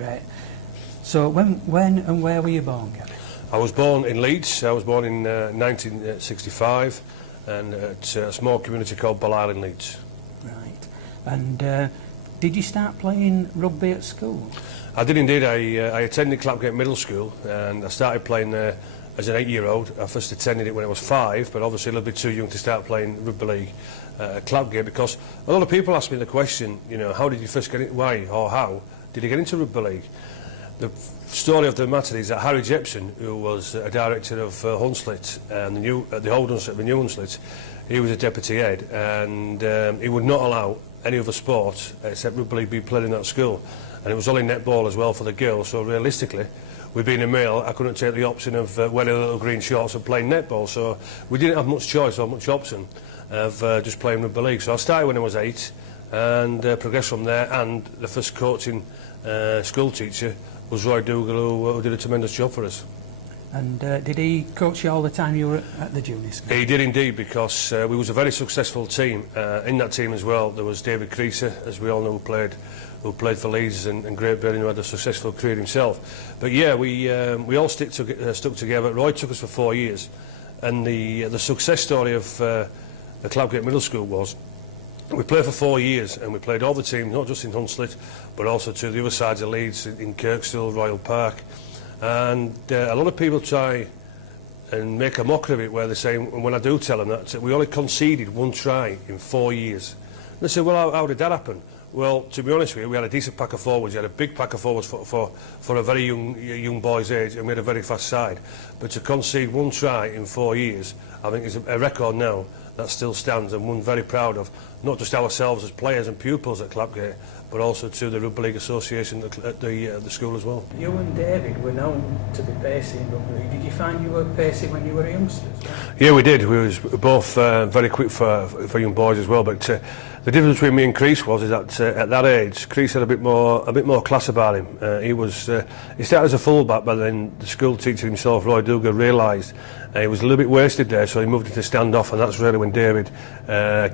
Great. So when and where were you born, Gary? I was born in Leeds. I was born in 1965 and at a small community called Ballard in Leeds. Right. And did you start playing rugby at school? I did indeed. I attended Clapgate Middle School and I started playing there as an 8-year-old. I first attended it when I was 5, but obviously a little bit too young to start playing rugby league at Clapgate, because a lot of people ask me the question, you know, how did you first get it, why or how did you get into rugby league? The story of the matter is that Harry Jepson, who was a director of Hunslet and the old Hunslet, the new Hunslet, he was a deputy head, and he would not allow any other sport except rugby league be played in that school, and it was only netball as well for the girls. So realistically, with being a male, I couldn't take the option of wearing a little green shorts and playing netball, so we didn't have much choice or much option of just playing rugby league. So I started when I was 8 and progressed from there, and the first coaching school teacher was Roy Dougal, who did a tremendous job for us. And did he coach you all the time you were at the junior school? He did indeed, because we was a very successful team. In that team as well, there was David Creaser, as we all know, who played for Leeds, and Great Britain, who had a successful career himself. But yeah, we all stuck together. Roy took us for 4 years, and the success story of the Clapgate Middle School was we played for 4 years, and we played all the teams, not just in Hunslet, but also to the other sides of Leeds, in Kirkstall, Royal Park. And a lot of people try and make a mockery of it, where they say, when I do tell them that, we only conceded 1 try in 4 years. And they say, well, how did that happen? Well, to be honest with you, we had a decent pack of forwards. We had a big pack of forwards for a very young boy's age, and we had a very fast side. But to concede 1 try in 4 years, I think is a record now that still stands, and one very proud of, not just ourselves as players and pupils at Clapgate, but also to the Rugby League Association at the school as well. You and David were known to be pacey in rugby league. Did you find you were pacey when you were youngsters? Yeah, we did. We was both very quick for young boys as well. But the difference between me and Crease was that at that age, Crease had a bit more class about him. He started as a fullback, but then the school teacher himself, Roy Dougal, realised he was a little bit wasted there, so he moved into stand-off, and that's really when David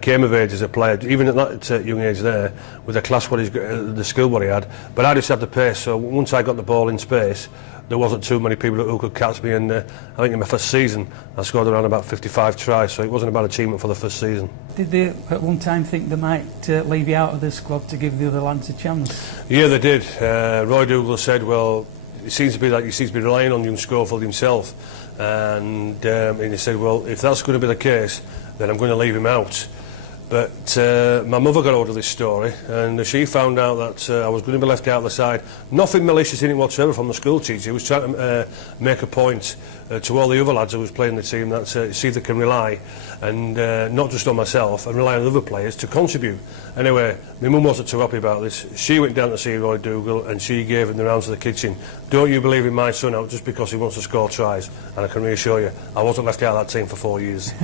came of age as a player, even at that young age there, with the class, the skill what he had. But I just had the pace, so once I got the ball in space, there wasn't too many people who could catch me, and I think in my first season I scored around about 55 tries, so it wasn't a bad achievement for the first season. Did they at one time think they might leave you out of the squad to give the other lads a chance? Yeah, they did. Roy Dougal said, well, it seems to be like he seems to be relying on young Schofield himself, and he said, well, if that's going to be the case, then I'm going to leave him out. But my mother got hold of this story, and she found out that I was going to be left out of the side. Nothing malicious in it whatsoever from the school teacher. He was trying to make a point to all the other lads who was playing the team that see if they can rely, and not just on myself, and rely on other players to contribute. Anyway, my mum wasn't too happy about this. She went down to see Roy Dougal, and she gave him the rounds of the kitchen. Don't you believe in my son out just because he wants to score tries? And I can reassure you, I wasn't left out of that team for 4 years.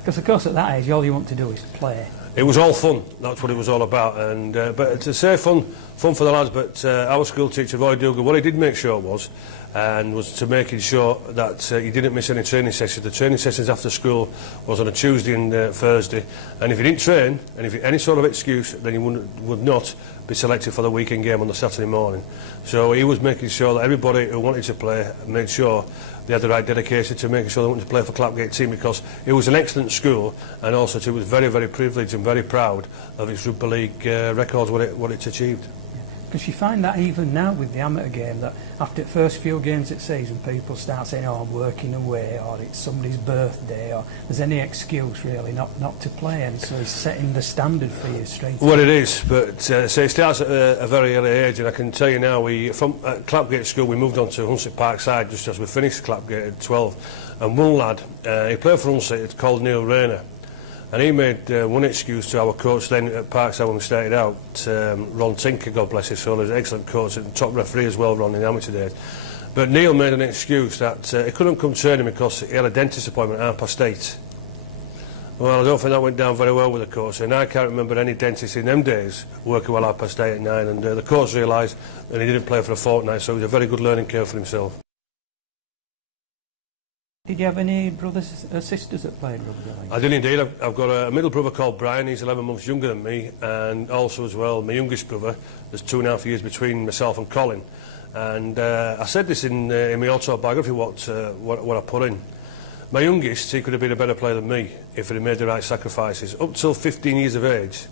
Because of course at that age all you want to do is play. It was all fun, that's what it was all about, and but to say fun for the lads, but our school teacher Roy Dougal, what he did make sure was to making sure that he didn't miss any training sessions. The training sessions after school was on a Tuesday and Thursday, and if he didn't train, and if he, any sort of excuse, then he would not be selected for the weekend game on the Saturday morning. So he was making sure that everybody who wanted to play made sure they had the right dedication to making sure they wanted to play for Clapgate team, because it was an excellent school, and also it was very, very privileged and very proud of its rugby league records, what it's achieved. Because you find that even now with the amateur game, that after the first few games at season, people start saying, oh, I'm working away, or it's somebody's birthday, or there's any excuse really not to play, and so it's setting the standard for you straight away. Well, it is, but so it starts at a very early age, and I can tell you now, from Clapgate school we moved on to Hunslet Parkside just as we finished Clapgate at 12, and one lad, he played for Hunslet, it's called Neil Rayner. And he made one excuse to our coach then at Parkside when we started out, Ron Tinker, God bless his soul, he was an excellent coach and top referee as well, Ron, in the amateur days. But Neil made an excuse that he couldn't come training because he had a dentist appointment at 8:30. Well, I don't think that went down very well with the coach, and I can't remember any dentist in them days working well at 8:30 at 9, and the coach realised that he didn't play for a fortnight, so it was a very good learning curve for himself. Did you have any brothers or sisters that played rugby league? I did indeed. I've got a middle brother called Brian. He's 11 months younger than me, and also as well my youngest brother. There's 2.5 years between myself and Colin. And I said this in my autobiography, what I put in. My youngest, he could have been a better player than me if he had made the right sacrifices. Up till 15 years of age,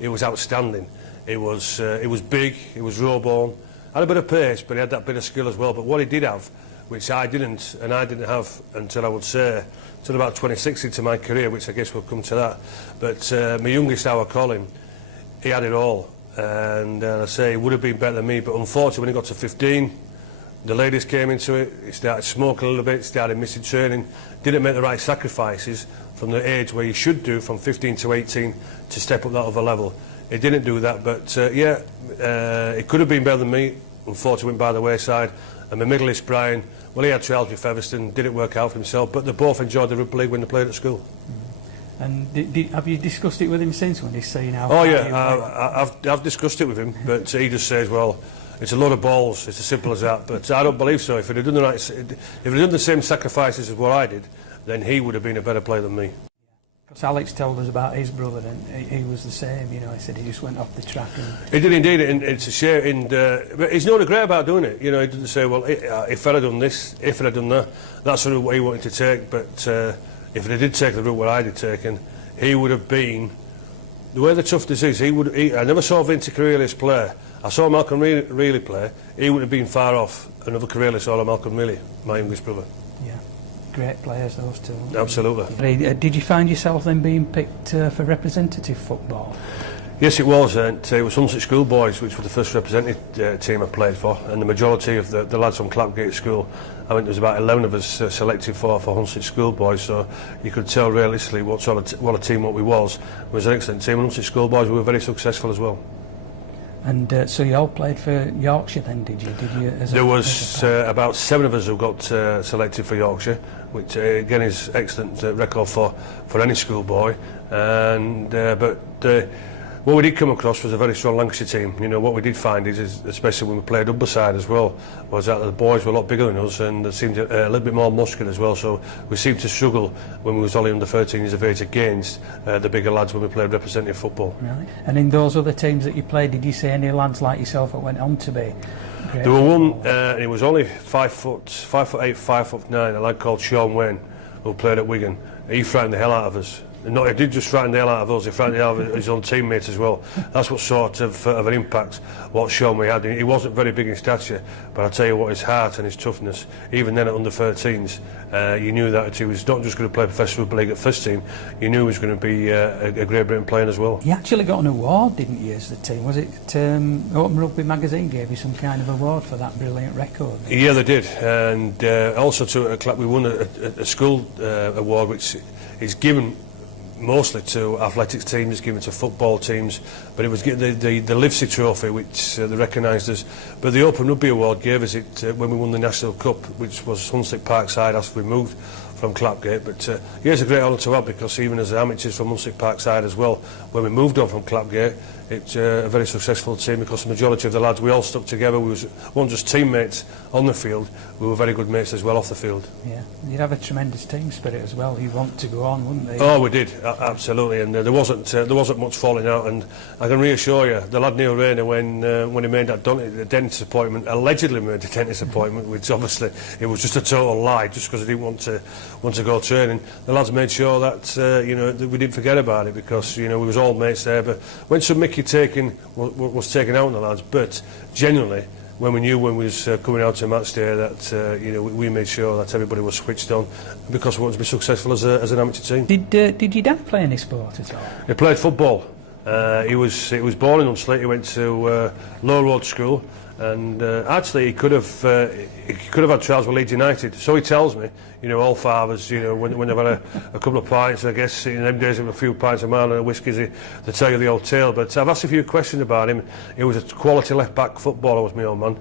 he was outstanding. He was big, he was raw bone, had a bit of pace, but he had that bit of skill as well. But what he did have, which I didn't, and I didn't have until I would say, until about 2016 to my career, which I guess will come to that. But my youngest, our Colin, he had it all. And I say he would have been better than me, but unfortunately when he got to 15, the ladies came into it, he started smoking a little bit, started missing training, didn't make the right sacrifices from the age where you should do, from 15 to 18, to step up that other level. He didn't do that, but it could have been better than me. Unfortunately went by the wayside. And my middleist, Brian, well, he had trials with Featherstone, didn't work out for himself, but they both enjoyed the rugby league when they played at school. And have you discussed it with him since, when he's seen how... Oh yeah, I've discussed it with him, but he just says, well, it's a lot of balls, it's as simple as that. But I don't believe so. If he'd have done the same sacrifices as what I did, then he would have been a better player than me. Because Alex told us about his brother, and he was the same, you know. He said he just went off the track. And he did indeed, and it's a shame. But he's no regret about doing it. You know, he doesn't say, well, if I'd have done this, if I'd have done that, that's the route he wanted to take. But if he did take the route what I did taken, he would have been, the way the toughness is, I never saw Vince Careerless play. I saw Malcolm Reilly play. He would have been far off another Careerless or a Malcolm Reilly, my youngest brother. Yeah, great players, those two. Absolutely. Did you find yourself then being picked for representative football? Yes, it was. It was Hunslet Schoolboys, which was the first representative team I played for, and the majority of the lads from Clapgate School, I think there was about 11 of us selected for Hunslet Schoolboys, so you could tell realistically what a team what we was. It was an excellent team, and Hunslet Schoolboys were very successful as well. And so you all played for Yorkshire then, did you? There was about 7 of us who got selected for Yorkshire, which again is excellent record for any schoolboy. And what we did come across was a very strong Lancashire team. You know, what we did find is especially when we played Humberside as well, was that the boys were a lot bigger than us, and they seemed a little bit more muscular as well. So we seemed to struggle when we was only under 13 years of age against the bigger lads when we played representative football. Really? And in those other teams that you played, did you see any lads like yourself that went on to be? There were one, and he was only 5'8", 5'9", a lad called Sean Wayne, who played at Wigan. He frightened the hell out of us. No, he did just frighten the hell out of us, he frightened the hell out of his own teammates as well. That's what sort of an impact what Sean we had. He wasn't very big in stature, but I'll tell you what, his heart and his toughness, even then at under 13s, you knew that he was not just going to play professional rugby league at first team, you knew he was going to be a Great Britain player as well. You actually got an award, didn't you, as the team? Was it Open Rugby magazine gave you some kind of award for that brilliant record? Yeah, they did, and also we won a school award, which is given mostly to athletics teams, given to football teams, but it was the Livesey Trophy, which they recognised us. But the Open Rugby Award gave us it when we won the National Cup, which was Hunslet Parkside after we moved from Clapgate. But yeah, it's a great honour to have, because even as amateurs from Hunslet Parkside as well, when we moved on from Clapgate, it's a very successful team, because the majority of the lads, we all stuck together. We weren't just teammates on the field, we were very good mates as well off the field. Yeah, you'd have a tremendous team spirit as well. You'd want to go on, wouldn't they? Oh, we did, absolutely, and there wasn't much falling out, and I can reassure you, the lad Neil Rayner, when he made that dentist appointment, allegedly made a dentist appointment, which obviously it was just a total lie, just because he didn't want to go training. The lads made sure that you know, that we didn't forget about it, because you know, we was all mates there. But when some Mickey was taken out on the lads, but genuinely, when we was coming out to match day, that you know, we made sure that everybody was switched on, because we wanted to be successful as an amateur team. Did your dad play any sport at all? He played football. He was born in Hunslet. He went to Low Road School, and actually he could have had trials with Leeds United. So he tells me. You know, all fathers, you know, when they've had a couple of pints, I guess in them days of a few pints of mile and a whiskey, they tell you the old tale. But I've asked a few questions about him. He was a quality left back footballer, was my old man,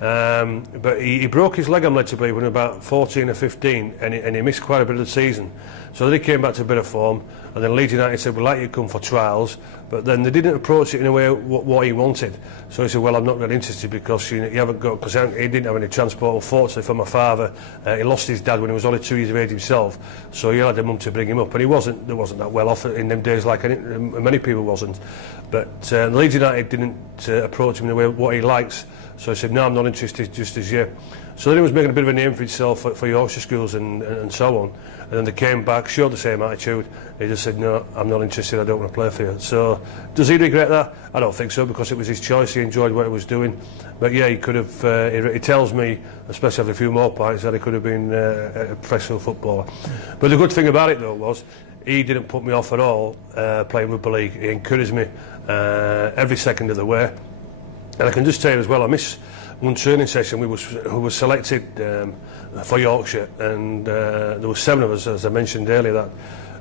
But he broke his leg, I'm led to believe, when about 14 or 15, and he missed quite a bit of the season. So then he came back to a bit of form, and then Leeds United said, we'd like you to come for trials, but then they didn't approach it in a way what he wanted. So he said, well, I'm not really interested because you haven't got, because he didn't have any transport. Unfortunately for my father, he lost his dad when he was only 2 years of age himself, so he had a mum to bring him up, and there wasn't that well off in them days like many people wasn't. But Leeds United didn't approach him in a way what he likes. So I said, no, I'm not interested just as yet. So then he was making a bit of a name for himself for Yorkshire schools and so on. And then they came back, showed the same attitude. He just said, no, I'm not interested, I don't want to play for you. So does he regret that? I don't think so, because it was his choice. He enjoyed what he was doing. But yeah, he could have, he tells me, especially after a few more points, that he could have been a professional footballer. But the good thing about it, though, was he didn't put me off at all playing rugby league. He encouraged me every second of the way. And I can just tell you as well, I miss one training session. We was selected for Yorkshire, and there were 7 of us, as I mentioned earlier, that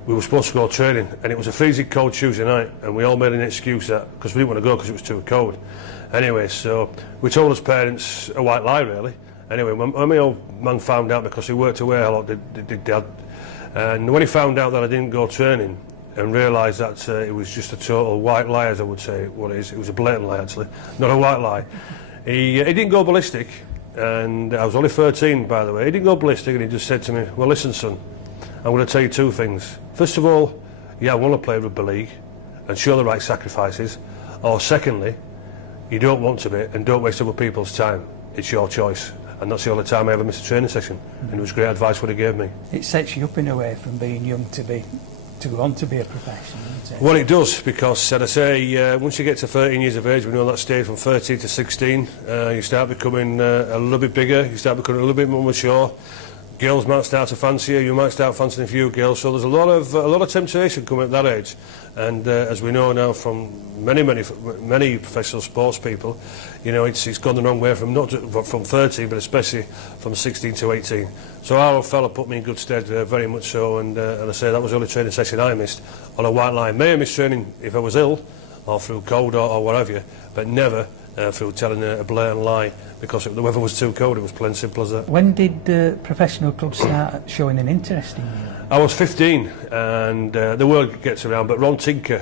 we were supposed to go training, and it was a freezing cold Tuesday night, and we all made an excuse that because we didn't want to go because it was too cold. Anyway, so we told his parents a white lie, really. Anyway, when my old man found out, because he worked away a lot, did Dad, and when he found out that I didn't go training, and realised that it was just a total white lie, as I would say what it is. It was a blatant lie, actually, not a white lie. He didn't go ballistic, and I was only 13, by the way. He didn't go ballistic, and he just said to me, well, listen, son, I'm going to tell you 2 things. First of all, yeah, I want to play rugby league and show the right sacrifices. Or secondly, you don't want to be, and don't waste other people's time. It's your choice. And that's the only time I ever missed a training session. And it was great advice what he gave me. It sets you up in a way from being young to want to be a professional, isn't it? Well, it does, because, as I say, once you get to 13 years of age, we know that stage from 13 to 16, you start becoming a little bit bigger, you start becoming a little bit more mature. Girls might start to fancy you, you might start fancying a few girls, so there's a lot of temptation coming at that age. And as we know now from many professional sports people, you know, it's gone the wrong way from 13, but especially from 16 to 18. So our old fella put me in good stead, very much so, and I say that was the only training session I missed on a white line. May have missed training if I was ill, or through cold or whatever, but never through telling a blatant lie, because the weather was too cold. It was plain simple as that. When did professional clubs start showing an interest in you? I was 15, and the word gets around, but Ron Tinker,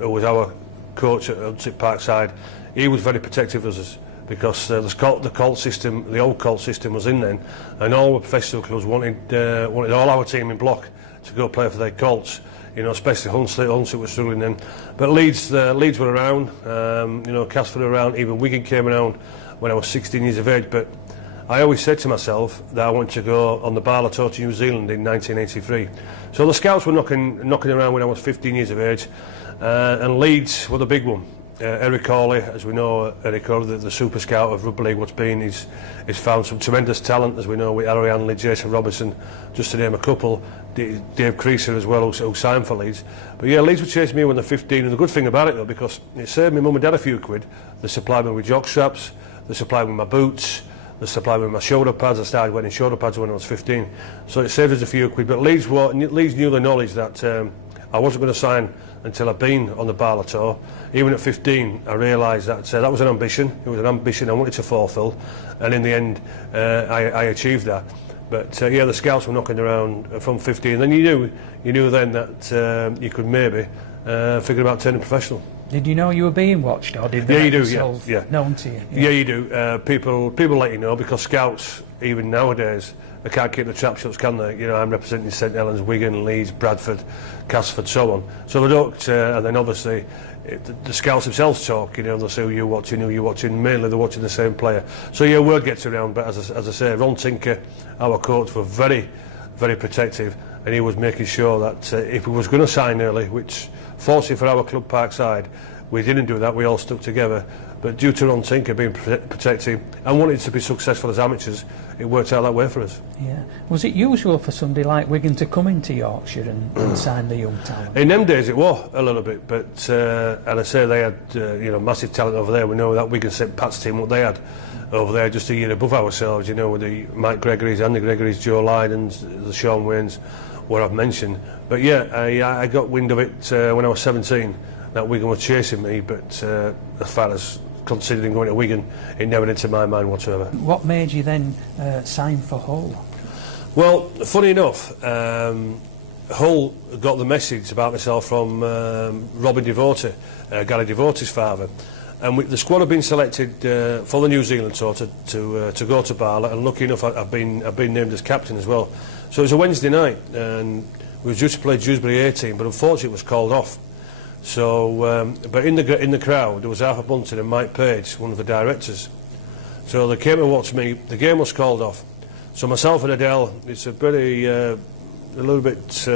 who was our coach at Parkside, he was very protective of us, because the Colt system, the old Colt system was in then, and all the professional clubs wanted all our team in block to go play for their Colts. You know, especially Hunslet was struggling then. But Leeds were around, you know, Casford were around, even Wigan came around when I was 16 years of age. But I always said to myself that I wanted to go on the Barla tour to New Zealand in 1983. So the scouts were knocking around when I was 15 years of age, and Leeds were the big one. Eric Hawley, as we know, Eric Hawley, the super scout of rugby league, what's been, he's found some tremendous talent, as we know, with Harry Hanley, Jason Robertson, just to name a couple. Dave Creaser as well, who signed for Leeds. But yeah, Leeds would chase me when they're 15, and the good thing about it, though, because it saved me mum and dad a few quid. They supplied me with jock straps, they supplied me with my boots, they supplied me with my shoulder pads. I started wearing shoulder pads when I was 15, so it saved us a few quid. But Leeds knew the knowledge that I wasn't going to sign until I'd been on the Barla tour. Even at 15, I realised that that was an ambition. It was an ambition I wanted to fulfil, and in the end, I achieved that. But yeah, the scouts were knocking around from 15, and you knew then that you could maybe figure about turning professional. Did you know you were being watched, or did they known to you? Yeah, you do. People let you know, because scouts, even nowadays, they can't keep the trap shuts, can they? You know, I'm representing St Helens, Wigan, Leeds, Bradford, Casford, so on. So they don't, and then obviously the scouts themselves talk. You know, they'll say who you're watching. Mainly they're watching the same player. So yeah, word gets around. But as I say, Ron Tinker, our coach, were very, very protective, and he was making sure that if we was going to sign early, which fortunately for our club Parkside, we didn't do that. We all stuck together. But due to Ron Tinker being protective and wanting to be successful as amateurs, it worked out that way for us. Yeah. Was it usual for somebody like Wigan to come into Yorkshire and sign the young talent? In them days it was a little bit, but and I say they had you know, massive talent over there. We know that Wigan sent Pat's team, what they had over there just a year above ourselves, you know, with the Mike Gregory's, Andy Gregory's, Joe Lydon's, the Sean Waynes, what I've mentioned. But yeah, I got wind of it when I was 17, that Wigan were chasing me, but as far as considering going to Wigan, it never entered my mind whatsoever. What made you then sign for Hull? Well, funny enough, Hull got the message about myself from Robin Devote, Gary Devote's father, and the squad had been selected for the New Zealand tour to go to Barla, and lucky enough I've been named as captain as well. So it was a Wednesday night, and we were due to play Dewsbury A team, but unfortunately it was called off. So, but in the crowd there was Arthur Bunting and Mike Page, one of the directors. So they came to watch me. The game was called off. So myself and Adele, it's a pretty, a little bit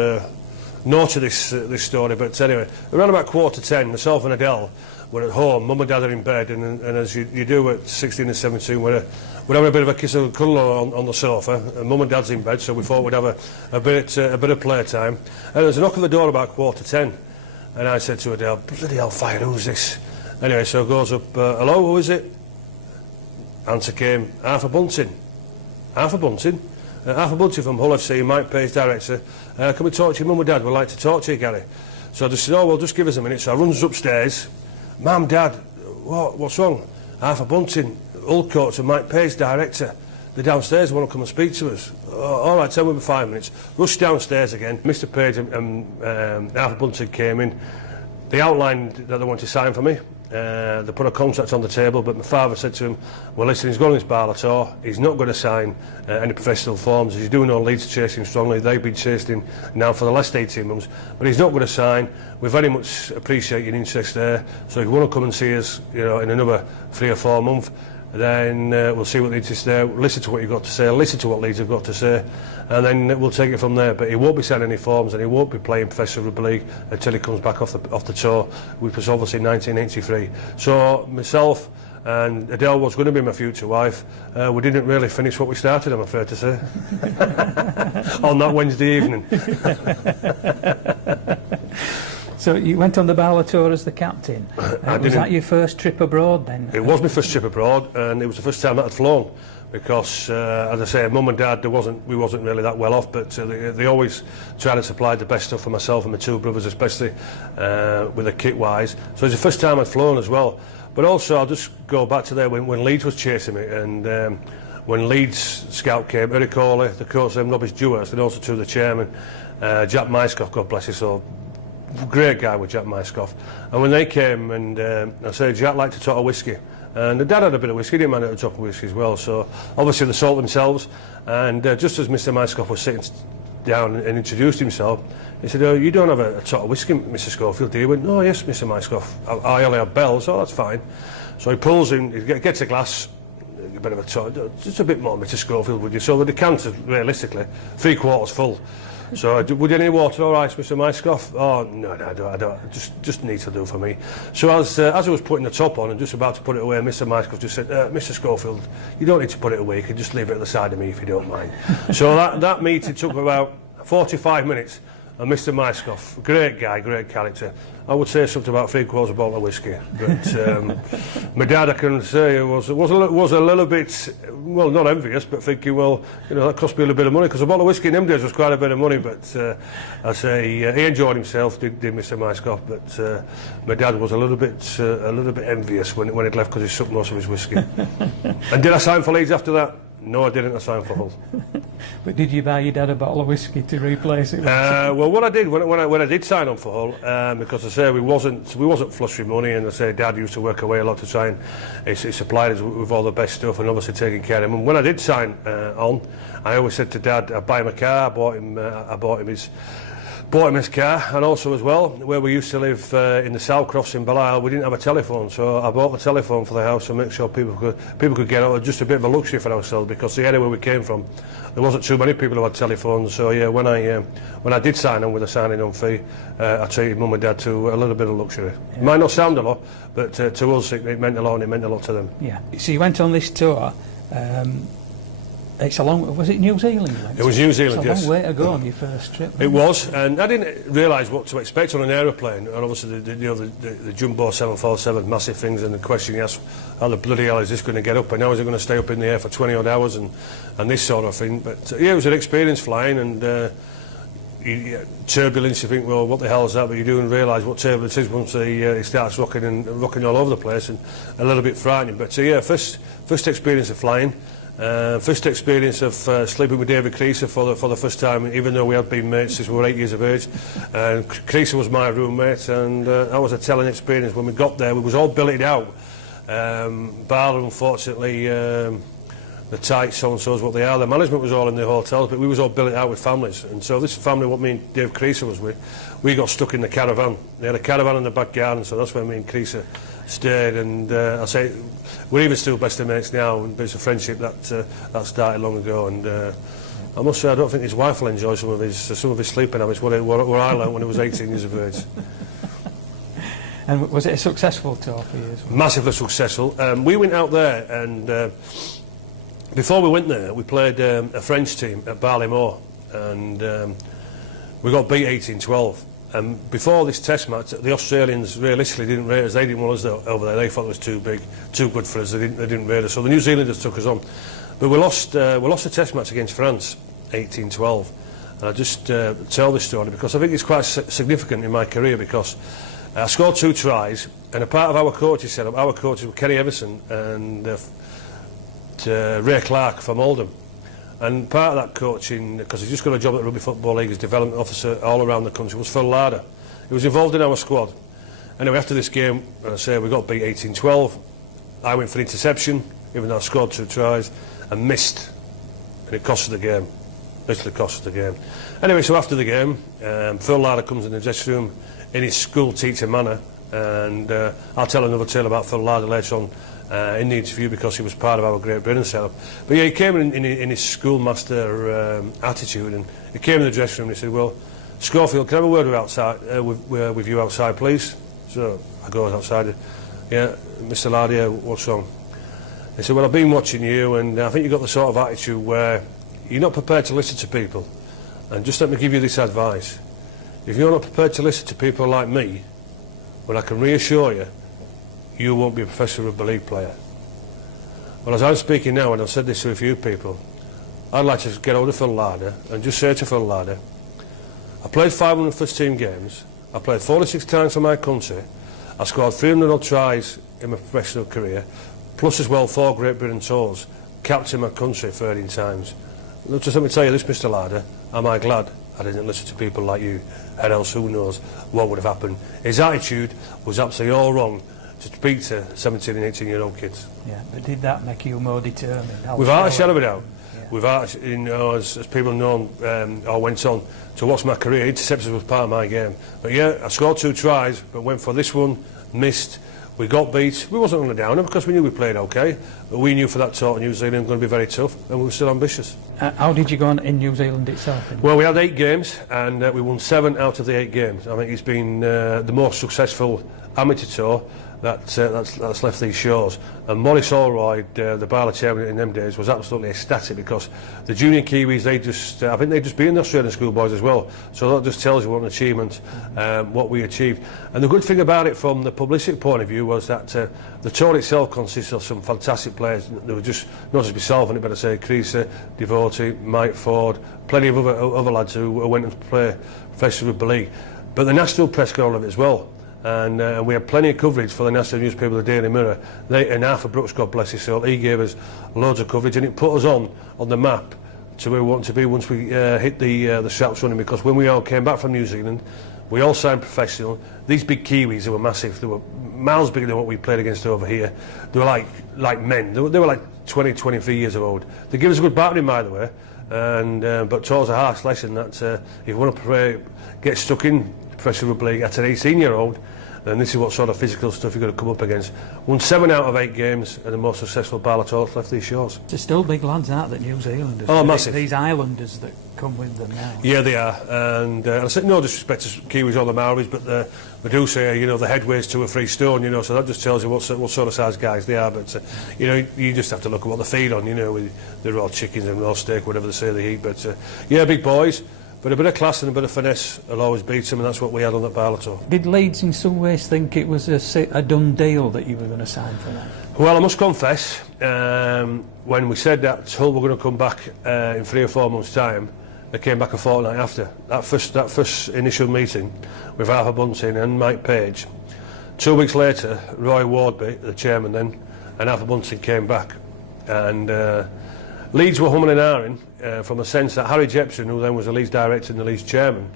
naughty this story, but anyway, around about 10:15, myself and Adele were at home. Mum and Dad are in bed, and as you do at 16 and 17, we're having a bit of a kiss and cuddle on the sofa. And Mum and Dad's in bed, so we thought we'd have a bit of playtime. And there was a knock on the door about 10:15, and I said to Adele, "Bloody hellfire, who's this?" Anyway, so it goes up, "Hello, who is it?" Answer came, "Arthur Bunting." Arthur Bunting? Arthur Bunting from Hull FC, Mike Page, director. "Can we talk to your mum and dad? We'd like to talk to you, Gary." So I just said, "Oh, well, just give us a minute." So I runs upstairs. "Mum, Dad, what's wrong?" "Arthur Bunting, Hull coach and Mike Page, director. They're downstairs, they want to come and speak to us." "Oh, all right, tell me in 5 minutes." Rushed downstairs again. Mr Page and Arthur Bunting came in. They outlined that they wanted to sign for me. They put a contract on the table, but my father said to him, "Well, listen, he's going on this Barla tour. He's not going to sign any professional forms. As you do know, Leeds chase him strongly. They've been chasing him now for the last 18 months. But he's not going to sign. We very much appreciate your interest there. So if you want to come and see us, you know, in another 3 or 4 months, then we'll see what the interest is there. Listen to what you've got to say. Listen to what Leeds have got to say, and then we'll take it from there. But he won't be signing any forms, and he won't be playing professional rugby league until he comes back off the tour, which was obviously 1983. So myself and Adele was going to be my future wife. We didn't really finish what we started, I'm afraid to say, on that Wednesday evening. So you went on the Barla tour as the captain. Was that your first trip abroad then? It was my first trip abroad, and it was the first time that I'd flown, because as I say, Mum and Dad, we wasn't really that well off, but they always tried to supply the best stuff for myself and my 2 brothers, especially with the kit wise. So it was the first time I'd flown as well. But also I'll just go back to there when Leeds was chasing me, and when Leeds scout came, Eric Hawley, the coach, Robbie Dewhurst, and also to the chairman, Jack Myscoff, God bless his soul. Great guy with Jack Myscoff. And when they came, and I said, "Jack liked to talk of whiskey." And the dad had a bit of whiskey, didn't mind at the top of whiskey as well. So obviously they sold themselves. And just as Mr Myscoff was sitting down and introduced himself, he said, "Oh, you don't have a tot of whiskey, Mr Schofield, do you?" He went, "Oh, yes, Mr Myscoff. I only have bells." "Oh, that's fine." So he pulls in, he gets a glass, a bit of a tot, just a bit more, Mr Schofield, would you? So the decanter, realistically, 3/4 full. So, "Would you need water or ice, Mr Myscoff?" "Oh, no, I don't. Just needs to do for me." So as I was putting the top on and just about to put it away, Mr Myscoff just said, "Mr Schofield, you don't need to put it away. You can just leave it at the side of me if you don't mind." So that meeting took about 45 minutes. And Mr Myscoff, great guy, great character. I would say something about 3/4 bottle of whiskey. But my dad, I can say, was a little bit, well, not envious, but thinking, well, you know, that cost me a little bit of money, because a bottle of whiskey in them days was quite a bit of money. But I say he enjoyed himself, did Mr Myscoff. But my dad was a little bit envious when he'd left, because he sucked most of his whiskey. And did I sign for Leeds after that? No, I didn't. I signed for Hull. But did you buy your dad a bottle of whiskey to replace it? Well, what I did when I did sign on for Hull, because I say we wasn't flush with money, and I say Dad used to work away a lot to try and he supplied us with all the best stuff, and obviously taking care of him. And when I did sign on, I always said to Dad, I'd buy him a car. I bought him his car, and also as well, where we used to live in the Southcrofts in Belial, we didn't have a telephone, so I bought the telephone for the house to make sure people could get out. Just a bit of a luxury for ourselves, because the area where we came from, there wasn't too many people who had telephones. So yeah, when I did sign on with a signing on fee, I treated Mum and Dad to a little bit of luxury. Yeah. It might not sound a lot, but to us it meant a lot, and it meant a lot to them. Yeah. So you went on this tour. It's a long. Was it New Zealand? It was New Zealand. It's a long way to go on your first trip. It was, and I didn't realise what to expect on an aeroplane. And obviously, the jumbo 747, massive things, and the question you ask, how the bloody hell is this going to get up? And how is it going to stay up in the air for 20 odd hours and this sort of thing? But yeah, it was an experience flying, and turbulence, you think, well, what the hell is that? But you do realise what turbulence is once he starts rocking all over the place, and a little bit frightening. But yeah, first experience of flying, first experience of sleeping with David Creaser for the first time, even though we had been mates since we were 8 years of age. Creaser was my roommate, and that was a telling experience. When we got there, we was all billeted out. Barlow, unfortunately, the tight so-and-so's what they are. The management was all in the hotels, but we was all billeted out with families. And so this family, what me and Dave Creaser was with, we got stuck in the caravan. They had a caravan in the back garden, so that's where me and Creaser stayed. And I say, we're even still best of mates now, and there's a friendship that started long ago. And I must say, I don't think his wife will enjoy some of his sleeping habits, what I learned when he was 18 years of age. And was it a successful tour for you as well? Massively successful. We went out there, and before we went there, we played a French team at Barley-Moor, and we got beat 18-12. And before this test match, the Australians realistically didn't rate us. They didn't want us over there. They thought it was too big, too good for us. They didn't rate us. So the New Zealanders took us on. But we lost a test match against France, 18-12. And I just tell this story because I think it's quite significant in my career, because I scored 2 tries, and a part of our coaching setup, our coaches were Kerry Everson and Ray Clark from Oldham. And part of that coaching, because he's just got a job at Rugby Football League as development officer all around the country, was Phil Larder. He was involved in our squad. Anyway, after this game, as I say, we got beat 18-12. I went for interception, even though I scored 2 tries, and missed. And it cost us the game. Literally cost us the game. Anyway, so after the game, Phil Larder comes in the dressing room in his school teacher manner, and I'll tell another tale about Phil Larder later on in the interview, because he was part of our Great Britain setup. But yeah, he came in his schoolmaster attitude, and he came in the dressing room and he said, well, Schofield, can I have a word with you outside, please? So I go outside. Yeah, Mr. Larder, what's wrong? He said, well, I've been watching you, and I think you've got the sort of attitude where you're not prepared to listen to people. And just let me give you this advice. If you're not prepared to listen to people like me, well, I can reassure you, you won't be a professional rugby league player. Well, as I'm speaking now, and I've said this to a few people, I'd like to get hold of Phil Larder and just say to Phil Larder, I played 500 first team games, I played 46 times for my country, I scored 300 odd tries in my professional career, plus as well 4 Great Britain tours, captain my country 13 times. Look, just let me tell you this, Mr. Larder, am I glad I didn't listen to people like you, and else who knows what would have happened. His attitude was absolutely all wrong to speak to 17 and 18-year-old kids. Yeah, but did that make you more determined? Without a shadow of a doubt. Yeah. Without, you know, as people know, or went on to watch my career, interceptions was part of my game. But yeah, I scored 2 tries, but went for this one, missed. We got beat. We wasn't on the downer because we knew we played okay, but we knew for that tour New Zealand was going to be very tough, and we were still ambitious. How did you go on in New Zealand itself? Well, we had 8 games, and we won 7 out of the 8 games. I think it's been the most successful amateur tour that's left these shores. And Maurice Allroyd, the Barlow chairman in them days, was absolutely ecstatic, because the junior Kiwis, I think they just beat the Australian schoolboys as well. So that just tells you what an achievement, what we achieved. And the good thing about it from the publicity point of view was that the tour itself consists of some fantastic players. There were just, not just myself, and it better say, Creaser, Devotee, Mike Ford, plenty of other lads who went to play professional rugby league. But the national press got all of it as well. And we had plenty of coverage for the national newspaper, the Daily Mirror. And Arthur Brooks, God bless his soul, he gave us loads of coverage, and it put us on the map to where we wanted to be once we hit the straps running, because when we all came back from New Zealand, we all signed professional. These big Kiwis, they were massive, they were miles bigger than what we played against over here. They were like men, they were like 20, 23 years old. They gave us a good battering, by the way, and but taught us a harsh lesson that if you want to get stuck in professional rugby league at an 18-year-old, then this is what sort of physical stuff you're going to come up against. Won 7 out of 8 games, and the most successful Barlow tour left these shores. They're still big lads, aren't they, New Zealanders? Oh, massive. These islanders that come with them now. Yeah, they are. And I say no disrespect to Kiwis or the Maoris, but we do say, you know, the head weighs 2 or 3 stone, you know, so that just tells you what sort of size guys they are. But, you know, you just have to look at what they feed on, you know, with the raw chickens and raw steak, whatever they say they eat. But, yeah, big boys. But a bit of class and a bit of finesse will always beat them, and that's what we had on that Barlow tour. Did Leeds in some ways think it was a done deal that you were going to sign for that? Well, I must confess, when we said that Hull were going to come back in 3 or 4 months' time, they came back a fortnight after. That first initial meeting with Arthur Bunting and Mike Page. 2 weeks later, Roy Wardby, the chairman then, and Arthur Bunting came back. And Leeds were humming and ahhing from a sense that Harry Jepson, who then was the Leeds director and the Leeds chairman,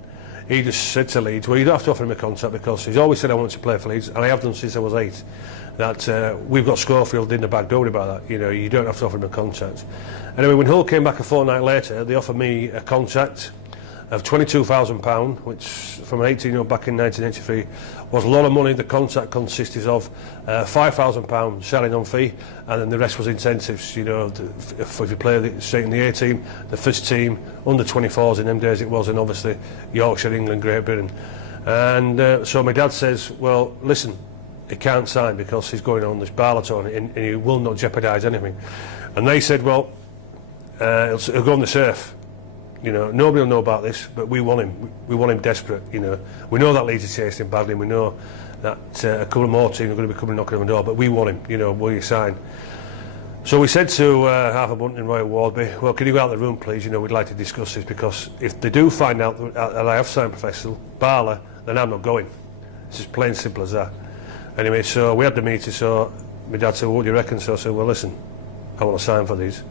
he just said to Leeds, well, you don't have to offer him a contract, because he's always said I want to play for Leeds, and I have done since I was 8. That we've got Schofield in the back, don't worry about that. You know, you don't have to offer him a contract. Anyway, when Hull came back a fortnight later, they offered me a contract of £22,000, which from an 18-year-old back in 1983 was a lot of money. The contract consisted of £5,000 selling on fee, and then the rest was incentives. You know, if you play straight in the A team, the first team, under 24s in them days it was, and obviously Yorkshire, England, Great Britain. And so my dad says, well, listen, he can't sign because he's going on this Barla tour and he will not jeopardise anything. And they said, well, he'll go on the surf. You know, nobody will know about this, but we want him. We want him desperate. You know, we know that Leeds is chasing him badly, and we know that a couple more teams are going to be coming knocking on the door. But we want him. You know, will you sign? So we said to Arthur Bunting and Roy Wardby, well, can you go out of the room, please? You know, we'd like to discuss this, because if they do find out that I have signed professional Barla, then I'm not going. It's as plain simple as that. Anyway, so we had the meeting. So my dad said, well, what do you reckon? So I said, well, listen, I want to sign for these.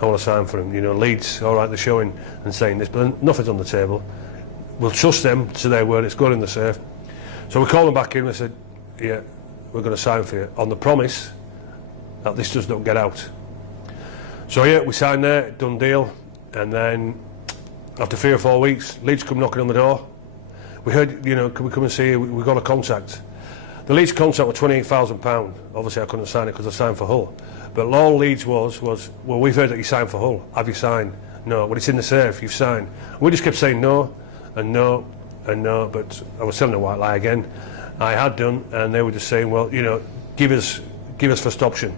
I want to sign for him. You know, Leeds, all right, they're showing and saying this, but nothing's on the table. We'll trust them to their word. It's going in the surf. So we called them back in and said, yeah, we're going to sign for you on the promise that this does not get out. So yeah, we signed there, done deal, and then after 3 or 4 weeks, Leeds come knocking on the door. We heard, you know, can we come and see you? We got a contract. The Leeds contract was £28,000. Obviously I couldn't sign it because I signed for Hull. But all Leeds was, well, we've heard that you signed for Hull. Have you signed? No. Well, it's in the surf, you've signed. We just kept saying no, and no, and no, but I was telling a white lie again. I had done, and they were just saying, well, you know, give us first option.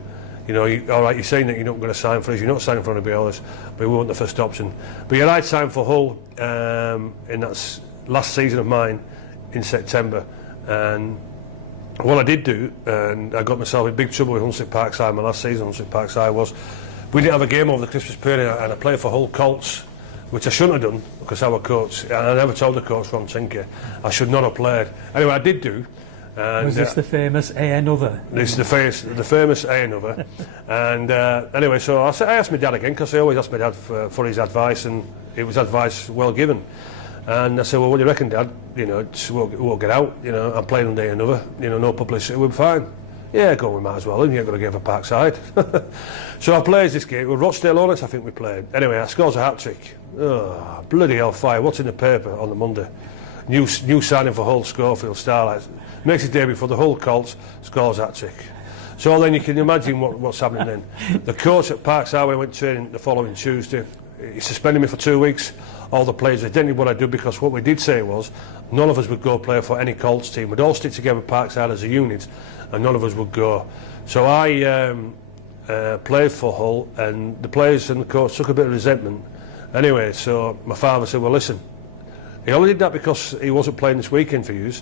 You know, all right, you're saying that you're not going to sign for us, you're not signing for anybody else, but we want the first option. But yeah, I'd signed for Hull in that last season of mine in September, and what I did do, and I got myself in big trouble with Hunslet Parkside my last season. Hunslet Parkside was, we didn't have a game over the Christmas period, and I played for Hull Colts, which I shouldn't have done because our coach, and I never told the coach, Ron Tinker, I should not have played. Anyway, I did do. And, was this the famous A another? This is the famous A another. And anyway, so I asked my dad again, because I always ask my dad for his advice, and it was advice well given. And I said, well, what do you reckon, Dad? You know, it won't get out. You know, I'm playing on day another. You know, no publicity, we're fine. Yeah, go on, we might as well. And you ain't got to give a Parkside. So I played this game. With Rochdale Hornets, I think we played. Anyway, I scores a hat-trick. Oh, bloody hellfire. What's in the paper on the Monday? New signing for Hull, Schofield, Starlight. Makes his debut for the Hull Colts, scores a hat-trick. So then you can imagine what's happening then. The coach at Parkside, when I went training the following Tuesday, he suspended me for 2 weeks. All the players didn't what I do, because what we did say was none of us would go play for any Colts team. We'd all stick together Parkside as a unit, and none of us would go. So I played for Hull, and the players and the coach took a bit of resentment. Anyway, so my father said, well, listen, he only did that because he wasn't playing this weekend for you,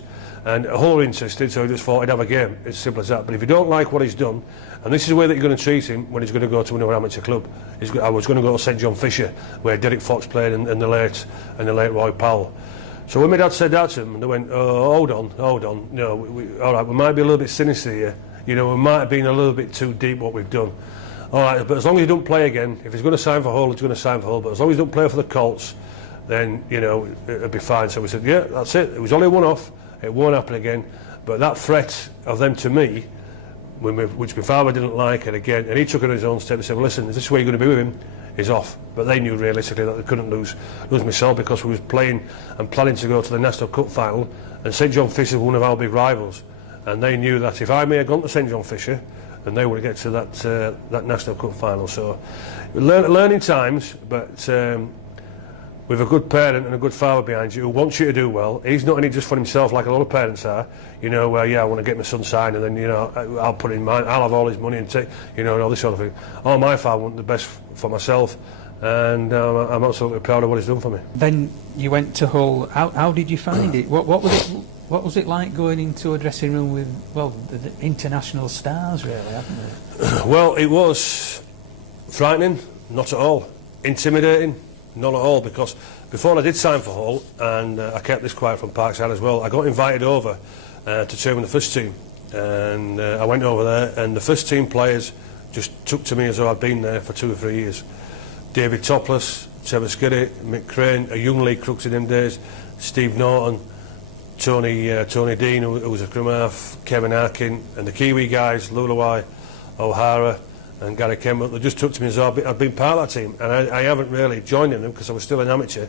and Hull were interested, so he just thought he'd have a game. It's simple as that. But if you don't like what he's done, and this is the way that you're going to treat him when he's going to go to another amateur club. I was going to go to St John Fisher, where Derek Fox played, and the late Roy Powell. So when my dad said that to him, and they went, oh, hold on, no, all right, we might be a little bit sinister here. You know, we might have been a little bit too deep what we've done. All right, but as long as he don't play again, if he's going to sign for Hull, he's going to sign for Hull. But as long as he don't play for the Colts, then, you know, it'll be fine. So we said, yeah, that's it. It was only one off. It won't happen again. But that threat of them to me, which my father didn't like, and he took it on his own step and said, well, listen, is this where you're going to be with him? He's off. But they knew realistically that they couldn't lose myself, because we was playing and planning to go to the National Cup final, and St John Fisher was one of our big rivals, and they knew that if I may have gone to St John Fisher, then they would get to that National Cup final. So learning times, but with a good parent and a good father behind you who wants you to do well. He's not in it just for himself like a lot of parents are, you know, where, yeah, I want to get my son signed, and then, you know, I'll put in mine, I'll have all his money and take, you know, and all this sort of thing. Oh, my father wanted the best for myself, and I'm absolutely proud of what he's done for me. Then you went to Hull. How did you find it? What was it like going into a dressing room with, well, the international stars, really, haven't they? Well, it was frightening, not at all. Intimidating, not at all, because before I did sign for Hull, and I kept this quiet from Parkside as well, I got invited over to train with the first team, and I went over there, and the first team players just took to me as though I'd been there for 2 or 3 years. David Topless, Trevor Skiddy, Mick Crane, a young Lee Crooks in them days, Steve Norton, Tony Dean, who was a scrum half, Kevin Arkin, and the Kiwi guys, Lulawai, O'Hara and Gary Kemble. They just took to me as though I'd been part of that team, and I haven't really joined in them because I was still an amateur.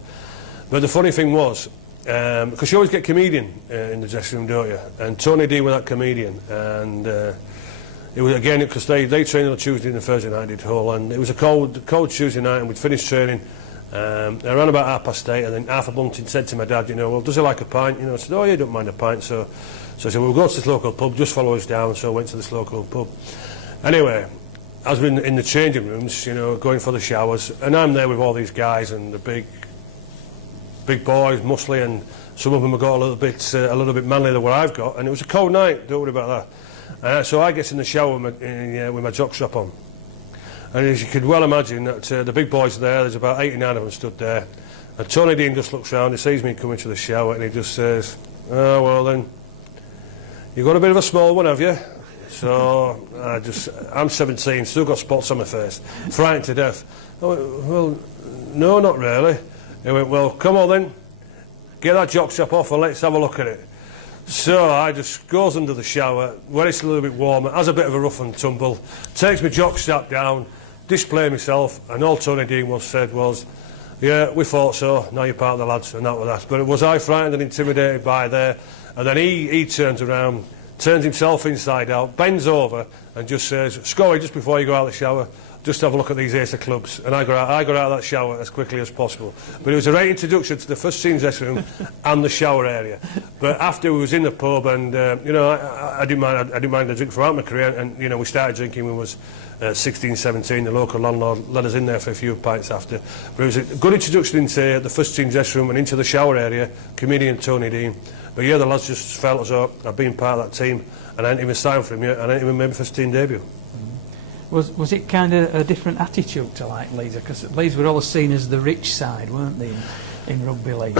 But the funny thing was, because you always get comedian in the dressing room, don't you? And Tony Dean was that comedian, and it was again because they trained on a Tuesday and a Thursday night at Hull, and it was a cold Tuesday night, and we'd finished training around about 8:30, and then Arthur Bunting said to my dad, you know, well, does he like a pint? You know, I said, oh yeah, don't mind a pint. So I said, well, we'll go to this local pub, just follow us down. So I went to this local pub. Anyway, I was in the changing rooms, you know, going for the showers, and I'm there with all these guys and the big boys, muscly, and some of them have got a little bit manlier than what I've got, and it was a cold night, don't worry about that. So I get in the shower with my jockstrap on, and as you could well imagine, that the big boys are there, there's about 89 of them stood there, and Tony Dean just looks round, he sees me coming to the shower, and he just says, oh well then, you've got a bit of a small one, have you? So I'm 17, still got spots on my face, frightened to death. I went, well, no, not really. He went, well, come on then, get that jockstrap off and let's have a look at it. So I just goes under the shower, when it's a little bit warmer, has a bit of a rough and tumble, takes my jockstrap down, display myself, and all Tony Dean said was, yeah, we thought so, now you're part of the lads, and that was that. But was I frightened and intimidated by there? And then he turns around, turns himself inside out, bends over and just says, Scoey, just before you go out of the shower, just have a look at these Ace of clubs. And I got out of that shower as quickly as possible. But it was a great introduction to the first team's dressing room and the shower area. But after we was in the pub, and you know, I didn't mind a drink throughout my career, and you know, we started drinking when we was 16, 17. The local landlord let us in there for a few pints after. But it was a good introduction into the first team's dressing room and into the shower area, comedian Tony Dean. But yeah, the lads just felt as though I'd been part of that team, and I hadn't even signed for him yet, and I hadn't even made my first team debut. Was it kind of a different attitude to like Leeds? Because Leeds were always seen as the rich side, weren't they, in rugby league?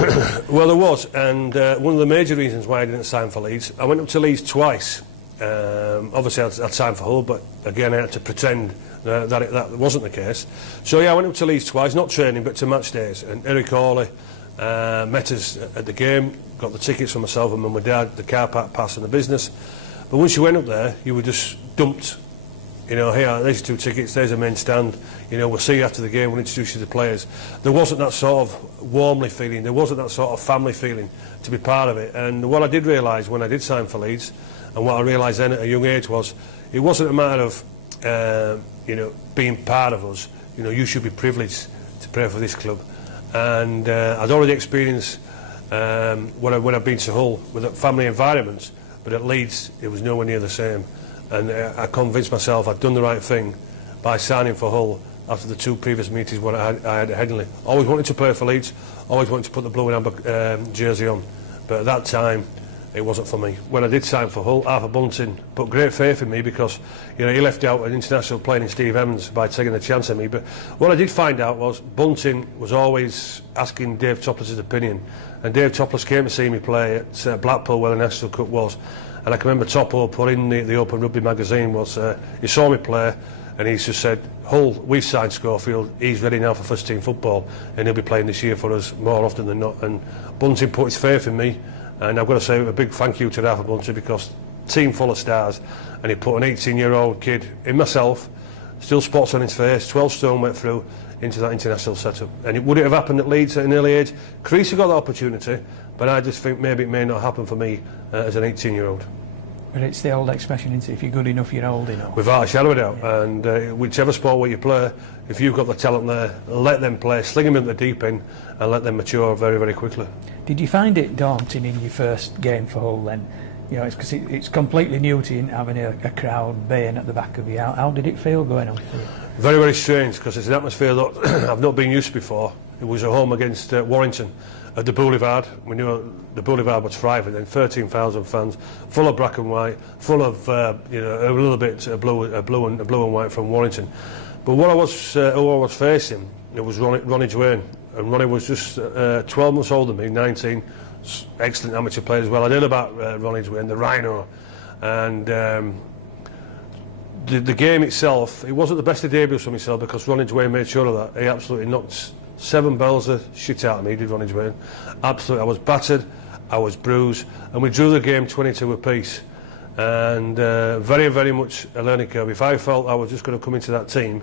Well, there was, and one of the major reasons why I didn't sign for Leeds, I went up to Leeds twice. Obviously, I'd signed for Hull, but again, I had to pretend that wasn't the case. So yeah, I went up to Leeds twice, not training, but to match days. And Eric Hawley met us at the game, got the tickets for myself and my dad, the car park pass and the business. But once you went up there, you were just dumped. You know, here, there's your 2 tickets, there's a main stand, you know, we'll see you after the game, we'll introduce you to the players. There wasn't that sort of warmly feeling, there wasn't that sort of family feeling to be part of it. And what I did realise when I did sign for Leeds, and what I realised then at a young age was, it wasn't a matter of, you know, being part of us. You know, you should be privileged to play for this club. And I'd already experienced, when I'd been to Hull, with a family environments, but at Leeds, it was nowhere near the same. And I convinced myself I'd done the right thing by signing for Hull after the 2 previous meetings when I had at Headingley. Always wanted to play for Leeds, always wanted to put the blue and amber jersey on, but at that time it wasn't for me. When I did sign for Hull, Arthur Bunting put great faith in me because, you know, he left out an international player in Steve Evans by taking a chance on me. But what I did find out was Bunting was always asking Dave Topless' opinion, and Dave Topless came to see me play at Blackpool where the National Cup was. And I can remember Topo put in the Open Rugby magazine was, he saw me play and he just said, Hull, we've signed Schofield, he's ready now for first team football and he'll be playing this year for us more often than not. And Bunting put his faith in me, and I've got to say a big thank you to Arthur Bunting, because team full of stars, and he put an 18-year-old kid in myself, still spots on his face, 12 stone went through into that international setup. And would it have happened at Leeds at an early age? Creasy got the opportunity, but I just think maybe it may not happen for me as an 18-year-old. But it's the old expression, isn't it? If you're good enough, you're old enough. Without a shadow of a doubt. Yeah. And whichever sport where you play, if you've got the talent there, let them play, sling them into the deep end and let them mature very, very quickly. Did you find it daunting in your first game for Hull then? You know, it's it's completely new to you having a crowd baying at the back of you. How did it feel going on for you? Very, very strange, because it's an atmosphere that I've not been used to before. It was at home against Warrington at the Boulevard. We knew the Boulevard was thriving then, 13,000 fans, full of black and white, full of you know, a little bit blue and white from Warrington. But what I was facing, it was Ronnie Duane, and Ronnie was just 12 months older than me, 19, excellent amateur player as well. I heard about Ronnie's win, the Rhino, and the game itself, it wasn't the best of debuts for myself because Ronnie Dwayne made sure of that. He absolutely knocked 7 bells of shit out of me, did Ronnie Dwayne. Absolutely, I was battered, I was bruised, and we drew the game 22 apiece. And very, very much a learning curve. If I felt I was just going to come into that team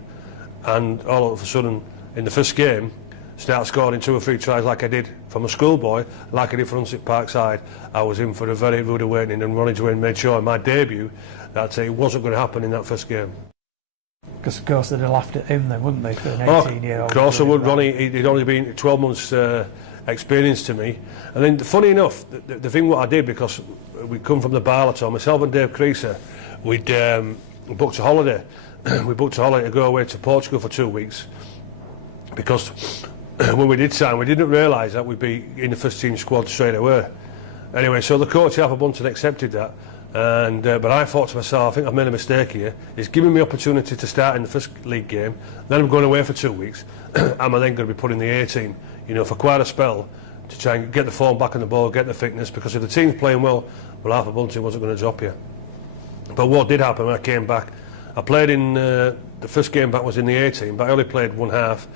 and all of a sudden in the first game start scoring 2 or 3 tries like I did from a schoolboy, like I did for Hunsett Parkside, I was in for a very rude awakening, and Ronnie Dwayne made sure in my debut that it wasn't going to happen in that first game. Because of course they'd have laughed at him then, wouldn't they, for an 18-year-old? Of course I would. Ronnie, he'd only been 12 months experience to me. And then funny enough, the thing what I did, because we'd come from the Barlaton, myself and Dave Creaser, we'd booked a holiday. We booked a holiday to go away to Portugal for 2 weeks, because when we did sign, we didn't realise that we'd be in the first team squad straight away. Anyway, so the coach, Alpha Bunton, accepted that. And but I thought to myself, I think I've made a mistake here. He's giving me opportunity to start in the first league game, then I'm going away for 2 weeks. Am I then going to be put in the A team, you know, for quite a spell, to try and get the form back on the ball, get the fitness, because if the team's playing well Alpha Bunting wasn't going to drop you. But what did happen when I came back, I played in the first game back was in the A team, but I only played 1 half,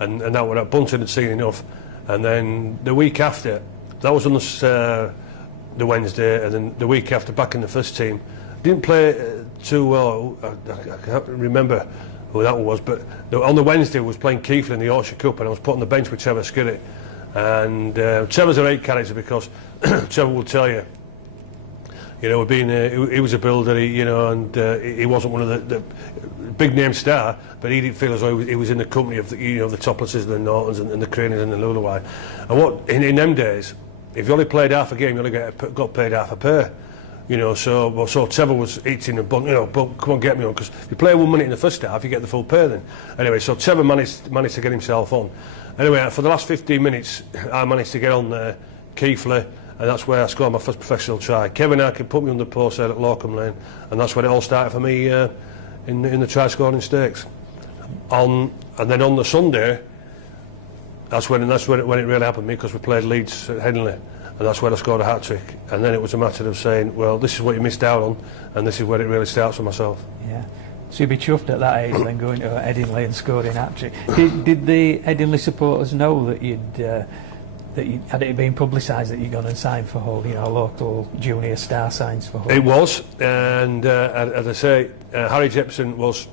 and that was at Bunting had seen enough. And then the week after, that was on the Wednesday, and then the week after back in the first team, didn't play too well. I can't remember who that was, but on the Wednesday I was playing Keighley in the Yorkshire Cup, and I was put on the bench with Trevor Skirrett. And Trevor's a great character, because Trevor will tell you, you know, he was a builder, and he wasn't one of the big name star, but he didn't feel as though he was in the company of the Toplases and the Nortons and the Cranies and the Lulawai. And what in them days, if you only played half a game, you only got paid half a pair. You know, so Trevor was eating and come on, get me on, because if you play 1 minute in the first half, you get the full pay then. Anyway, so Trevor managed to get himself on. Anyway, for the last 15 minutes, I managed to get on Keighley, and that's where I scored my first professional try. Kevin Arkin put me on the post there at Lorcombe Lane, and that's when it all started for me in the try scoring stakes. And then on the Sunday, that's when it really happened to me, because we played Leeds at Headingley, and that's when I scored a hat-trick. And then it was a matter of saying, well, this is what you missed out on, and this is where it really starts for myself. Yeah. So you'd be chuffed at that age then, going to Headingley and scoring a hat-trick. Did the Headingley supporters know that had it been publicised that you'd gone and signed for Hull, local junior star signs for Hull? It was, and as I say, Harry Jepson was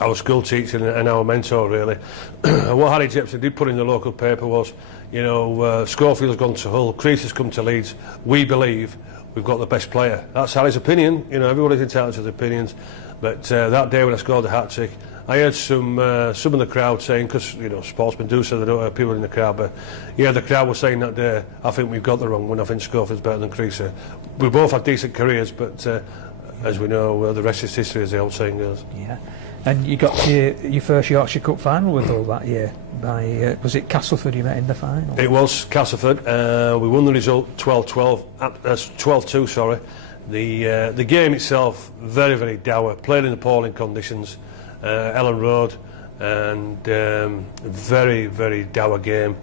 our school teacher and our mentor, really. And what Harry Jepson did put in the local paper was, Schofield's gone to Hull, Creaser's come to Leeds, we believe we've got the best player. That's Harry's opinion, everybody's entitled to their opinions. But that day when I scored the hat-trick, I heard some of the crowd saying, because sportsmen do so, they don't have people in the crowd, but yeah, the crowd was saying that day, I think we've got the wrong one, I think Schofield's better than Creaser. We both had decent careers, but as we know, the rest is history, as the old saying goes. Yeah, and you got to your first Yorkshire Cup final with Hull that year. Was it Castleford you met in the final? It was Castleford. We won the result 12-2, sorry. The game itself, very, very dour, played in appalling conditions, Ellen Road, and very, very dour game.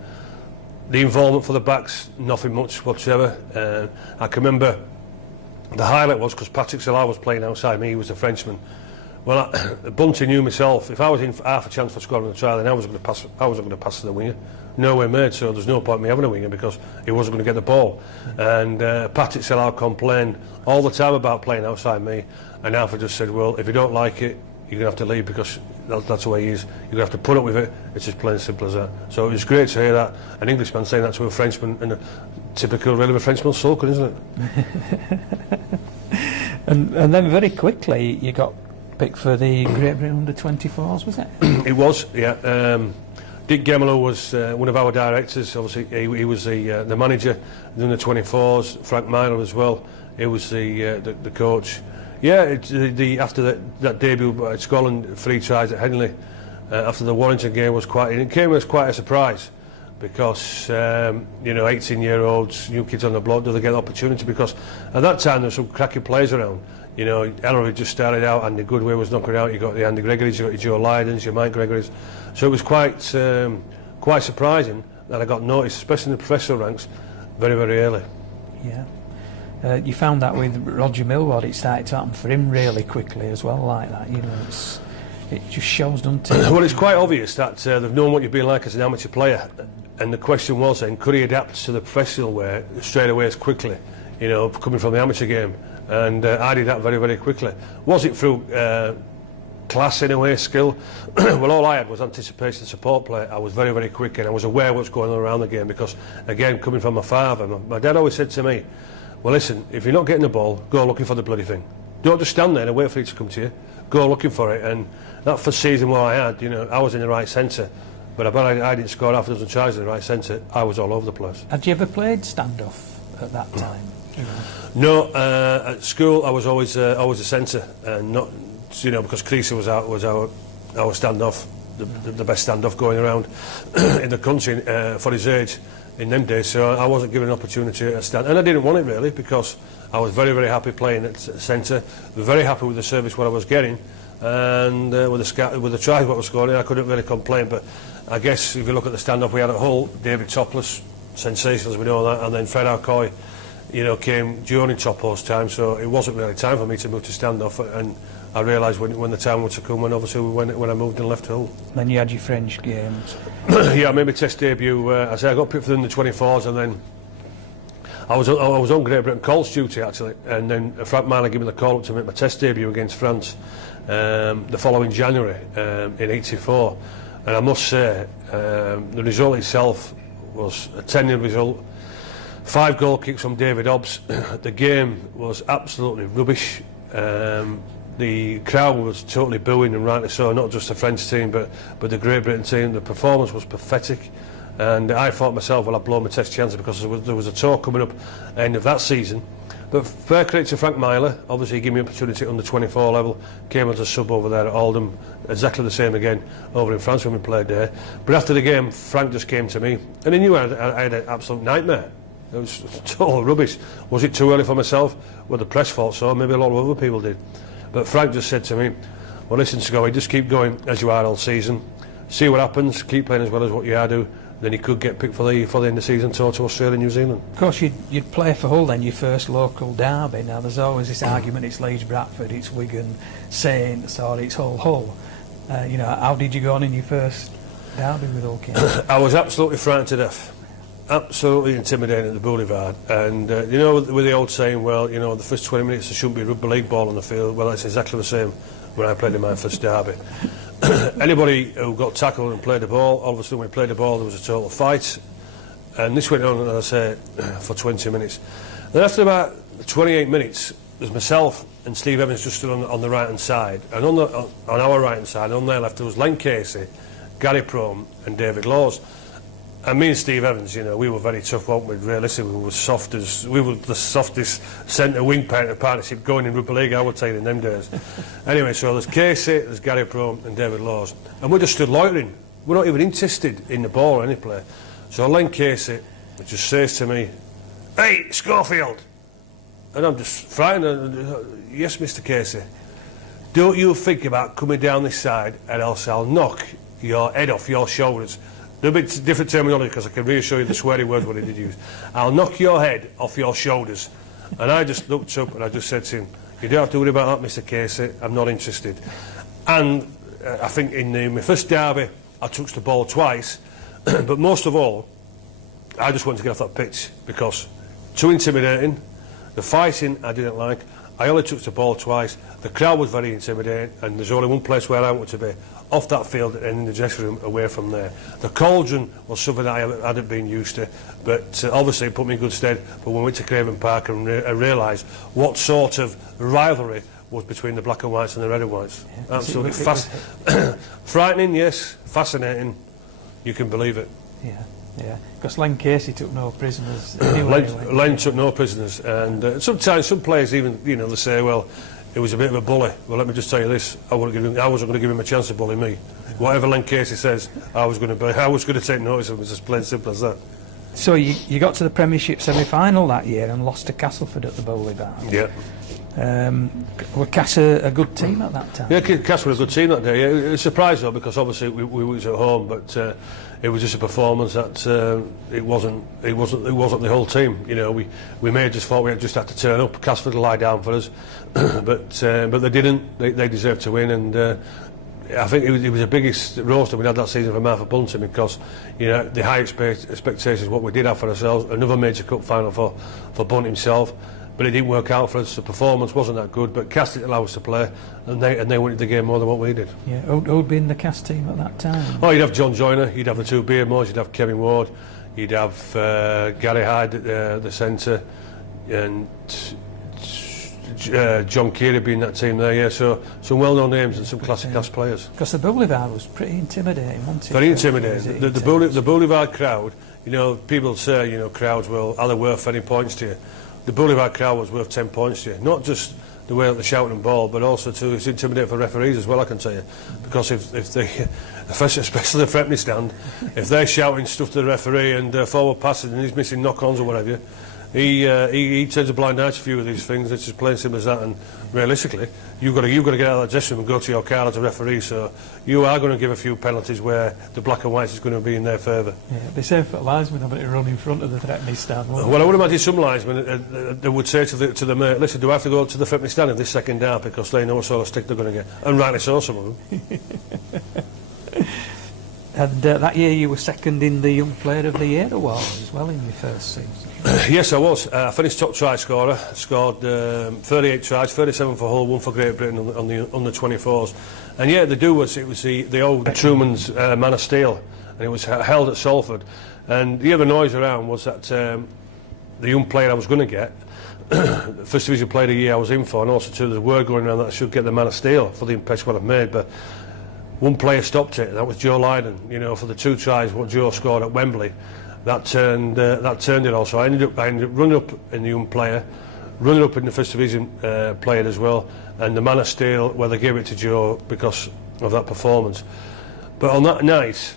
The involvement for the backs, nothing much whatsoever. I can remember the highlight was because Patrick Salah was playing outside me, he was a Frenchman. Well, Bunty knew myself, if I was in half a chance for scoring the try, then I wasn't going to pass to the winger. No way made, so there's no point in me having a winger because he wasn't going to get the ball. And Patrick Salah complained all the time about playing outside me, and Alpha just said, well, if you don't like it, you're going to have to leave, because that's the way he is. You're going to have to put up with it. It's just plain simple as that. So it was great to hear that, an Englishman saying that to a Frenchman, and a typical really of a Frenchman sulking, isn't it? and then very quickly you got picked for the Great Britain under-24s, was it? It was, yeah. Dick Gemelow was one of our directors. Obviously, he was the manager. The under-24s, Frank Minor as well. He was the coach. Yeah, after that debut at Scotland, 3 tries at Headingley, after the Warrington game it came as quite a surprise, because 18-year-olds, new kids on the block, do they get the opportunity? Because at that time there were some cracking players around. Ellery had just started out, Andy Goodway was knocking out. You got the Andy Gregory's, you got your Joe Lydons, your Mike Gregory's. So it was quite quite surprising that I got noticed, especially in the professional ranks, very, very early. Yeah. You found that with Roger Millward, it started to happen for him really quickly as well, like that. You know, it just shows, doesn't it? Well, it's quite obvious that they've known what you've been like as an amateur player, and the question was then, could he adapt to the professional way straight away as quickly, you know, coming from the amateur game? And I did that very, very quickly. Was it through class in a way, skill? Well, all I had was anticipation, support play. I was very, very quick, and I was aware of what's going on around the game because, again, coming from my father, my dad always said to me, well, listen, if you're not getting the ball, go looking for the bloody thing. Don't just stand there and wait for it to come to you. Go looking for it. And that first season where I had, you know, I was in the right centre, but I didn't score half a dozen tries in the right centre. I was all over the place. Had you ever played standoff at that time? You know? No, at school I was always a centre, and not, you know, because Creasy was our standoff, the best standoff going around in the country for his age in them days. So I wasn't given an opportunity to stand, and I didn't want it really because I was very, very happy playing at centre, very happy with the service what I was getting, and with the tries what I was scoring, I couldn't really complain. But I guess if you look at the standoff we had at Hull, David Topless, sensational as we know that, and then Fred Alcoy, you know, came during Toppo's time, so it wasn't really time for me to move to standoff, and I realised when the time was to come, when obviously when I moved and left Hull. Then you had your French games. Yeah, I made my test debut. I got picked for the under-24s, and then I was on Great Britain calls duty actually, and then Frank Myler gave me the call up to make my test debut against France the following January in '84, and I must say the result itself was a 10-0 result. 5 goal kicks from David Hobbs. The game was absolutely rubbish. The crowd was totally booing, and rightly so, not just the French team but the Great Britain team. The performance was pathetic, and I thought myself, well, I've blown my test chances because there was a tour coming up at the end of that season. But fair credit to Frank Myler, obviously he gave me an opportunity on the 24 level, came as a sub over there at Oldham, exactly the same again over in France when we played there. But after the game, Frank just came to me, and he knew I had an absolute nightmare. It was total rubbish. Was it too early for myself? Well, the press thought so, maybe a lot of other people did. But Frank just said to me, well, listen, Scully, just keep going as you are all season. See what happens, keep playing as well as what you are do. Then he could get picked for the end of season tour to Australia and New Zealand. Of course, you'd play for Hull then, your first local derby. Now, there's always this argument, it's Leeds Bradford, it's Wigan Saints, or it's Hull. You know, how did you go on in your first derby with Hull Kings? I was absolutely frightened to death. Absolutely intimidating at the Boulevard, and you know, with the old saying, well, you know, the first 20 minutes there shouldn't be rugby league ball on the field. Well, that's exactly the same when I played in my first derby. Anybody who got tackled and played the ball, obviously when we played the ball there was a total fight, and this went on, as I say, for 20 minutes. Then after about 28 minutes, there's myself and Steve Evans just stood on the right hand side, and on our right hand side, and on their left there was Len Casey, Gary Prome and David Laws. And me and Steve Evans, you know, we were very tough, weren't we? Realistically, we were the softest centre wing partnership going in rugby league, I would say, in them days. Anyway, so there's Casey, there's Gary Prome and David Laws, and we just stood loitering. We're not even interested in the ball or any play. So Len Casey just says to me, "Hey, Schofield," and I'm just frightened. "Yes, Mr. Casey. Don't you think about coming down this side, and else I'll knock your head off your shoulders." A bit different terminology because I can reassure you the sweary words what he did use. "I'll knock your head off your shoulders." And I just looked up and I just said to him, "You don't have to worry about that, Mr. Casey, I'm not interested." And I think in my first derby I touched the ball twice, but most of all I just wanted to get off that pitch because too intimidating, the fighting I didn't like, I only touched the ball twice, the crowd was very intimidating, and there's only one place where I wanted to be, off that field and in the dressing room, away from there. The cauldron was something that I hadn't been used to, but obviously it put me in good stead. But when we went to Craven Park and realised what sort of rivalry was between the black and whites and the red and whites. Yeah, absolutely frightening, yes, fascinating, you can believe it. Yeah, yeah, because Len Casey took no prisoners anyway. Len took no prisoners, and sometimes some players even, you know, they say, well, it was a bit of a bully. Well, let me just tell you this: I wasn't going to give him a chance to bully me. Whatever Len Casey says, I was going to take notice of him. It's as plain simple as that. So you got to the Premiership semi-final that year and lost to Castleford at the Boulevard. Yeah. Were Cass a good team at that time? Yeah, Cass were a good team that day. Yeah, it was a surprise though, because obviously we was at home, but it was just a performance that it wasn't the whole team. You know, we may have just thought we just had to turn up. Cass would lie down for us, but they didn't. They deserved to win, and I think it was the biggest roster we had that season for Martha Bunting, because you know the high expectations what we did have for ourselves. Another major cup final for Bunt himself, but it didn't work out for us. The performance wasn't that good, but Cass didn't allow us to play, and they wanted the game more than what we did. Yeah, who'd been the Cass team at that time? Oh, you'd have John Joyner, you'd have the two Beardmores, you'd have Kevin Ward, you'd have Gary Hyde at the centre, and John Keary being that team there. Yeah, so some well-known names and some classic Cass players. Because the Boulevard was pretty intimidating, wasn't it? Very intimidating. The Boulevard crowd, you know, people say, you know, crowds are they worth any points to you? The Boulevard crowd was worth 10 points to you. Not just the way that they're shouting and ball, but also it's intimidating for referees as well, I can tell you. Because if they, especially the Fretney stand, if they're shouting stuff to the referee and forward passes and he's missing knock-ons or whatever, he turns a blind eye to a few of these things. It's as plain simple as that. And realistically, you've got to get out of that dressing room and go to your car as a referee. So you are going to give a few penalties where the black and white is going to be in their favour. Yeah, it'd be safe for linesmen having to run in front of the Threatening stand. Well, I would imagine some linesmen they would say to the mate, listen, do I have to go to the Threatening stand in this second half, because they know what sort of stick they're going to get, and rightly so, some of them. And that year you were second in the Young Player of the Year award as well in your first season. Yes, I was. I finished top try scorer, scored 38 tries, 37 for Hull, 1 for Great Britain on the under-24s. And yeah, it was the old Truman's Man of Steel, and it was held at Salford. And the other noise around was that the young player I was going to get, First Division Player of the Year I was in for, and also too, there's word going around that I should get the Man of Steel for the impression what I've made, but one player stopped it, and that was Joe Lydon. You know, for the 2 tries what Joe scored at Wembley, that turned it all. So I ended up running up in the young player, running up in the First Division player as well, and the Man of Steel, where they gave it to Joe because of that performance. But on that night,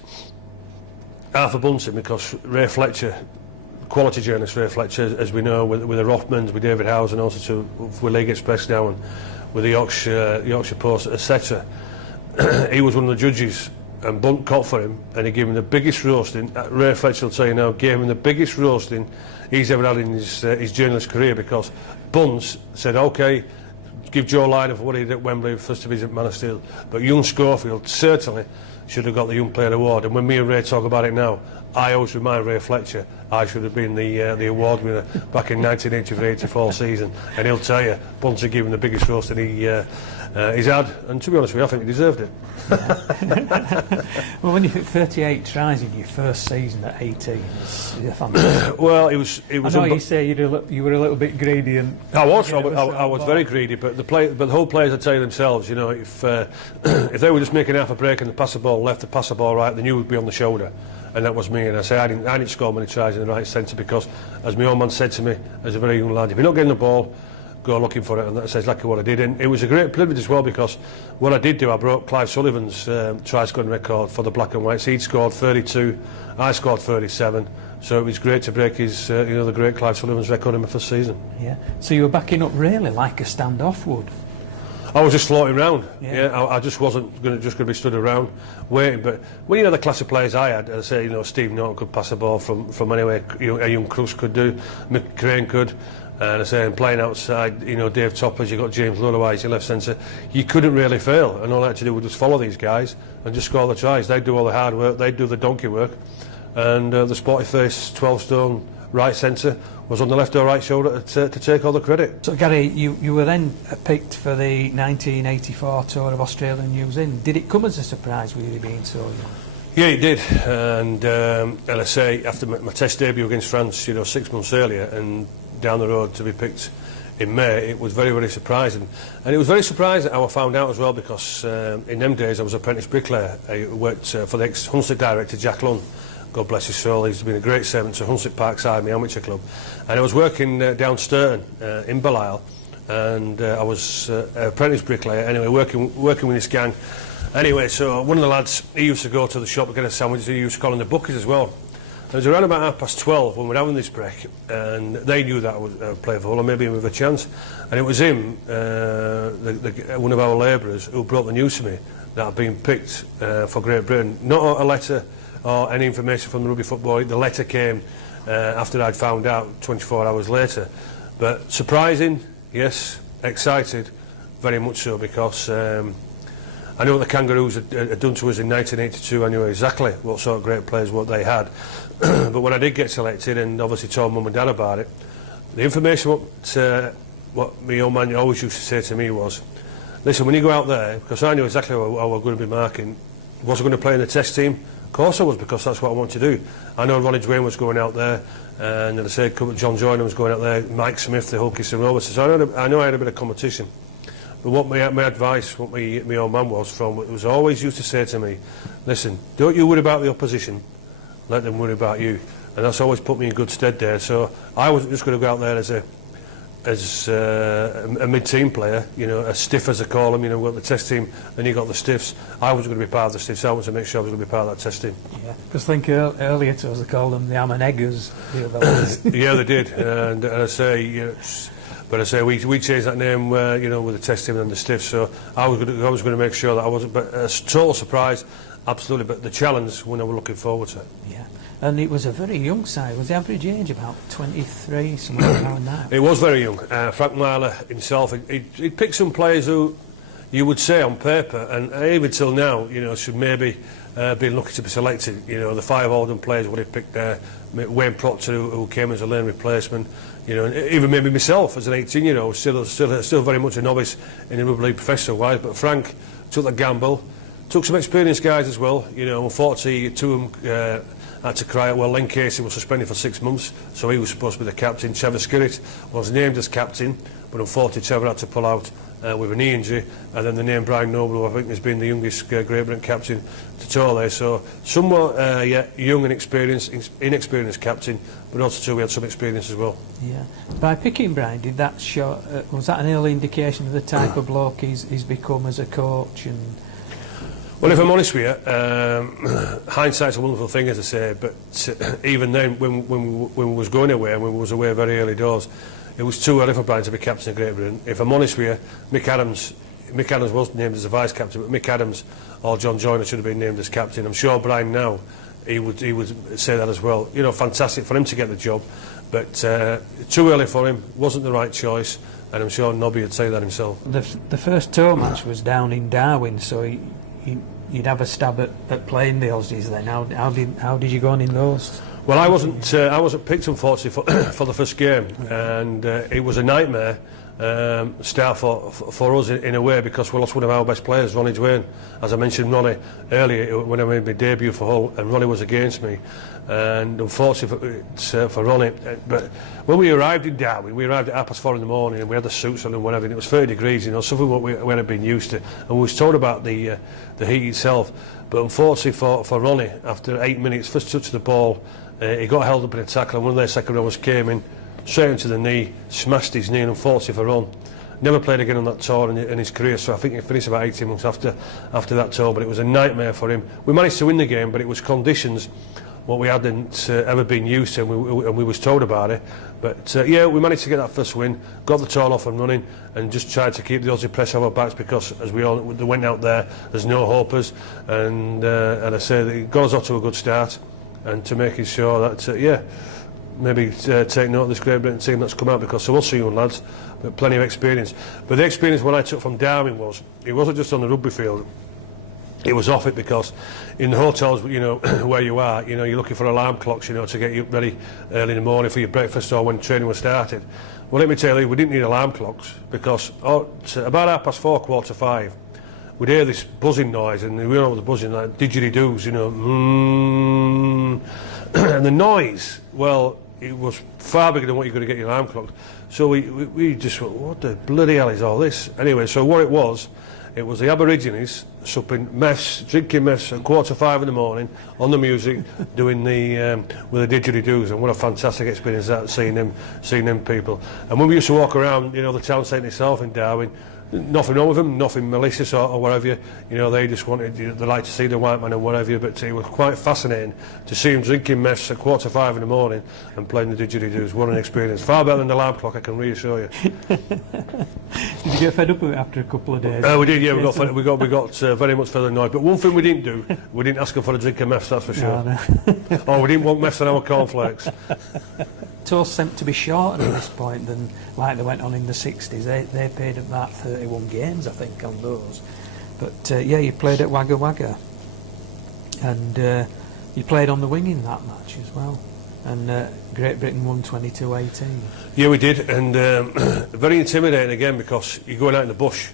Arthur Bunting, because Ray Fletcher, quality journalist Ray Fletcher, as we know, with the Rothmans, with David Howes, and also with League Express now, and with the Yorkshire Post, etc. He was one of the judges, and Bunt caught for him, and he gave him the biggest roasting. Ray Fletcher will tell you now, gave him the biggest roasting he's ever had in his journalist career, because Bunt said, OK, give Joe Lydon for what he did at Wembley, First Division Man of Steel, but young Schofield certainly should have got the Young Player Award. And when me and Ray talk about it now, I always remind Ray Fletcher I should have been the award winner back in 1983-84 season, and he'll tell you Bunt gave him the biggest roasting he's had, and to be honest with you, I think he deserved it. Yeah. Well, when you hit 38 tries in your first season at 18, it's fantastic. Well, it was. I know you say you were a little bit greedy, and I was very greedy, but the whole players would tell you themselves, you know, if they were just making half a break and they pass the ball left, they pass the ball right, they knew it would be on the shoulder. And that was me, and I say I didn't score many tries in the right centre, because, as my old man said to me as a very young lad, if you're not getting the ball, go looking for it, and that's exactly what I did. And it was a great privilege as well, because what I did do, I broke Clive Sullivan's try scoring record for the Black and Whites. He'd scored 32, I scored 37, so it was great to break his, the great Clive Sullivan's record in my first season. Yeah. So you were backing up really like a standoff would. I was just floating around. Yeah, I just wasn't going to be stood around waiting. But when you know the class of players I had, as I say, you know, Steve Norton could pass the ball from anywhere. A young Cruz could do, Mick Crane could, and I say, playing outside, you know, Dave Toppers, you got James Lodaway, your left centre. You couldn't really fail, and all I had to do was just follow these guys and just score the tries. They'd do all the hard work, they'd do the donkey work, and the sporty face 12-stone right centre was on the left or right shoulder to take all the credit. So Gary, you were then picked for the 1984 tour of Australia and New Zealand. Did it come as a surprise with you being so young? Yeah, it did, and I say, after my test debut against France, you know, 6 months earlier, and down the road to be picked in May, it was very, very surprising. And it was very surprising how I found out as well, because in them days I was apprentice bricklayer. I worked for the ex-Hunslet director Jack Lunn. God bless his soul, he's been a great servant to Hunslet Parkside, my amateur club. And I was working down Sturton in Belial, and I was apprentice bricklayer, anyway, working with this gang. Anyway, so one of the lads, he used to go to the shop to get a sandwich, he used to call in the bookies as well. It was around about 12:30 when we were having this break, and they knew that I would play for Hull, and maybe with a chance. And it was him, one of our labourers, who brought the news to me that I'd been picked for Great Britain. Not a letter or any information from the Rugby Football. The letter came after I'd found out 24 hours later. But surprising, yes. Excited, very much so, because I knew what the Kangaroos had done to us in 1982. I knew exactly what sort of great players what they had. But when I did get selected, and obviously told Mum and Dad about it, the information what my old man always used to say to me was, listen, when you go out there, because I knew exactly how I was going to be marking, was I going to play in the test team? Of course I was, because that's what I wanted to do. I know Ronnie Dwayne was going out there, and as I said, John Joyner was going out there, Mike Smith, the Hulkiston Rovers. So I know I had a bit of competition. But what my advice, what my old man was always used to say to me, listen, don't you worry about the opposition, let them worry about you. And that's always put me in good stead there. So I wasn't just going to go out there as a mid-team player, you know, a stiff as I call them, you know, we've got the test team, then you got the stiffs. I wasn't going to be part of the stiffs, I wanted to make sure I was going to be part of that test team. Yeah, because I think earlier to us they called them the Ammoneggers. Yeah, they did, and I say, you know, but I say we changed that name, you know, with the test team and the stiffs. So I was going to make sure that I wasn't. But a total surprise, absolutely. But the challenge, when I was looking forward to it. Yeah, and it was a very young side. Was the average age about 23, somewhere around that? It was very young. Frank Myler himself, he'd picked some players who you would say on paper, and even till now, you know, should maybe been lucky to be selected. You know, the 5 Oldham players would have picked there. Wayne Proctor, who came as a lane replacement. You know, even maybe myself as an 18-year-old, still very much a novice in the rugby league professional wise. But Frank took the gamble, took some experienced guys as well. You know, unfortunately, 2 of them had to cry out. Well, Len Casey was suspended for 6 months, so he was supposed to be the captain. Trevor Skirrett was named as captain, but unfortunately Trevor had to pull out with a knee injury. And then the name Brian Noble, who I think has been the youngest Great Britain captain to Tole. So somewhat young and inexperienced captain, but also too we had some experience as well. Yeah. By picking Brian, did that show? Was that an early indication of the type of bloke he's become as a coach? And well, if I'm honest with you, hindsight's a wonderful thing, as I say. But even then, when we was going away, and we was away very early doors, it was too early for Brian to be captain of Great Britain. If I'm honest with you, Mick Adams was named as a vice captain, but Mick Adams or John Joyner should have been named as captain. I'm sure Brian now, he would say that as well. You know, fantastic for him to get the job, but too early for him, wasn't the right choice, and I'm sure Nobby would say that himself. The first tour match was down in Darwin, so you'd have a stab at playing the Aussies then. How did you go on in those? Well, I wasn't picked, unfortunately, for the first game, and it was a nightmare start for us in a way, because we lost one of our best players, Ronnie Dwayne. As I mentioned Ronnie earlier when I made my debut for Hull, and Ronnie was against me, and unfortunately for Ronnie. But when we arrived in Darwin, we arrived at 4:30 in the morning, and we had the suits on and whatever, and it was 30 degrees, you know, something what we hadn't been used to, and we was told about the heat itself. But unfortunately for Ronnie, after 8 minutes, first touch of the ball, he got held up in a tackle, and one of their second rowers came in, straight into the knee, smashed his knee, and unfortunately for Ron, never played again on that tour in his career. So I think he finished about 18 months after that tour. But it was a nightmare for him. We managed to win the game, but it was conditions what we hadn't ever been used to, and we was told about it. But yeah, we managed to get that first win, got the tour off and running, and just tried to keep the Aussie press on our backs, because as we all went out there, there's no hopers, and I say that it got us off to a good start, and to making sure that yeah, maybe take note of this Great Britain team that's come out, because there was some young lads, but plenty of experience. But the experience what I took from Darwin was, it wasn't just on the rugby field, it was off it, because in the hotels, you know, where you are, you know, you're looking for alarm clocks, you know, to get you ready early in the morning for your breakfast or when training was started. Well, let me tell you, we didn't need alarm clocks, because about 4:15, 5:15, we'd hear this buzzing noise, and we know what the buzzing, like didgeridoos, you know, and the noise, well, it was far bigger than what you're going to get your alarm clock. So we just went, what the bloody hell is all this? Anyway, so what it was the Aborigines supping mess, drinking mess at 4:45 in the morning on the music, doing the with the didgeridoos, and what a fantastic experience that, seeing them people. And when we used to walk around, you know, the town centre itself in Darwin, Nothing wrong with them, nothing malicious or whatever. You know, they just wanted, they like to see the white man and whatever. But it was quite fascinating to see him drinking mess at 4:45 in the morning and playing the didgeridoos. What an experience! Far better than the alarm clock, I can reassure you. Did you get fed up with it after a couple of days? We did, yeah. We got very much further annoyed. But one thing we didn't do, we didn't ask him for a drink of mess. That's for sure. No. Oh, we didn't want mess on our cornflakes. Tours seem to be shorter at this point than like they went on in the 60s. They played about 31 games, I think, on those. But yeah, you played at Wagga Wagga, and you played on the wing in that match as well. And Great Britain won 22-18. Yeah, we did, and very intimidating again because you're going out in the bush.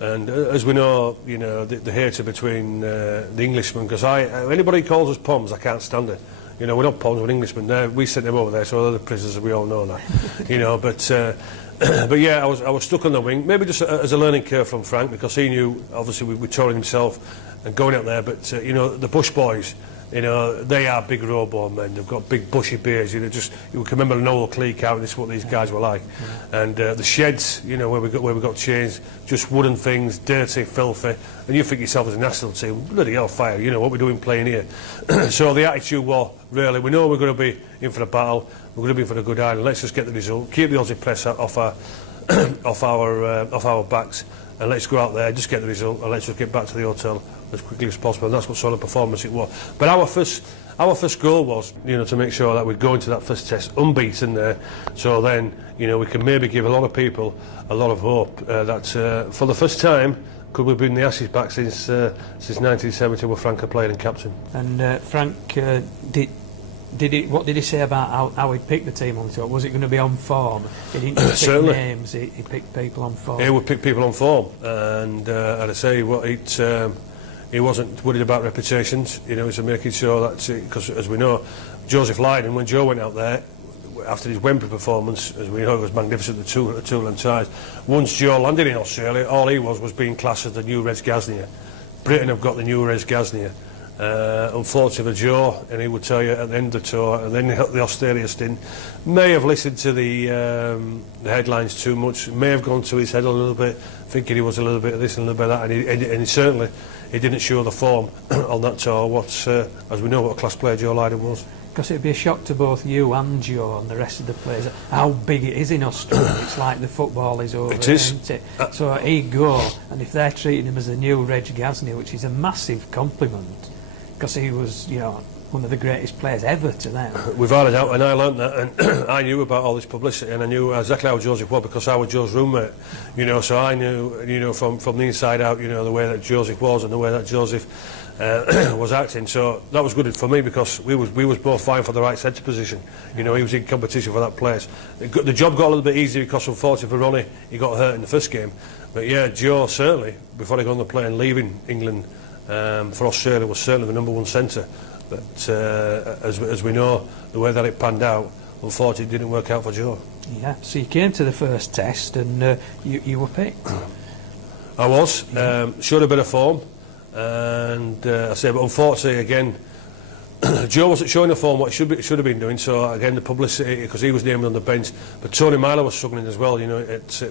And as we know, you know, the hatred between the Englishmen, because anybody who calls us Poms, I can't stand it. You know, we're not Poms, we're Englishmen. We sent them over there, so they're the prisoners, we all know that. You know, but yeah, I was stuck on the wing, maybe just as a learning curve from Frank, because he knew, obviously, we touring himself and going out there, but, you know, the bush boys, you know, they are big rowboat men. They've got big bushy beards. You know, you can remember an old clique out. This is what these guys were like. Yeah. And the sheds, you know, where we got chains, just wooden things, dirty, filthy. And you think yourself as a national team, bloody hellfire. You know what we're doing playing here. So the attitude was really, we know we're going to be in for a battle. We're going to be in for a good island. Let's just get the result. Keep the Aussie press off our off our backs, and let's go out there, just get the result, and let's just get back to the hotel as quickly as possible. And that's what sort of performance it was. But our first goal was, you know, to make sure that we'd go into that first test unbeaten there. So then, you know, we can maybe give a lot of people a lot of hope that for the first time could we bring the Ashes back since 1970, where Frank had played and captain. And Frank what did he say about how he picked the team on tour? Was it going to be on form? He didn't just pick names, he picked people on form. He would pick people on form, and as I say, he wasn't worried about reputations. You know, he was making sure that, because as we know, Joseph Lydon, when Joe went out there after his Wembley performance, as we know, it was magnificent, the two and ties. Once Joe landed in Australia, all he was being classed as the new Res Gasnier. Britain have got the new Res Gasnier. Unfortunately for Joe, and he would tell you at the end of the tour, and then the Australia stint, may have listened to the headlines too much, may have gone to his head a little bit, thinking he was a little bit of this and a little bit of that, and he certainly didn't show the form on that tour, as we know what a class player Joe Lydon was. Because it'd be a shock to both you and Joe and the rest of the players how big it is in Australia. It's like the football is over, isn't it? So he'd go, and if they're treating him as the new Reg Gasnier, which is a massive compliment, because he was, you know, one of the greatest players ever to them. Without a doubt, and I learnt that, and I knew about all this publicity, and I knew exactly how Joseph was because I was Joe's roommate, you know, so I knew, you know, from the inside out, you know, the way that Joseph was and the way that Joseph was acting. So that was good for me because we was both vying for the right centre position. You know, he was in competition for that place. The job got a little bit easier because, unfortunately for Ronnie, he got hurt in the first game. But yeah, Joe certainly, before he got on the plane leaving England for Australia, was certainly the number one centre. But as we know, the way that it panned out, unfortunately, it didn't work out for Joe. Yeah, so you came to the first test and you were picked. I was, showed a bit of form, and I say, but unfortunately, again, Joe wasn't showing the form what he should have been doing. So again, the publicity, because he was named on the bench, but Tony Myler was struggling as well, you know,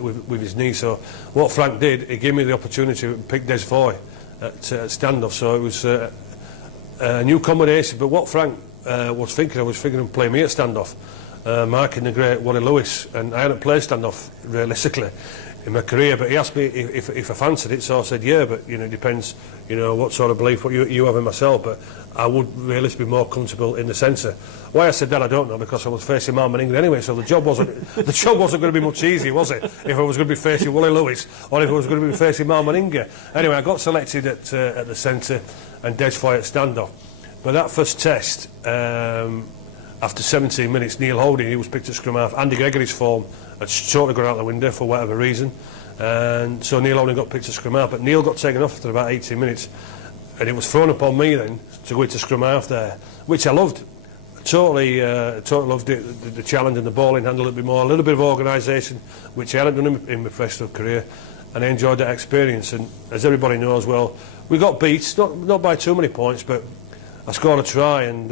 with his knee. So what Frank did, he gave me the opportunity to pick Des Foy at standoff. So it was a new combination. But what Frank was thinking of playing me at standoff, marking the great Wally Lewis, and I hadn't played standoff realistically in my career, but he asked me if I fancied it, so I said yeah, but you know, it depends, you know, what sort of belief what you have in myself, but I would realistically be more comfortable in the centre. Why I said that I don't know, because I was facing Marman England anyway, so the job wasn't going to be much easier, was it? If I was going to be facing Wally Lewis or if I was going to be facing Marman England. Anyway, I got selected at the centre and Des Foy at standoff. But that first test, after 17 minutes, Neil Holding, he was picked at scrum half. Andy Gregory's form had totally gone out the window for whatever reason, and so Neil Holding got picked at scrum half. But Neil got taken off after about 18 minutes, and it was thrown upon me then to go into scrum half there, which I loved. Totally loved it, the challenge and the ball in hand a little bit more, a little bit of organisation, which I hadn't done in my professional career, and I enjoyed that experience. And as everybody knows well, we got beat, not by too many points, but I scored a try, and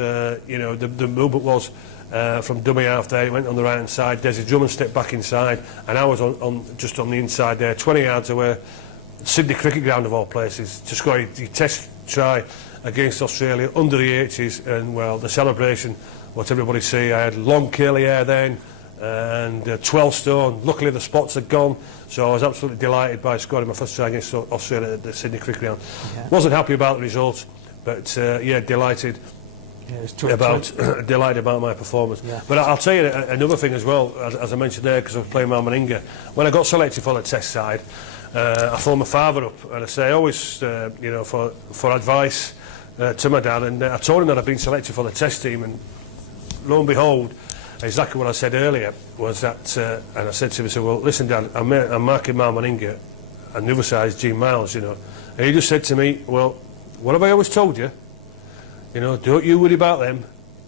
you know, the movement was from dummy half there. He went on the right hand side. Desi Drummond stepped back inside, and I was just on the inside there, 20 yards away. Sydney Cricket Ground of all places, to score your test try against Australia under the H's, and well, the celebration, what everybody see. I had long curly hair then, and 12 stone. Luckily the spots had gone, so I was absolutely delighted by scoring my first try against Australia at the Sydney Cricket Ground. Yeah. Wasn't happy about the result, but yeah, delighted. Yeah, delighted about my performance. Yeah. But I'll tell you another thing as well, as I mentioned there, because I was playing Mal Meninga. When I got selected for the test side, I phoned my father up, and I say always, you know, for advice to my dad, and I told him that I'd been selected for the test team, and lo and behold, exactly what I said earlier was that, and I said to him, I said, well, listen, Dad, I'm marking Mal Meninga, and the other side is Gene Miles, you know, and he just said to me, well, what have I always told you? You know, don't you worry about them,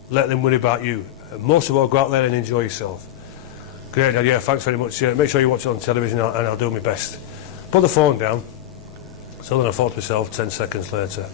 let them worry about you. And most of all, go out there and enjoy yourself. Great, Dad, yeah, thanks very much. Make sure you watch it on television, and I'll do my best. Put the phone down. So then I thought to myself 10 seconds later,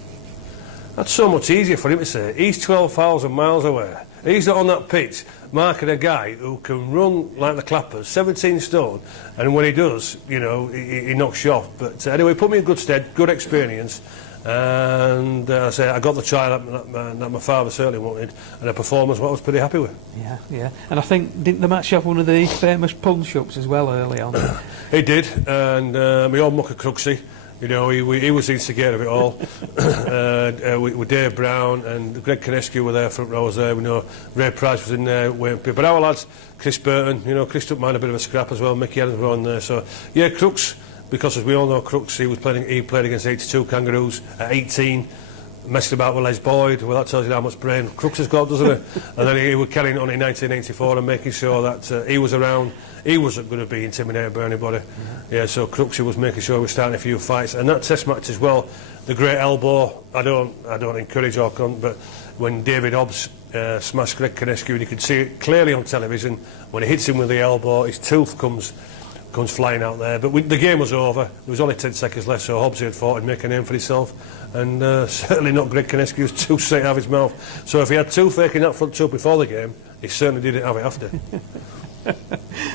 that's so much easier for him to say. He's 12,000 miles away. He's not on that pitch marking a guy who can run like the clappers, 17 stone, and when he does, you know, he knocks you off. But anyway, put me in good stead, good experience. And I say I got the try that my father certainly wanted, and a performance what I was pretty happy with. Yeah, yeah. And I think, didn't the match have one of the famous punch-ups as well early on? It did, and my old mucker Cruxy, you know, he was the instigator of it all. With Dave Brown and Greg Kinescu were there, front row was there. We know Ray Price was in there waiting. But our lads, Chris Burton, you know, Chris took mine a bit of a scrap as well. Mickey Adams were on there. So yeah, Crux. Because as we all know, Crooks, he played against 82 Kangaroos at 18, messing about with Les Boyd. Well, that tells you how much brain Crooks has got, doesn't it? And then he was carrying on in 1984 and making sure that he was around. He wasn't going to be intimidated by anybody. Yeah, so Crooks was making sure he was starting a few fights. And that test match as well, the great elbow. I don't encourage or con, but when David Hobbs smashed Greg Kinescu, and you could see it clearly on television, when he hits him with the elbow, his tooth comes flying out there, but the game was over. There was only 10 seconds left, so Hobbs had fought and make a name for himself, and certainly not Greg Kinescu's tooth straight out of his mouth. So if he had toothache in that front tooth before the game, he certainly didn't have it after.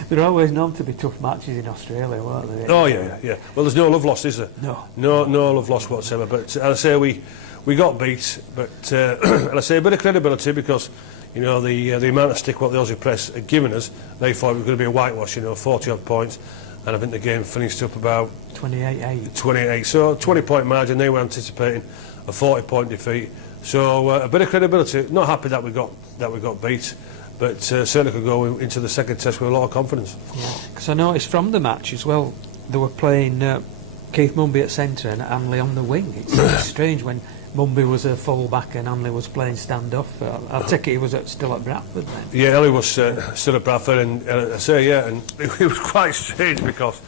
They're always known to be tough matches in Australia, weren't they? Oh yeah, yeah. Well, there's no love lost, is there? No love lost whatsoever. But as I say, we got beat, but and I say a bit of credibility because, you know, the amount of stick what the Aussie press had given us, they thought it was going to be a whitewash, you know, 40-odd points, and I think the game finished up about 28-8. 28, so 20-point margin. They were anticipating a 40-point defeat, so a bit of credibility. Not happy that we got beat, but certainly could go into the second test with a lot of confidence. Yeah, because I noticed from the match as well, they were playing Keith Mumby at centre and Hanley on the wing. It's strange when Mumby was a full-back and Hanley was playing stand-off. I take it he was still at Bradford then. Yeah, Ellie was still at Bradford, and I say, yeah, and it was quite strange because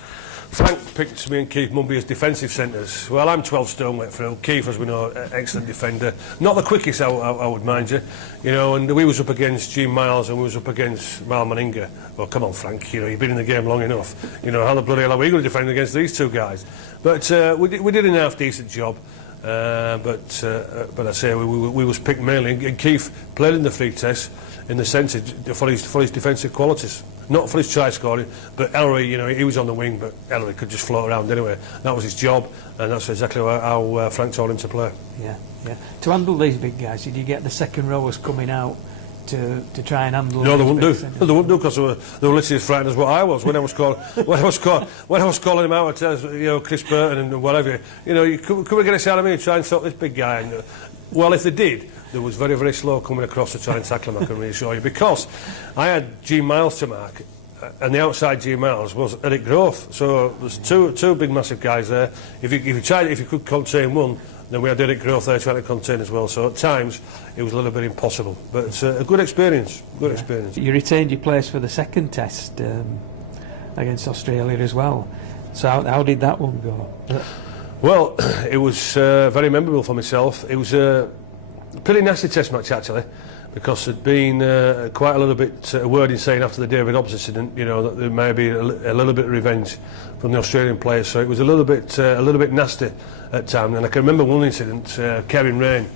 Frank picked me and Keith Mumby as defensive centres. Well, I'm 12 stone wet through. Keith, as we know, excellent defender. Not the quickest, I would mind you. You know, and we was up against Gene Miles and we was up against Mal Meninga. Well, come on, Frank, you know, you've been in the game long enough. You know, how the bloody hell are we going to defend against these two guys? But we did a half-decent job. But I say we was picked mainly, and Keith played in the free test in the centre for his defensive qualities, not for his try scoring. But Ellery, you know, he was on the wing, but Ellery could just float around anyway. That was his job, and that's exactly how Frank told him to play. Yeah, yeah. To handle these big guys, did you get the second rowers coming out to try and handle? No, they wouldn't do. No, they wouldn't do because they were literally as frightened as what I was when I was calling him out at you know, Chris Burton and whatever. You know, could we get a shot of me and try and stop this big guy? And, well, if they did, there was very, very slow coming across to try and tackle him, I can reassure you, because I had Gene Miles to mark, and the outside Gene Miles was Eric Groth. So there's two big, massive guys there. If you could contain one, then we had Eric Groth there trying to contain as well. So at times it was a little bit impossible, but it's a good experience. Good experience. You retained your place for the second test against Australia as well. So how did that one go? Well, it was very memorable for myself. It was a pretty nasty test match actually, because there'd been quite a little bit word in saying after the David Hobbs incident, you know, that there may be a little bit of revenge from the Australian players. So it was a little bit nasty at times. And I can remember one incident, Kevin Rain,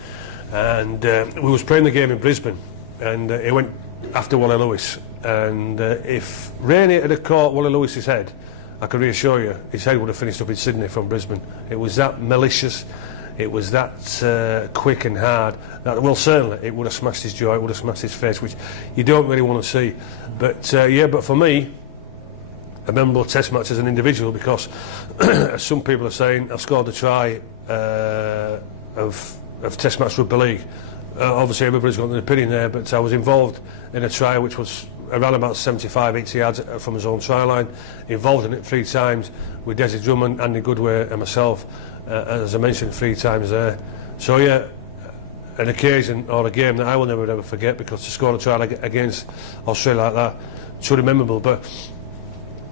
and we was playing the game in Brisbane, and it went after Wally Lewis, and if Rainey had caught Wally Lewis's head, I can reassure you, his head would have finished up in Sydney from Brisbane. It was that malicious, it was that quick and hard, that, well, certainly it would have smashed his jaw, it would have smashed his face, which you don't really want to see. But yeah, but for me, a memorable test match as an individual, because as some people are saying, I've scored a try of test match rugby league. Obviously everybody's got an opinion there, but I was involved in a try which was around about 75, 80 yards from his own try line, involved in it 3 times with Desi Drummond, Andy Goodway and myself, as I mentioned, 3 times there. So yeah, an occasion or a game that I will never ever forget, because to score a try against Australia like that, truly memorable. But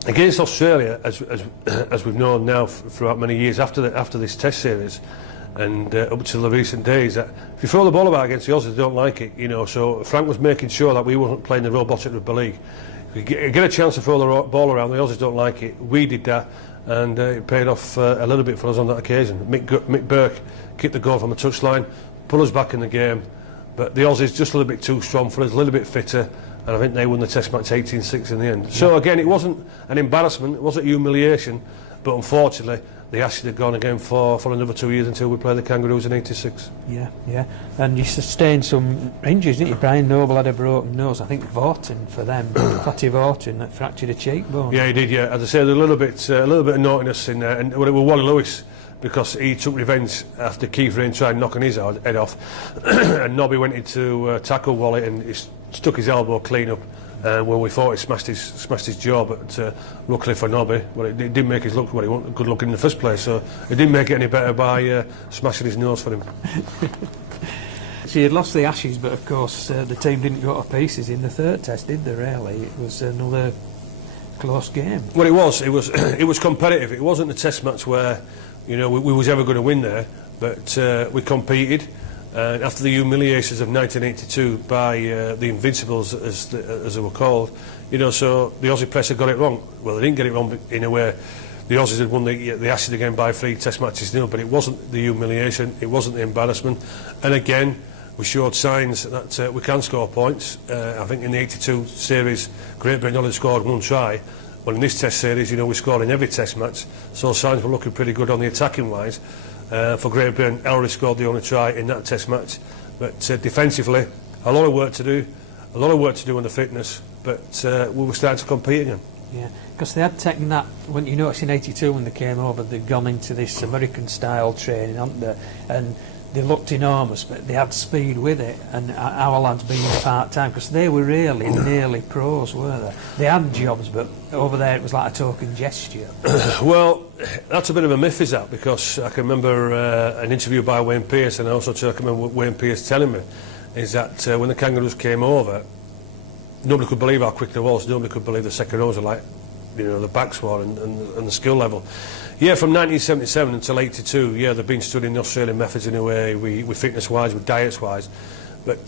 against Australia, as we've known now throughout many years after this test series, and up to the recent days, that if you throw the ball about against the Aussies, they don't like it, you know. So Frank was making sure that we wasn't playing the robotic rugby league. If you get a chance to throw the ball around, the Aussies don't like it. We did that, and it paid off a little bit for us on that occasion. Mick Burke kicked the goal from the touchline, put us back in the game, but the Aussies just a little bit too strong for us, a little bit fitter, and I think they won the test match 18-6 in the end. Yeah. So again, it wasn't an embarrassment, it wasn't humiliation, but unfortunately the Ashes had gone again for another 2 years until we played the Kangaroos in '86. Yeah. And you sustained some injuries, didn't you? Brian Noble had a broken nose. I think Vorton for them, Fatty Vorton, that fractured a cheekbone. Yeah, he did. Yeah, as I said, a little bit of naughtiness in there, and well, it was Wally Lewis, because he took revenge after Keith Rain tried knocking his head off, and Nobby went into tackle Wally and he stuck his elbow clean up. Well, we thought he smashed his jaw, but luckily for Nobby, well, it didn't make his look what he wanted, good looking in the first place. So it didn't make it any better by smashing his nose for him. So you had lost the Ashes, but of course the team didn't go to pieces in the 3rd test, did they? Really, it was another close game. Well, it was competitive. It wasn't a test match where, you know, we was ever going to win there, but we competed. And after the humiliations of 1982 by the Invincibles, as they were called, you know, so the Aussie press had got it wrong. Well, they didn't get it wrong in a way. The Aussies had won the Ashes again by 3 test matches nil, but it wasn't the humiliation, it wasn't the embarrassment. And again, we showed signs that we can score points. I think in the '82 series, Great Britain only scored 1 try. Well, in this test series, you know, we scored in every test match, so signs were looking pretty good on the attacking wise. For Great Britain, Ellery scored the only try in that test match, but defensively, a lot of work to do on the fitness, but we were starting to compete again. Yeah, because they had taken that, when you notice in '82 when they came over, they'd gone into this American style training, hadn't they? And they looked enormous, but they had speed with it, and our lads being part-time, because they were really nearly pros, weren't they? They had jobs, but over there it was like a token gesture. Well, that's a bit of a myth, is that? Because I can remember an interview by Wayne Pearce, and also I can remember Wayne Pearce telling me, is that when the Kangaroos came over, nobody could believe how quick they was, nobody could believe the second rows were like, you know, the backs were and the skill level. Yeah, from 1977 until '82, yeah, they've been studying the Australian methods in a way, we fitness-wise, with diets-wise. But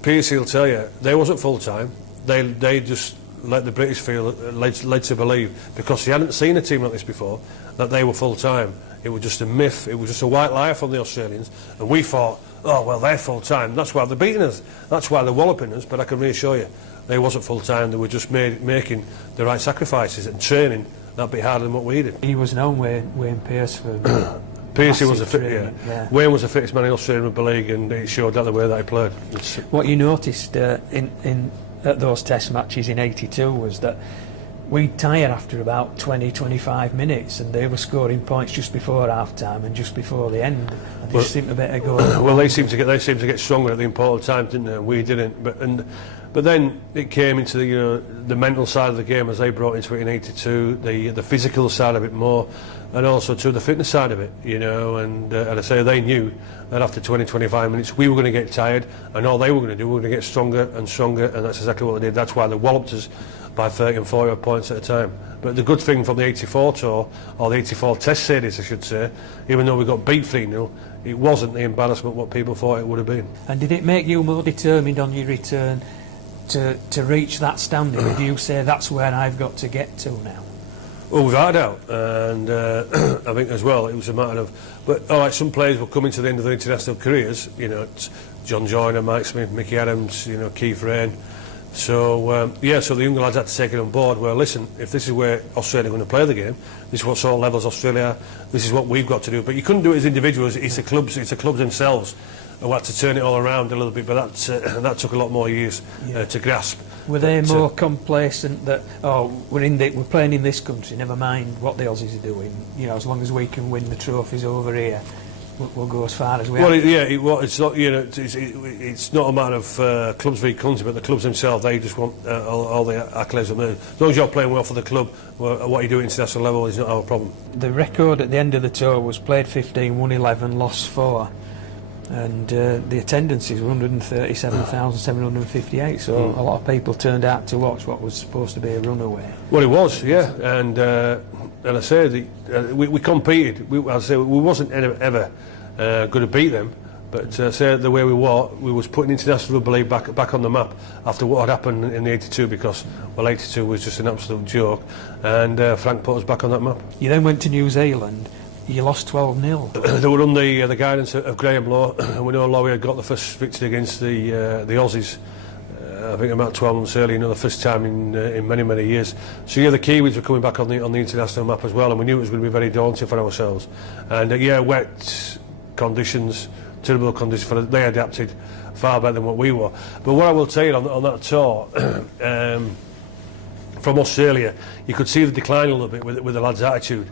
Pearce will tell you, they wasn't full-time. They just let the British feel led to believe, because they hadn't seen a team like this before, that they were full-time. It was just a myth. It was just a white lie from the Australians, and we thought, oh well, they're full-time. That's why they're beating us. That's why they're walloping us. But I can reassure you, they wasn't full-time. They were just making the right sacrifices and training that bit harder than what we did. He was known, Wayne Pearce, for Pearce was yeah. Wayne was the fittest man in Australian Rugby League, and it showed that the way that he played. What you noticed at those test matches in '82 was that we'd tire after about 20-25 minutes, and they were scoring points just before half time and just before the end. And they seemed a bit of going. Well, they seemed to get stronger at the important times, didn't they? And we didn't. But then it came into the mental side of the game as they brought into it in '82, the physical side of it more, and also to the fitness side of it, you know. And I say they knew that after 20-25 minutes we were going to get tired, and all they were going to do, we were going to get stronger and stronger, and that's exactly what they did. That's why they walloped us by 30 and 40 points at a time. But the good thing from the '84 tour, or the '84 test series I should say, even though we got beat 3-0, it wasn't the embarrassment what people thought it would have been. And did it make you more determined on your return to reach that standard? Did you say that's where I've got to get to now? Well, without a doubt, and I think as well it was a matter of, but all right, some players were coming to the end of their international careers, you know, John Joyner, Mike Smith, Mickey Adams, you know, Keith Rain, So so the younger lads had to take it on board. Well, listen, if this is where Australia are going to play the game, this is what sort of levels Australia are. This is what we've got to do. But you couldn't do it as individuals. It's the clubs. It's the clubs themselves who had to turn it all around a little bit. But that took a lot more years to grasp. Were they more complacent that we're playing in this country, never mind what the Aussies are doing? As long as we can win the trophies over here, we'll go as far as we. Well, it's not. It's not a matter of clubs v country, but the clubs themselves. They just want all the accolades. As long as you're playing well for the club, what you do at international level is not our problem. The record at the end of the tour was played 15, won 11, lost 4. And the attendances were 137,758, so a lot of people turned out to watch what was supposed to be a runaway. Well, it was, yeah, and I say we competed. We wasn't ever going to beat them, but I say the way we was putting international rugby league back on the map after what had happened in the '82, because 82 was just an absolute joke, and Frank put us back on that map. You then went to New Zealand. You lost 12-0. They were under the guidance of Graham Law, and we know Lowy had got the first victory against the Aussies. I think about 12 months early, the first time in many years. So the Kiwis were coming back on the international map as well, and we knew it was going to be very daunting for ourselves. And wet conditions, terrible conditions. They adapted far better than what we were. But what I will tell you on that tour. From Australia, you could see the decline a little bit with the lads' attitude.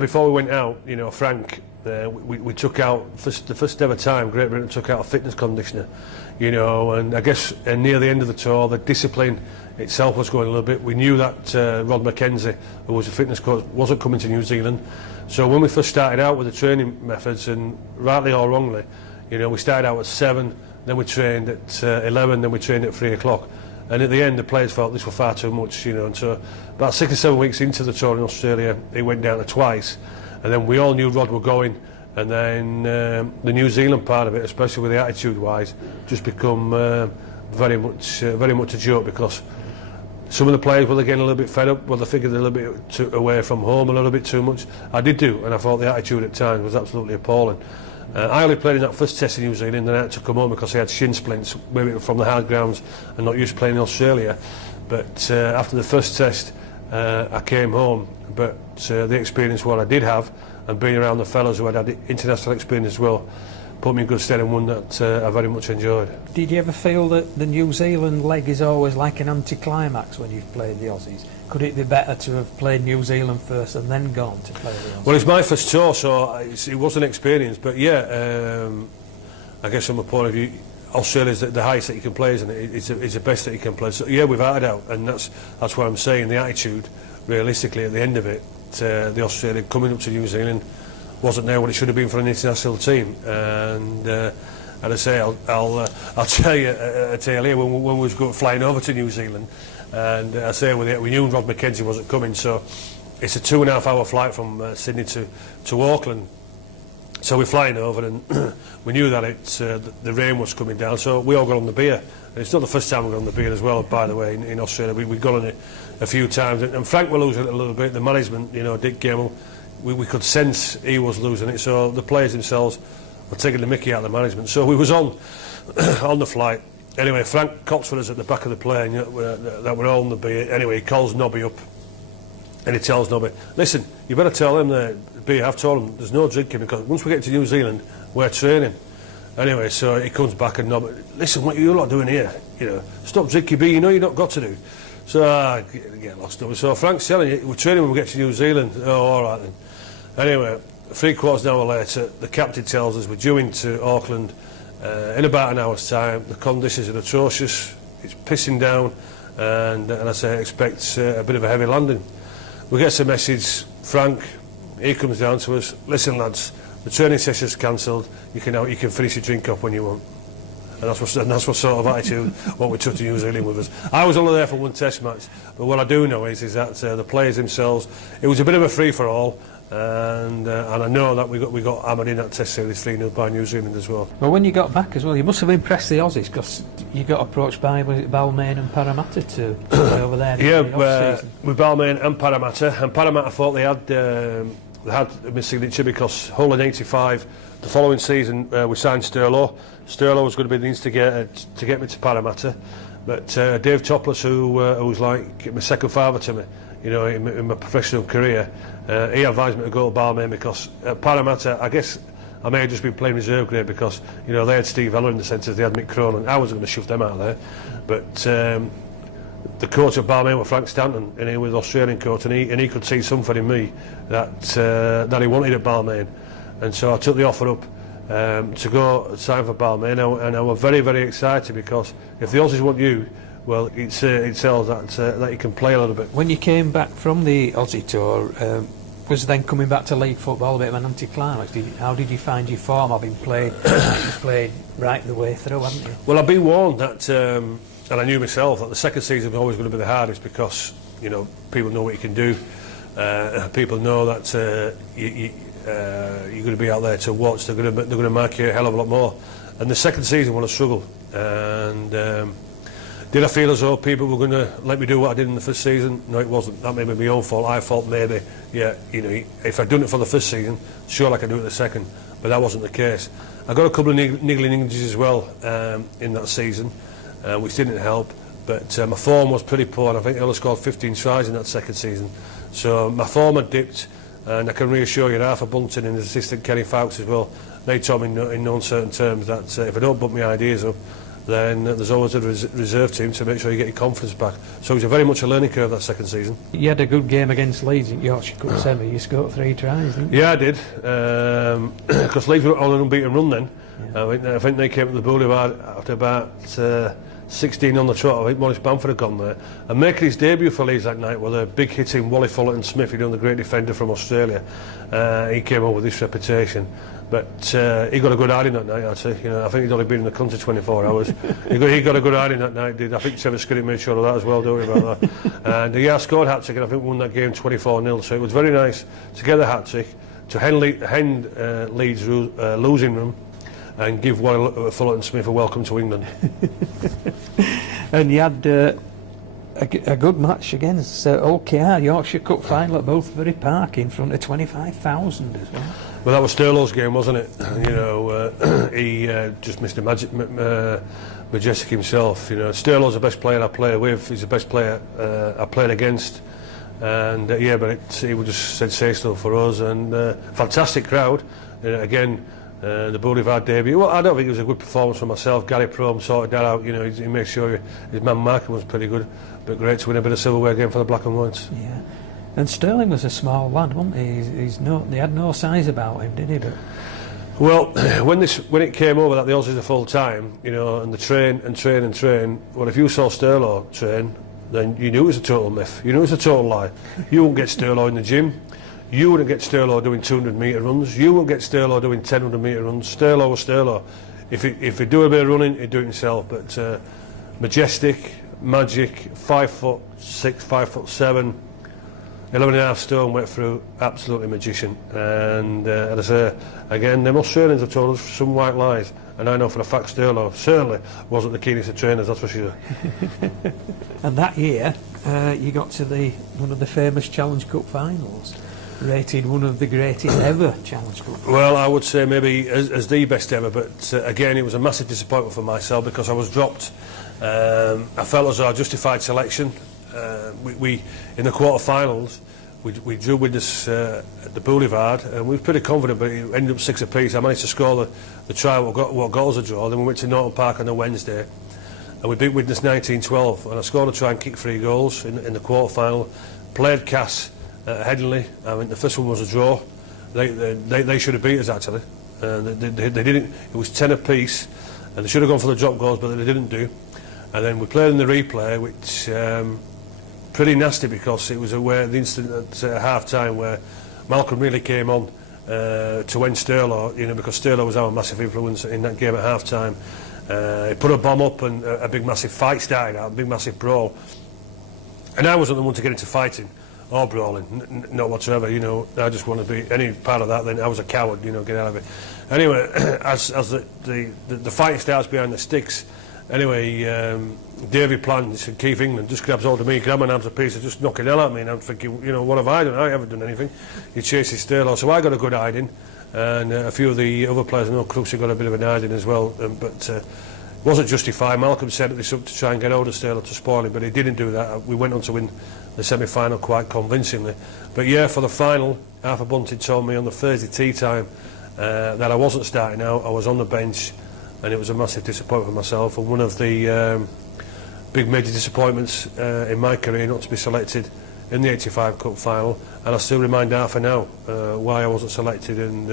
Before we went out, Frank, we took out the first ever time Great Britain took out a fitness conditioner, and I guess near the end of the tour, the discipline itself was going a little bit. We knew that Rod McKenzie, who was a fitness coach, wasn't coming to New Zealand. So when we first started out with the training methods, and rightly or wrongly, we started out at 7, then we trained at 11, then we trained at 3 o'clock. And at the end, the players felt this was far too much, and so about 6 or 7 weeks into the tour in Australia, it went down to twice, and then we all knew Rod were going, and then the New Zealand part of it, especially with the attitude-wise, just become very much a joke, because some of the players were getting a little bit fed up, they figured a little bit away from home a little bit too much. I did do, and I thought the attitude at times was absolutely appalling. I only played in that first test in New Zealand, and I had to come home because I had shin splints, maybe from the hard grounds and not used to playing in Australia. But after the first test, I came home. But the experience what I did have, and being around the fellows who had international experience as well, put me in good stead, and one that I very much enjoyed. Did you ever feel that the New Zealand leg is always like an anticlimax when you've played the Aussies? Could it be better to have played New Zealand first and then gone to play the Aussies? Well, it's my first tour, so it was an experience. But I guess from a point of view, Australia's the highest that you can play, isn't it? It's the best that you can play. So without a doubt, and that's what I'm saying. The attitude, realistically, at the end of it, the Australia coming up to New Zealand wasn't there what it should have been for an international team. And I say, I'll tell you a tale here when we was flying over to New Zealand. And I say we knew Rod McKenzie wasn't coming, so it's a 2.5-hour flight from Sydney to Auckland. So we're flying over, and we knew that the rain was coming down, so we all got on the beer. And it's not the first time we got on the beer as well, by the way, in Australia. We got on it a few times, and Frank was losing it a little bit. The management, Dick Gemmell, we could sense he was losing it, so the players themselves were taking the mickey out of the management. So we was on the flight. Anyway, Frank cops for us at the back of the plane that we're all on the beer. Anyway, he calls Nobby up, and he tells Nobby, listen, you better tell him the beer. I've told him there's no drinking, because once we get to New Zealand, we're training. Anyway, so he comes back, and Nobby, listen, what are you lot doing here? Stop drinking beer, you've not got to do. So I get lost up. So Frank's telling you, we're training when we get to New Zealand. Oh, all right then. Anyway, 3/4 hour later, the captain tells us we're due into Auckland in about an hour's time. The conditions are atrocious, it's pissing down, and I say I expect a bit of a heavy landing. We get a message, Frank, he comes down to us, listen lads, the training session's cancelled, you can finish your drink up when you want. And that's what sort of attitude what we took to New Zealand with us. I was only there for one test match, but what I do know is that the players themselves, it was a bit of a free-for-all, and I know that we got hammered in that test series 3-0 by New Zealand as well. Well, when you got back as well, you must have impressed the Aussies, because you got approached by Balmain and Parramatta to play over there. Yeah, with Balmain and Parramatta thought they had they had my signature because Hull in '85, the following season we signed Sterlo. Sterlo was going to be the instigator to get me to Parramatta, but Dave Topless, who was like my second father to me, you know, in my professional career, he advised me to go to Balmain because at Parramatta, I guess I may have just been playing reserve grade because, you know, they had Steve Eller in the centres, they had Mick Cronin. I wasn't going to shove them out of there, but the coach at Balmain was Frank Stanton, and he was the Australian coach, and he could see something in me that he wanted at Balmain, and so I took the offer up to go sign for Balmain, and I was very, very excited because if the Aussies want you, well, it tells that you can play a little bit. When you came back from the Aussie tour, was then coming back to league football a bit of an anticlimax? How did you find your form? Having played, you've played right the way through, haven't you? Well, I've been warned that, and I knew myself that the second season was always going to be the hardest because, you know, people know what you can do. People know that you're going to be out there to watch. They're going to mark you a hell of a lot more. And the second season was a struggle. And did I feel as though people were going to let me do what I did in the first season? No, it wasn't. That may be my own fault. I thought maybe, yeah, you know, if I'd done it for the first season, sure I could do it the second. But that wasn't the case. I got a couple of niggling injuries as well in that season, which didn't help. But my form was pretty poor, and I think I only scored 15 tries in that second season. So my form had dipped, and I can reassure you, Arthur Bunton and his assistant Kenny Fowkes as well, they told me in no uncertain terms that if I don't put my ideas up, then there's always a reserve team to make sure you get your confidence back. So it was very much a learning curve that second season. You had a good game against Leeds in Yorkshire Cup semi. You scored 3 tries, didn't you? Yeah, I did. Because Leeds were on an unbeaten run then. Yeah. I think they came to the Boulevard after about 16 on the trot. I think Maurice Bamford had gone there. And making his debut for Leeds that night was a big hitting Wally Fullerton-Smith, who'd done the great defender from Australia. He came over with this reputation. But he got a good hiding that night, actually. You know, I think he'd only been in the country 24 hours. he got a good hiding that night, did. I think Trevor Skiddy made sure of that as well, don't we, about that? And yeah, I scored hat-trick, and I think we won that game 24-0. So it was very nice to get the hat-trick, to end Leeds' losing run, and give Fullerton-Smith a welcome to England. And you had a good match against OKR, Yorkshire Cup final at Boothbury Park in front of 25,000 as well. Well, that was Sterlo's game, wasn't it? You know, he just missed a majestic himself. You know, Sterlo's the best player I play with. He's the best player I played against. And yeah, but it was just sensational for us, and fantastic crowd. Again, the Boulevard debut. Well, I don't think it was a good performance for myself. Gary Prome sorted that out. You know, he made sure his man marking was pretty good. But great to win a bit of silverware again for the Black and Whites. Yeah. And Sterling was a small lad, wasn't he? They had no size about him, did he? But well, when it came over that the Aussies are full time, you know, and the train. Well, if you saw Sterlo train, then you knew it was a total myth. You knew it was a total lie. You wouldn't get Sterlo in the gym. You wouldn't get Sterlo doing 200-metre runs. You wouldn't get Sterlo doing 1,000-metre runs. Sterlo was Sterlo. If he'd do a bit of running, he'd do it himself. But majestic, magic, 5'6", 5'7". 11.5 stone wet through, absolutely magician. And as I say, again, them Australians have told us some white lies, and I know for a fact Sterlo certainly wasn't the keenest of trainers, that's for sure. And that year, you got to one of the famous Challenge Cup finals, rated one of the greatest ever Challenge Cup finals. Well, I would say maybe as the best ever, but again, it was a massive disappointment for myself because I was dropped. I felt as though I justified selection. We in the quarter-finals, we drew with this at the Boulevard, and we were pretty confident, but it ended up 6 apiece. I managed to score the try what got us a draw. Then we went to Norton Park on a Wednesday, and we beat Widnes 19-12, and I scored a try and kicked 3 goals in the quarter-final. Played Cass at Headingley. I mean, the first one was a draw. They should have beat us, actually. They didn't. It was 10 apiece, and they should have gone for the drop goals, but they didn't do. And then we played in the replay, which pretty nasty because it was the instant at half-time where Malcolm really came on to end Sterlo, you know, because Sterlo was our massive influence in that game at half-time. He put a bomb up and a big massive fight started out, a big massive brawl. And I wasn't the one to get into fighting or brawling, not whatsoever, you know. I just want to be any part of that, then I was a coward, you know, get out of it. Anyway, as the fighting starts behind the sticks, Anyway, Davy planned, said, Keith England just grabs hold of me, grab my arms a piece, and just knock it hell at me, and I'm thinking, you know, what have I done? I haven't done anything. He chases Stirlo, so I got a good hiding, and a few of the other players, I know Crooksy got a bit of an hiding as well, but it wasn't justified. Malcolm set this up to try and get hold of Stirlo to spoil it, but he didn't do that. We went on to win the semi-final quite convincingly. But yeah, for the final, Arthur Bunting told me on the Thursday tea time that I wasn't starting out, I was on the bench, and it was a massive disappointment for myself, and one of the big major disappointments in my career not to be selected in the 85 Cup final. And I still remind Arthur now why I wasn't selected, and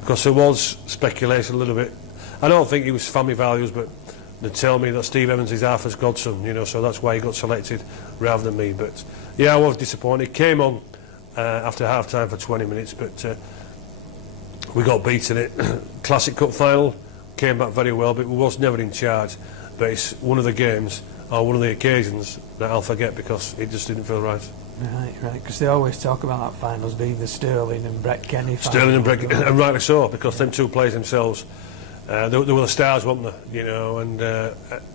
because there was speculation a little bit. I don't think he was family values, but they tell me that Steve Evans is Arthur's godson, you know, so that's why he got selected rather than me. But yeah, I was disappointed. Came on after half time for 20 minutes, but we got beaten it. Classic Cup final, came back very well, but we was never in charge. But it's one of the games, or one of the occasions, that I'll forget because it just didn't feel right. Right, because they always talk about that finals being the Sterling and Brett Kenny final. Sterling and Brett, and rightly so, because them two players themselves, they were the stars, weren't they? You know, and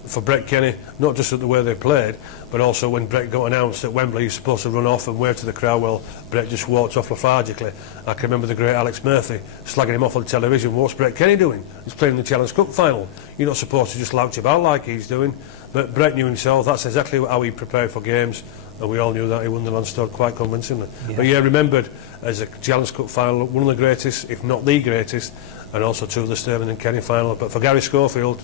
for Brett Kenny, not just at the way they played, but also when Brett got announced at Wembley, he was supposed to run off and wave to the crowd. Well, Brett just walked off lethargically. I can remember the great Alex Murphy slagging him off on the television. What's Brett Kenny doing? He's playing the Challenge Cup final. You're not supposed to just slouch about like he's doing. But Brett knew himself. That's exactly how he prepared for games, and we all knew that he won the Leinster quite convincingly. Yeah. But yeah, remembered as a Challenge Cup final, one of the greatest, if not the greatest, and also two of the Sterling and Kenny final. But for Gary Schofield,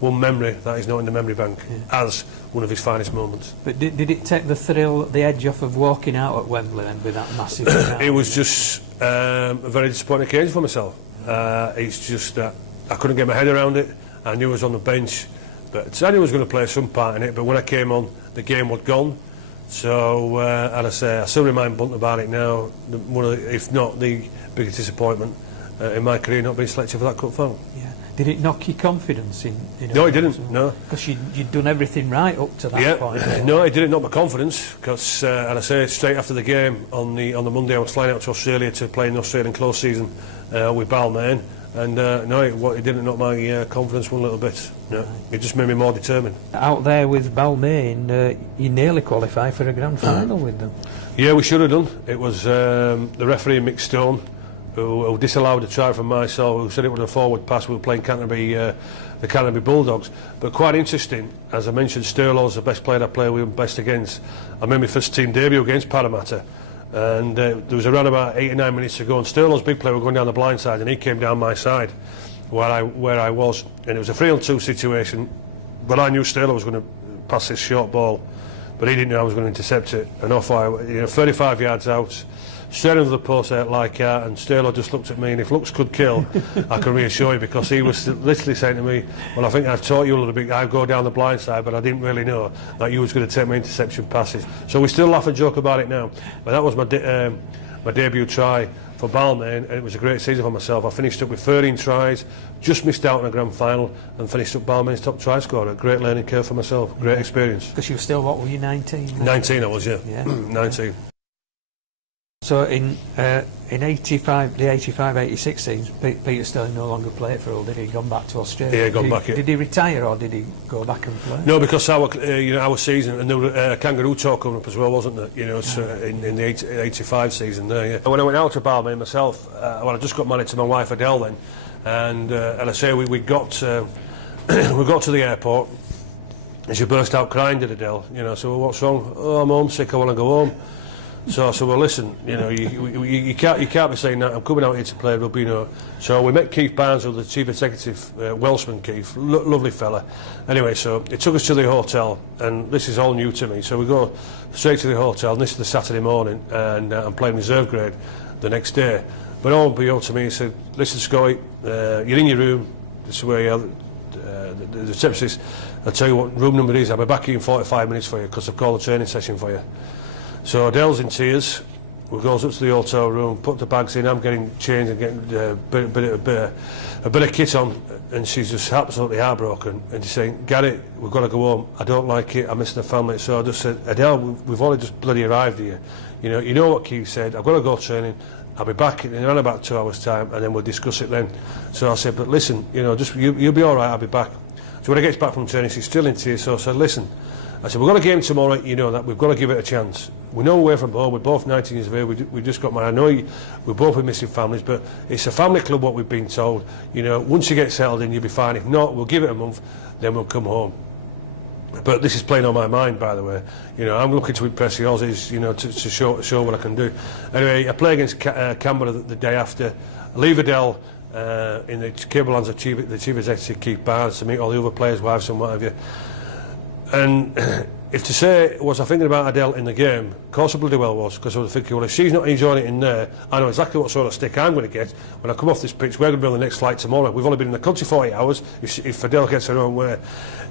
one memory that is not in the memory bank as one of his finest moments. But did it take the thrill, the edge off of walking out at Wembley then with that massive crowd? It was just a very disappointing occasion for myself. It's just that I couldn't get my head around it. I knew I was on the bench, but I knew I was going to play some part in it. But when I came on, the game was gone. So, and I say, I still remind Bunt about it now. One of the, if not the biggest disappointment in my career, not being selected for that cup final. Yeah. Did it knock your confidence in no, it didn't. No, because you'd done everything right up to that point. No, it didn't knock my confidence. Because, and I say, straight after the game on the Monday, I was flying out to Australia to play in the Australian close season with Balmain. And no, it didn't knock my confidence one little bit. No, it just made me more determined. Out there with Balmain, you nearly qualified for a grand final with them. Yeah, we should have done. It was the referee Mick Stone who disallowed a try from myself, who said it was a forward pass. We were playing Canterbury, the Canterbury Bulldogs. But quite interesting, as I mentioned, Stirlow's the best player I played with, best against. I remember my first team debut against Parramatta. And there was around about 8 or 9 minutes to go, and Stirlow's big player was going down the blind side, and he came down my side where I was, and it was a 3-on-2 situation, but I knew Stirlow was going to pass this short ball, but he didn't know I was going to intercept it, and off I, 35 yards out, straight into the post out like that, and Stirlow just looked at me, and if looks could kill, I can reassure you, because he was literally saying to me, well, I think I've taught you a little bit, I go down the blind side, but I didn't really know that you was going to take my interception passes. So we still laugh and joke about it now, but that was my debut try for Balmain, and it was a great season for myself. I finished up with 13 tries, just missed out on a grand final, and finished up Balmain's top try scorer. A great learning curve for myself, great experience. Because you were still, what were you, 19? 19 I was, yeah. 19. So in 85, the 85-86 seasons, Peter Sterling no longer played for Hull, did he? Gone back to Australia. Yeah, gone back. Did he retire, or did he go back and play? No, because our season, and there was Kangaroo Tour coming up as well, wasn't there? You know, in the 85 season there. Yeah. When I went out to Balmain myself, well, I just got married to my wife Adele then, and I say we got we got to the airport, and she burst out crying, did Adele? You know, so what's wrong? Oh, I'm homesick. I want to go home. So I said, well, listen, you know, you can't be saying that. I'm coming out here to play rugby, you know. So we met Keith Barnes, who was the chief executive, Welshman Keith, lovely fella. Anyway, so he took us to the hotel, and this is all new to me. So we go straight to the hotel, and this is the Saturday morning, and I'm playing reserve grade the next day. But all unbeknownst to me, he said, listen, Scotty, you're in your room. This is where you are, the receptionist. I'll tell you what room number it is. I'll be back here in 45 minutes for you, because I've called a training session for you. So Adele's in tears. We goes up to the hotel room, put the bags in. I'm getting changed and getting a bit of kit on, and she's just absolutely heartbroken. And she's saying, "Gary, we've got to go home. I don't like it. I miss the family." So I just said, "Adele, we've only just bloody arrived here. You know what Keith said. I've got to go training. I'll be back in around about 2 hours' time, and then we'll discuss it then." So I said, "But listen, you know, just you'll be all right. I'll be back." So when I get back from training, she's still in tears, so I said, listen, I said, we've got a game tomorrow, you know that, we've got to give it a chance. We know we're from home, we're both 19 years of age, we just got married. I know we're both with missing families, but it's a family club, what we've been told. You know, once you get settled in, you'll be fine. If not, we'll give it a month, then we'll come home. But this is playing on my mind, by the way. You know, I'm looking to impress the Aussies, you know, to show what I can do. Anyway, I play against Canberra the day after. I leave Adele in the capable hands of the chief executive, Keith Barnes, to meet all the other players' wives and what have you. And if to say, was I thinking about Adele in the game, of course I bloody well was, because I was thinking, well, if she's not enjoying it in there, I know exactly what sort of stick I'm going to get when I come off this pitch. We're going to be on the next flight tomorrow. We've only been in the country 40 hours if Adele gets her own way.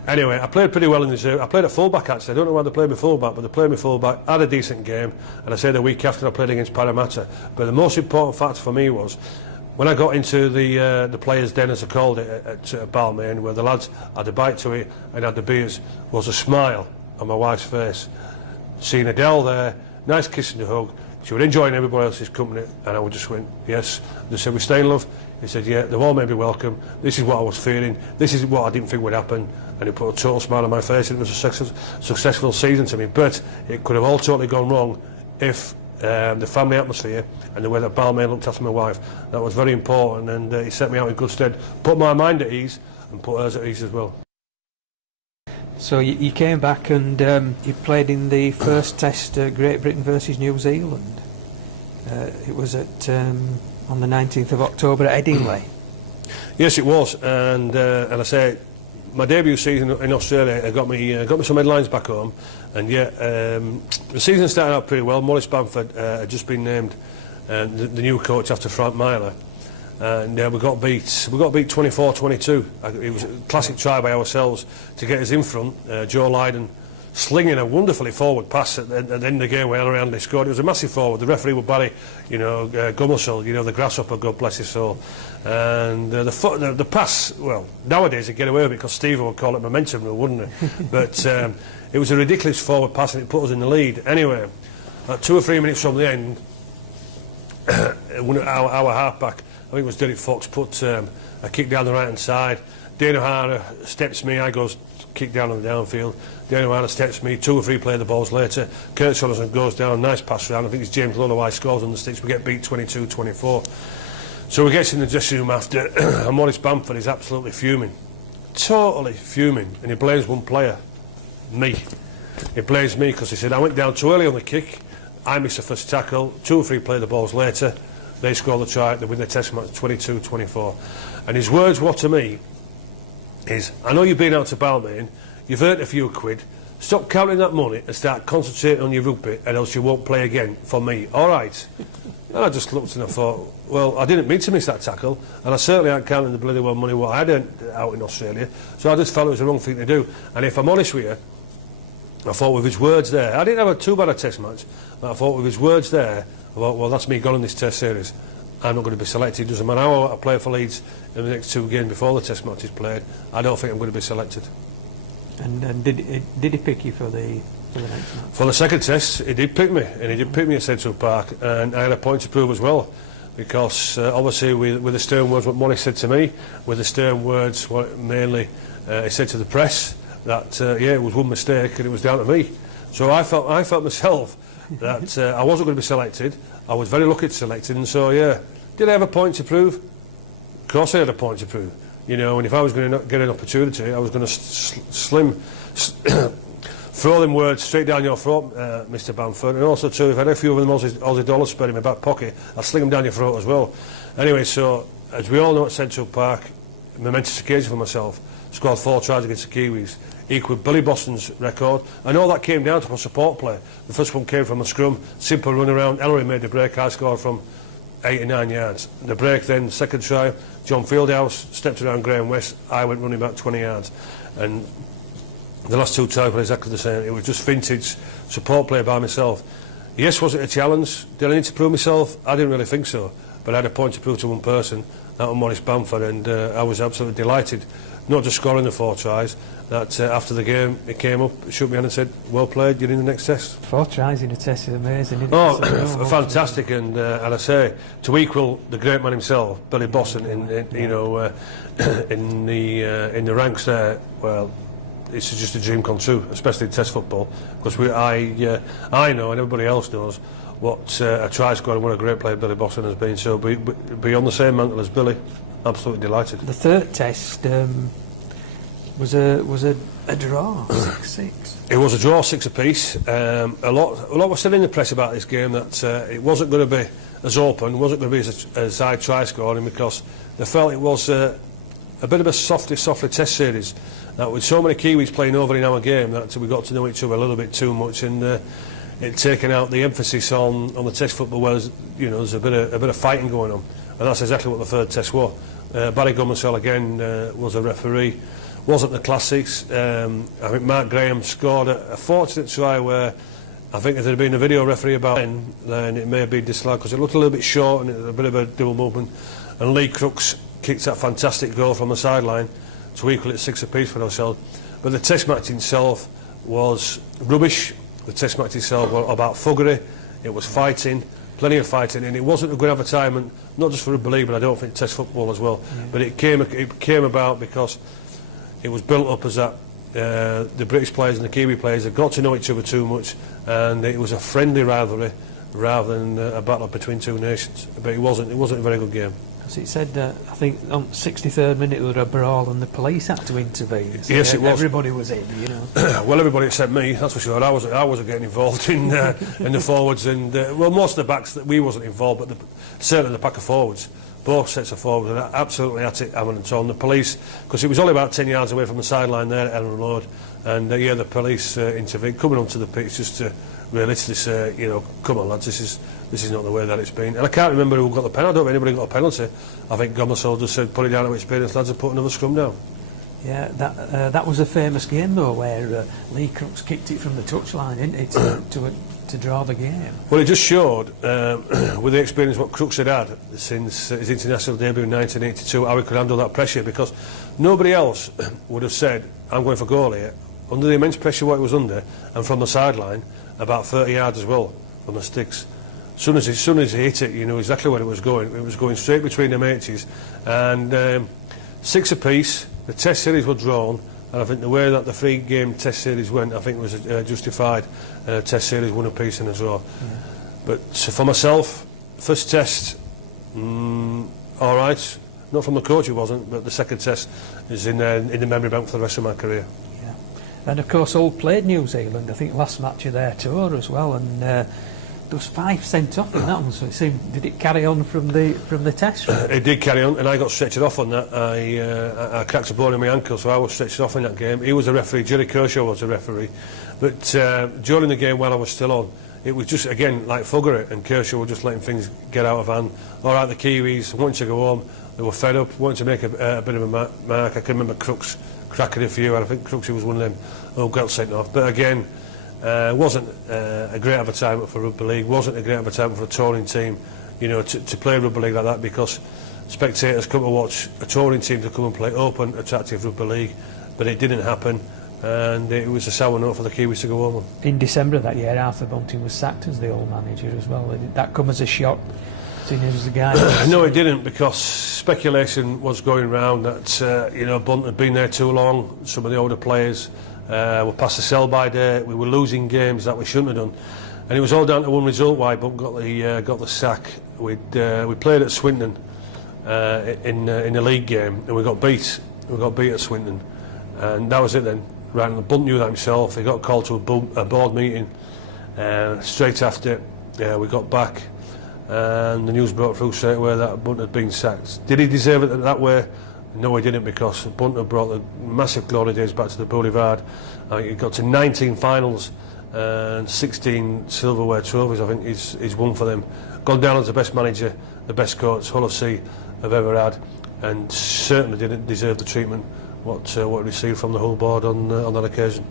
Anyway, I played pretty well in the zoo. I played at full-back, actually. I don't know why they played me full-back, but they played me full-back, had a decent game, and I say the week after I played against Parramatta. But the most important factor for me was, when I got into the players' den, as I called it, at Balmain, where the lads had a bite to it and had the beers, was a smile on my wife's face. Seeing Adele there, nice kiss and a hug. She was enjoying everybody else's company, and I would just went, yes. They said, we stay in love? He said, yeah, they've all made me welcome. This is what I was feeling. This is what I didn't think would happen. And it put a total smile on my face. It was a successful season to me, but it could have all totally gone wrong if the family atmosphere and the way that Balmain looked after my wife, that was very important, and he set me out in good stead, put my mind at ease and put hers at ease as well. So you came back and you played in the first test, Great Britain versus New Zealand. It was at on the 19th of October at Headingley. Yes, it was, and I say, my debut season in Australia got me some headlines back home, and yeah, the season started out pretty well. Maurice Bamford had just been named the new coach after Frank Myler, and we got beat 24-22. It was a classic try by ourselves to get us in front. Joe Lydon slinging a wonderfully forward pass at the end of the game where around they scored. It was a massive forward. The referee was Barry, you know, Gummersall, you know, the grasshopper, God bless his soul. And the pass, well, nowadays they get away with it because Steve would call it momentum rule, wouldn't he? But it was a ridiculous forward pass and it put us in the lead. Anyway, 2 or 3 minutes from the end, our half-back, I think it was Derek Fox, put a kick down the right-hand side. Dane O'Hara steps me, I goes kick down on the downfield. Dane O'Hara steps me, 2 or 3 play the balls later. Kurt Sonderson goes down, nice pass round. I think it's James Lolawai scores on the sticks. We get beat 22-24. So we get in the dressing room after, and Maurice Bamford is absolutely fuming. Totally fuming. And he blames one player, me. He blames me because he said, I went down too early on the kick, I missed the first tackle, 2 or 3 play the balls later, they score the try, they win the test match 22-24. And his words were to me is, I know you've been out to Balmain, you've earned a few quid, stop counting that money and start concentrating on your rugby, or else you won't play again for me, all right? And I just looked and I thought, well, I didn't mean to miss that tackle, and I certainly aren't counting the bloody well money what I had earned out in Australia, so I just felt it was the wrong thing to do. And if I'm honest with you, I thought with his words there, I didn't have too bad a test match, but I thought with his words there, I thought, well, that's me gone in this test series. I'm not going to be selected. It doesn't matter how I play for Leeds in the next 2 games before the test match is played, I don't think I'm going to be selected. And did he pick you for the next match? For the second test, he did pick me, and he did pick me at Central Park, and I had a point to prove as well, because obviously with the stern words what Monty said to me, with the stern words what mainly he said to the press, that yeah, it was one mistake and it was down to me. So I felt myself that I wasn't going to be selected. I was very lucky to be selected, and so yeah, did I have a point to prove? Of course I had a point to prove. You know, and if I was going to get an opportunity, I was going to throw them words straight down your throat, Mr. Bamford, and also too, if I had a few of them Aussie dollars spare in my back pocket, I'd sling them down your throat as well. Anyway, so as we all know at Central Park, momentous occasion for myself. Scored 4 tries against the Kiwis, equalled Billy Boston's record, and all that came down to a support play. The first one came from a scrum, simple run around. Ellery made the break. I scored from 8 or 9 yards. The break then, second try, John Fieldhouse stepped around Graham West. I went running back 20 yards, and the last 2 tries were exactly the same. It was just vintage support play by myself. Yes, was it a challenge? Did I need to prove myself? I didn't really think so, but I had a point to prove to one person, that was Maurice Bamford, and I was absolutely delighted not just scoring the 4 tries, that after the game he came up, shook me hand and said, well played, you're in the next test. 4 tries in a test is amazing, isn't it? Oh, fantastic, and I say, to equal the great man himself, Billy Boston, you know, in the ranks there, well, it's just a dream come true, especially in test football, because I know, and everybody else knows, what a try scorer and what a great player Billy Boston has been. So be on the same mantle as Billy. Absolutely delighted. The third test was a draw, 6-6. It was a draw, 6 apiece. A lot was said in the press about this game that it wasn't going to be as open, wasn't going to be as high try scoring, because they felt it was a bit of a softly test series. That with so many Kiwis playing over in our game, that we got to know each other a little bit too much, and it taken out the emphasis on the test football, where there's a bit of fighting going on, and that's exactly what the third test was. Barry Gummelsell again was a referee. Wasn't the classics. I think Mark Graham scored a fortunate try where I think if there had been a video referee about it, then it may have been disallowed, because it looked a little bit short and it was a bit of a double movement. And Lee Crooks kicked that fantastic goal from the sideline to equal it 6 apiece for ourselves. But the test match itself was rubbish. The test match itself was about fuggery. It was fighting, plenty of fighting, and it wasn't a good advertisement, not just for rugby league, but I don't think test football as well. Yeah. But it came about because it was built up as that the British players and the Kiwi players had got to know each other too much, and it was a friendly rivalry rather than a battle between two nations. But it wasn't a very good game. As it said, I think on 63rd minute there was a brawl and the police had to intervene. So yes, it was. Everybody was in, you know. Well, everybody except me, that's for sure. I wasn't getting involved in the forwards, and well, most of the backs that we wasn't involved, but certainly the pack of forwards, both sets of forwards, were absolutely at it, having it on. The police, because it was only about 10 yards away from the sideline there at Ellen Road, and yeah, the police intervened, coming onto the pitch just to realistically say, you know, come on lads, this is not the way that it's been. And I can't remember who got the penalty. I don't think anybody got a penalty. I think Gummelsell just said, put it down to experience, lads, and put another scrum down. Yeah, that was a famous game though, where Lee Crooks kicked it from the touchline, didn't it, to draw the game. Well, it just showed, with the experience what Crooks had since his international debut in 1982, how he could handle that pressure, because nobody else would have said, I'm going for goal here, under the immense pressure what he was under, and from the sideline, about 30 yards as well, from the sticks. As soon as he hit it, you knew exactly where it was going. It was going straight between the mates, and 6 apiece. The test series were drawn, and I think the way that the 3-game test series went, I think was justified. Test series 1 apiece in a draw. Yeah. But for myself, first test, all right. Not from the coach, it wasn't, but the second test is in the memory bank for the rest of my career. Yeah, and of course, Hull played New Zealand. I think last match of their tour as well, and there was 5 sent off in that one. So it seemed, did it carry on from the test? It did carry on, and I got stretched off on that. I cracked a bone in my ankle, so I was stretched off in that game. He was a referee. Jerry Kershaw was a referee, but during the game while I was still on, it was just again like fuggery, and Kershaw was just letting things get out of hand. All right, the Kiwis wanted to go home. They were fed up, wanted to make a bit of a mark. I can remember Crooks cracking a few, and I think Crooks was one of them who got sent off. But again, wasn't a great advertisement for rugby league, wasn't a great advertisement for a touring team, you know, to play rugby league like that, because spectators come to watch a touring team to come and play open, attractive rugby league, but it didn't happen, and it was a sour note for the Kiwis to go home. In December of that year, Arthur Bunting was sacked as the old manager as well. Did that come as a shock? He was the guy. No, it didn't, because speculation was going round that you know, Bunt had been there too long. Some of the older players were past the sell-by date. We were losing games that we shouldn't have done, and it was all down to one result why Bunt got the sack. We played at Swinton in the league game, and we got beat. We got beat at Swinton, and that was it then. Right, and Bunt knew that himself. He got called to a board meeting straight after. We got back. And the news brought through straight away that Bunt had been sacked. Did he deserve it that way? No, he didn't, because Bunt had brought the massive glory days back to the Boulevard. He got to 19 finals and 16 silverware trophies. I think he's won for them. Gone down as the best manager, the best coach Hull FC have ever had, and certainly didn't deserve the treatment what he received from the Hull board on that occasion.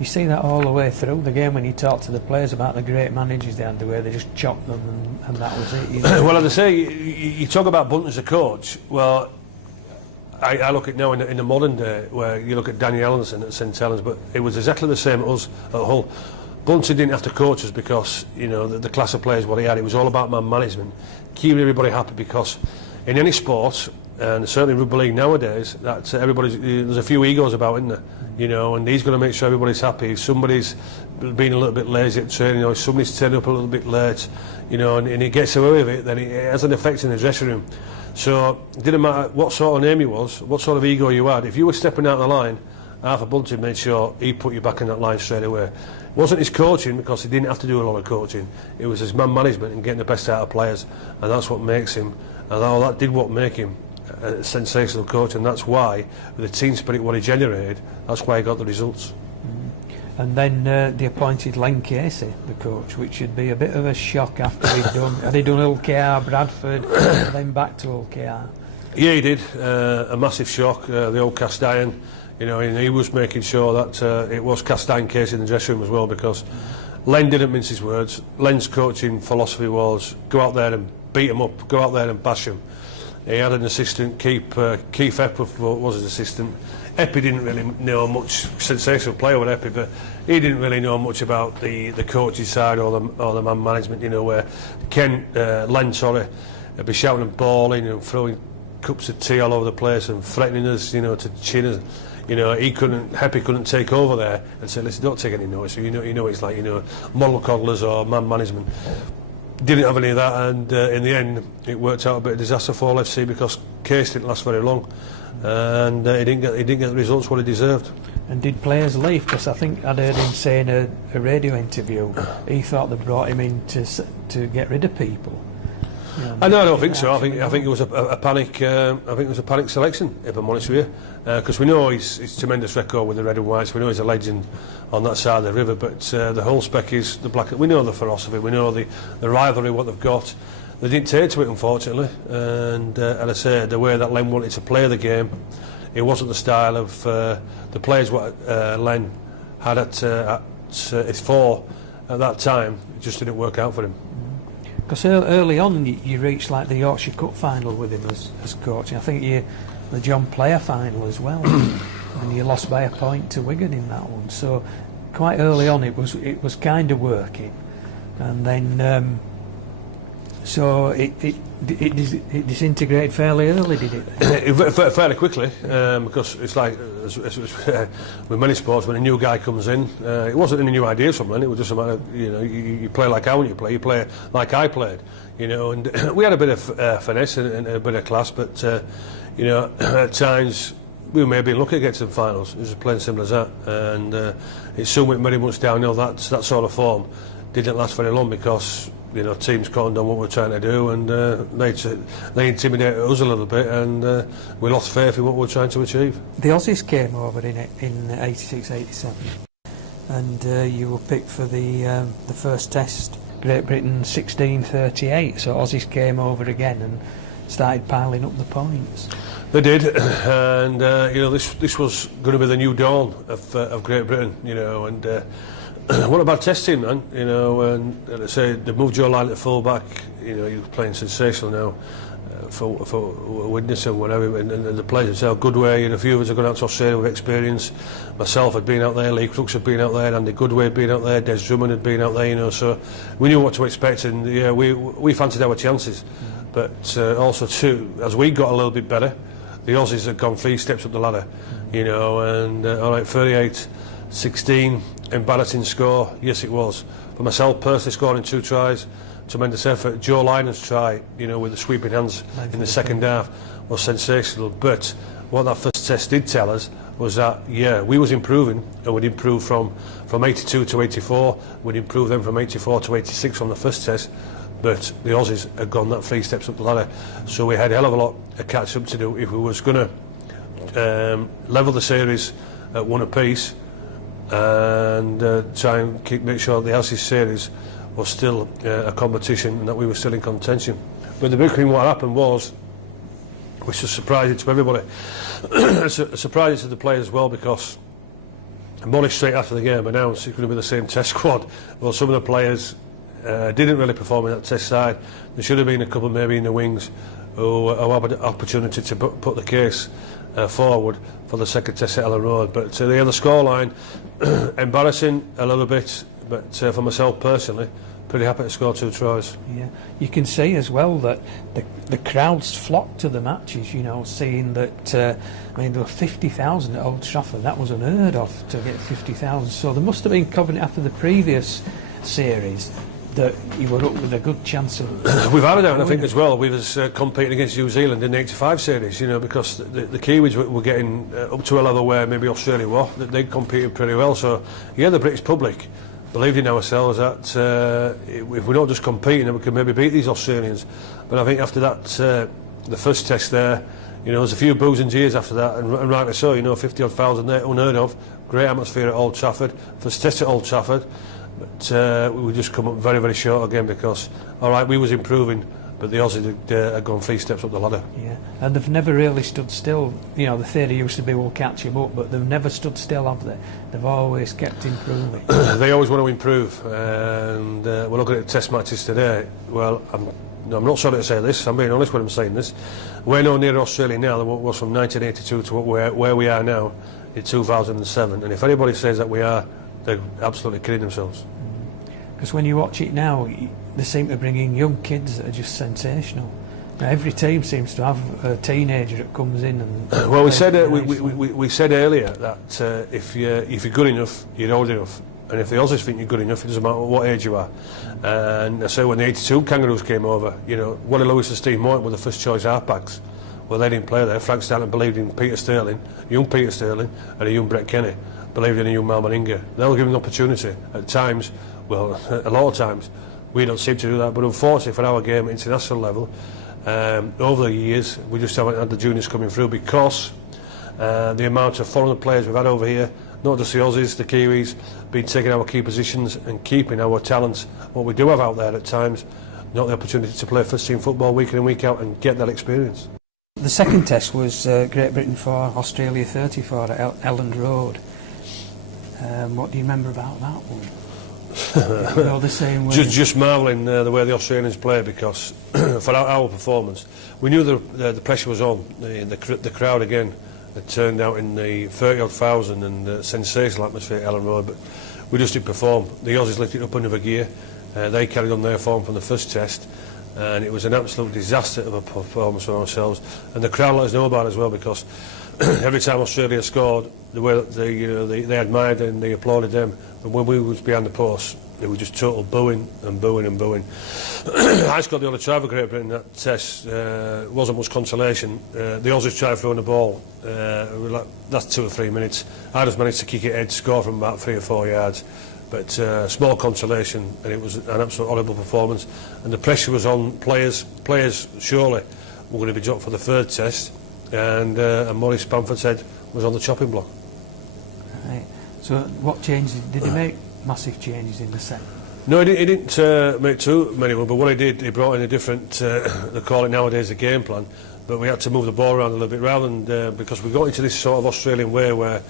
You see that all the way through the game when you talk to the players about the great managers they had, the way they just chopped them and that was it. You know? Well, as I say, you talk about Bunt as a coach. Well, I look at now in the modern day, where you look at Danny Allenson at St Helens, but it was exactly the same at us at Hull. Bunty didn't have to coach us because, you know, the class of players what he had. It was all about man management, keeping everybody happy, because in any sport, and certainly rugby league nowadays, that there's a few egos about, isn't there? You know, and he's going to make sure everybody's happy. If somebody's been a little bit lazy at training, or if somebody's turned up a little bit late, you know, and he gets away with it, then it has an effect in the dressing room. So it didn't matter what sort of name you was, what sort of ego you had. If you were stepping out of the line, Arthur Bunty made sure he put you back in that line straight away. It wasn't his coaching, because he didn't have to do a lot of coaching. It was his man management and getting the best out of players, and that's what makes him, and all that did what make him a sensational coach, and that's why, with the team spirit what he generated, that's why he got the results. And then they appointed Len Casey, the coach, which would be a bit of a shock after had he done Hull KR, Bradford, and then back to Hull KR. Yeah, he did. A massive shock. The old cast iron, you know, and he was making sure that it was cast iron Casey in the dressing room as well, because Len didn't mince his words. Len's coaching philosophy was go out there and beat them up, go out there and bash them. He had an assistant, Keith Epworth was his assistant. Eppie didn't really know much, sensational player with Eppie, but he didn't really know much about the coaching side or the man management, you know, where Len, would be shouting and bawling and throwing cups of tea all over the place and threatening us, you know, to chin us. You know, Eppie couldn't take over there and say, listen, don't take any notice. You know it's like, you know, model coddlers or man management. Didn't have any of that, and in the end it worked out a bit of disaster for Hull FC, because Case didn't last very long, and he didn't get the results what he deserved. And did players leave? Because I think I'd heard him say in a radio interview he thought they brought him in to get rid of people. You know, I don't think so. I think it was a panic. I think it was a panic selection, if I'm honest with you, because we know his tremendous record with the Red and Whites. We know he's a legend on that side of the river. But the whole spec is the black. We know the philosophy. We know the rivalry, what they've got. They didn't take to it, unfortunately. And I say the way that Len wanted to play the game, it wasn't the style of the players what Len had at his fore at that time. It just didn't work out for him. Because early on you reached like the Yorkshire Cup final with him as coach. I think the John Player final as well, and you lost by a point to Wigan in that one. So quite early on it was kind of working, and then so it disintegrated fairly early, did it? Fairly quickly, because it's like with many sports, when a new guy comes in, it wasn't any new idea from Len. It was just a matter of, you know, you play like I want you play like I played, you know. And we had a bit of finesse and a bit of class, but you know, at times we may have been lucky to get to the finals. It was plain simple as that, and it soon went very much downhill. That sort of form didn't last very long, because, you know, teams caught on what we're trying to do, and they intimidated us a little bit, and we lost faith in what we were trying to achieve. The Aussies came over in 86-87, and you were picked for the first test. Great Britain 16-38, so Aussies came over again and started piling up the points. They did, and you know, this was going to be the new dawn of Great Britain, you know, and. What about testing, man? You know, and I say they moved Joe Lyle at full-back. You know, he was playing sensational now for Widnes and whatever. And the players themselves, Goodway, and a few of us have gone out to Australia with experience. Myself had been out there, Lee Crooks had been out there, Andy Goodway had been out there, Des Drummond had been out there. You know, so we knew what to expect, and yeah, we fancied our chances. But also too, as we got a little bit better, the Aussies had gone 3 steps up the ladder. You know, and all right, 38-16. Embarrassing score, yes it was. For myself personally, scoring 2 tries, tremendous effort. Joe Linen's try, you know, with the sweeping hands in the second half was sensational. But what that first test did tell us was that, yeah, we was improving, and we'd improved from 82 to 84. We'd improved them from 84 to 86 on the first test. But the Aussies had gone that 3 steps up the ladder. So we had a hell of a lot of catch up to do if we was going to level the series at 1 apiece, and try and make sure the Aussies series was still a competition and that we were still in contention. But the big thing what happened was, which was surprising to everybody, surprising to the players as well, because Molly straight after the game announced it's going to be the same test squad. Well, some of the players didn't really perform in that test side. There should have been a couple maybe in the wings who had an opportunity to put the case forward for the second test at Ellen Road. But the other scoreline, embarrassing a little bit, but for myself personally, pretty happy to score 2 tries. Yeah, you can see as well that the crowds flocked to the matches, you know, seeing that, I mean, there were 50,000 at Old Trafford. That was unheard of to get 50,000. So there must have been covenant after the previous series that you were up with a good chance of... We've had it out, I think, as well. We was competing against New Zealand in the 85 series, you know, because the Kiwis were getting up to a level where maybe Australia were, that they competed pretty well. So, yeah, the British public believed in ourselves that if we're not just competing, then we can maybe beat these Australians. But I think after that, the first test there, you know, there's a few boos and jeers after that, and rightly so, you know, 50-odd thousand there, unheard of. Great atmosphere at Old Trafford, first test at Old Trafford. But we just come up very, very short again because, all right, we was improving, but the Aussies had gone 3 steps up the ladder. Yeah, and they've never really stood still. You know, the theory used to be we'll catch them up, but they've never stood still, have they? They've always kept improving. They always want to improve, and we're looking at the test matches today. Well, I'm not sorry to say this, I'm being honest when I'm saying this. We're no nearer Australia now than what was from 1982 to where we are now in 2007, and if anybody says that we are, they're absolutely kidding themselves. Because when you watch it now, they seem to bring in young kids that are just sensational. Now, every team seems to have a teenager that comes in and... Well, we said earlier that if you're good enough, you're old enough. And if the Aussies think you're good enough, it doesn't matter what age you are. And so when the 82 Kangaroos came over, you know, Wally Lewis and Steve Moyton were the first choice halfbacks. Well, they didn't play there. Frank Stanton believed in Peter Sterling, young Peter Sterling, and a young Brett Kenny believed in a young Mal Meninga. They'll give him an opportunity. At times, well, a lot of times, we don't seem to do that. But unfortunately for our game at international level, over the years, we just haven't had the juniors coming through because the amount of foreign players we've had over here, not just the Aussies, the Kiwis, been taking our key positions and keeping our talents, what we do have out there at times, not the opportunity to play first team football week in and week out and get that experience. The second test was Great Britain 4, Australia 34 at Elland Road. What do you remember about that one? The same way. Just marvelling the way the Australians played because for our performance, we knew the pressure was on. The crowd again had turned out in the 30-odd thousand and sensational atmosphere at Ellen Road, but we just didn't perform. The Aussies lifted it up another gear. They carried on their form from the first test, and it was an absolute disaster of a performance for ourselves. And the crowd let us know about it as well because every time Australia scored, the way that they admired and they applauded them. And when we was behind the post, it was just total booing and booing and booing. I scored the only try for Great Britain in that test. Wasn't much consolation. The Aussies tried throwing the ball. That's 2 or 3 minutes. I just managed to kick it head, score from about 3 or 4 yards. But small consolation, and it was an absolute horrible performance. And the pressure was on players. Players surely were going to be dropped for the third test. And Maurice Bamford's head was on the chopping block. Right. So what changes did he make? Massive changes in the set? No, he didn't make too many, but what he did, he brought in a different, they call it nowadays a game plan, but we had to move the ball around a little bit rather than, because we got into this sort of Australian way where,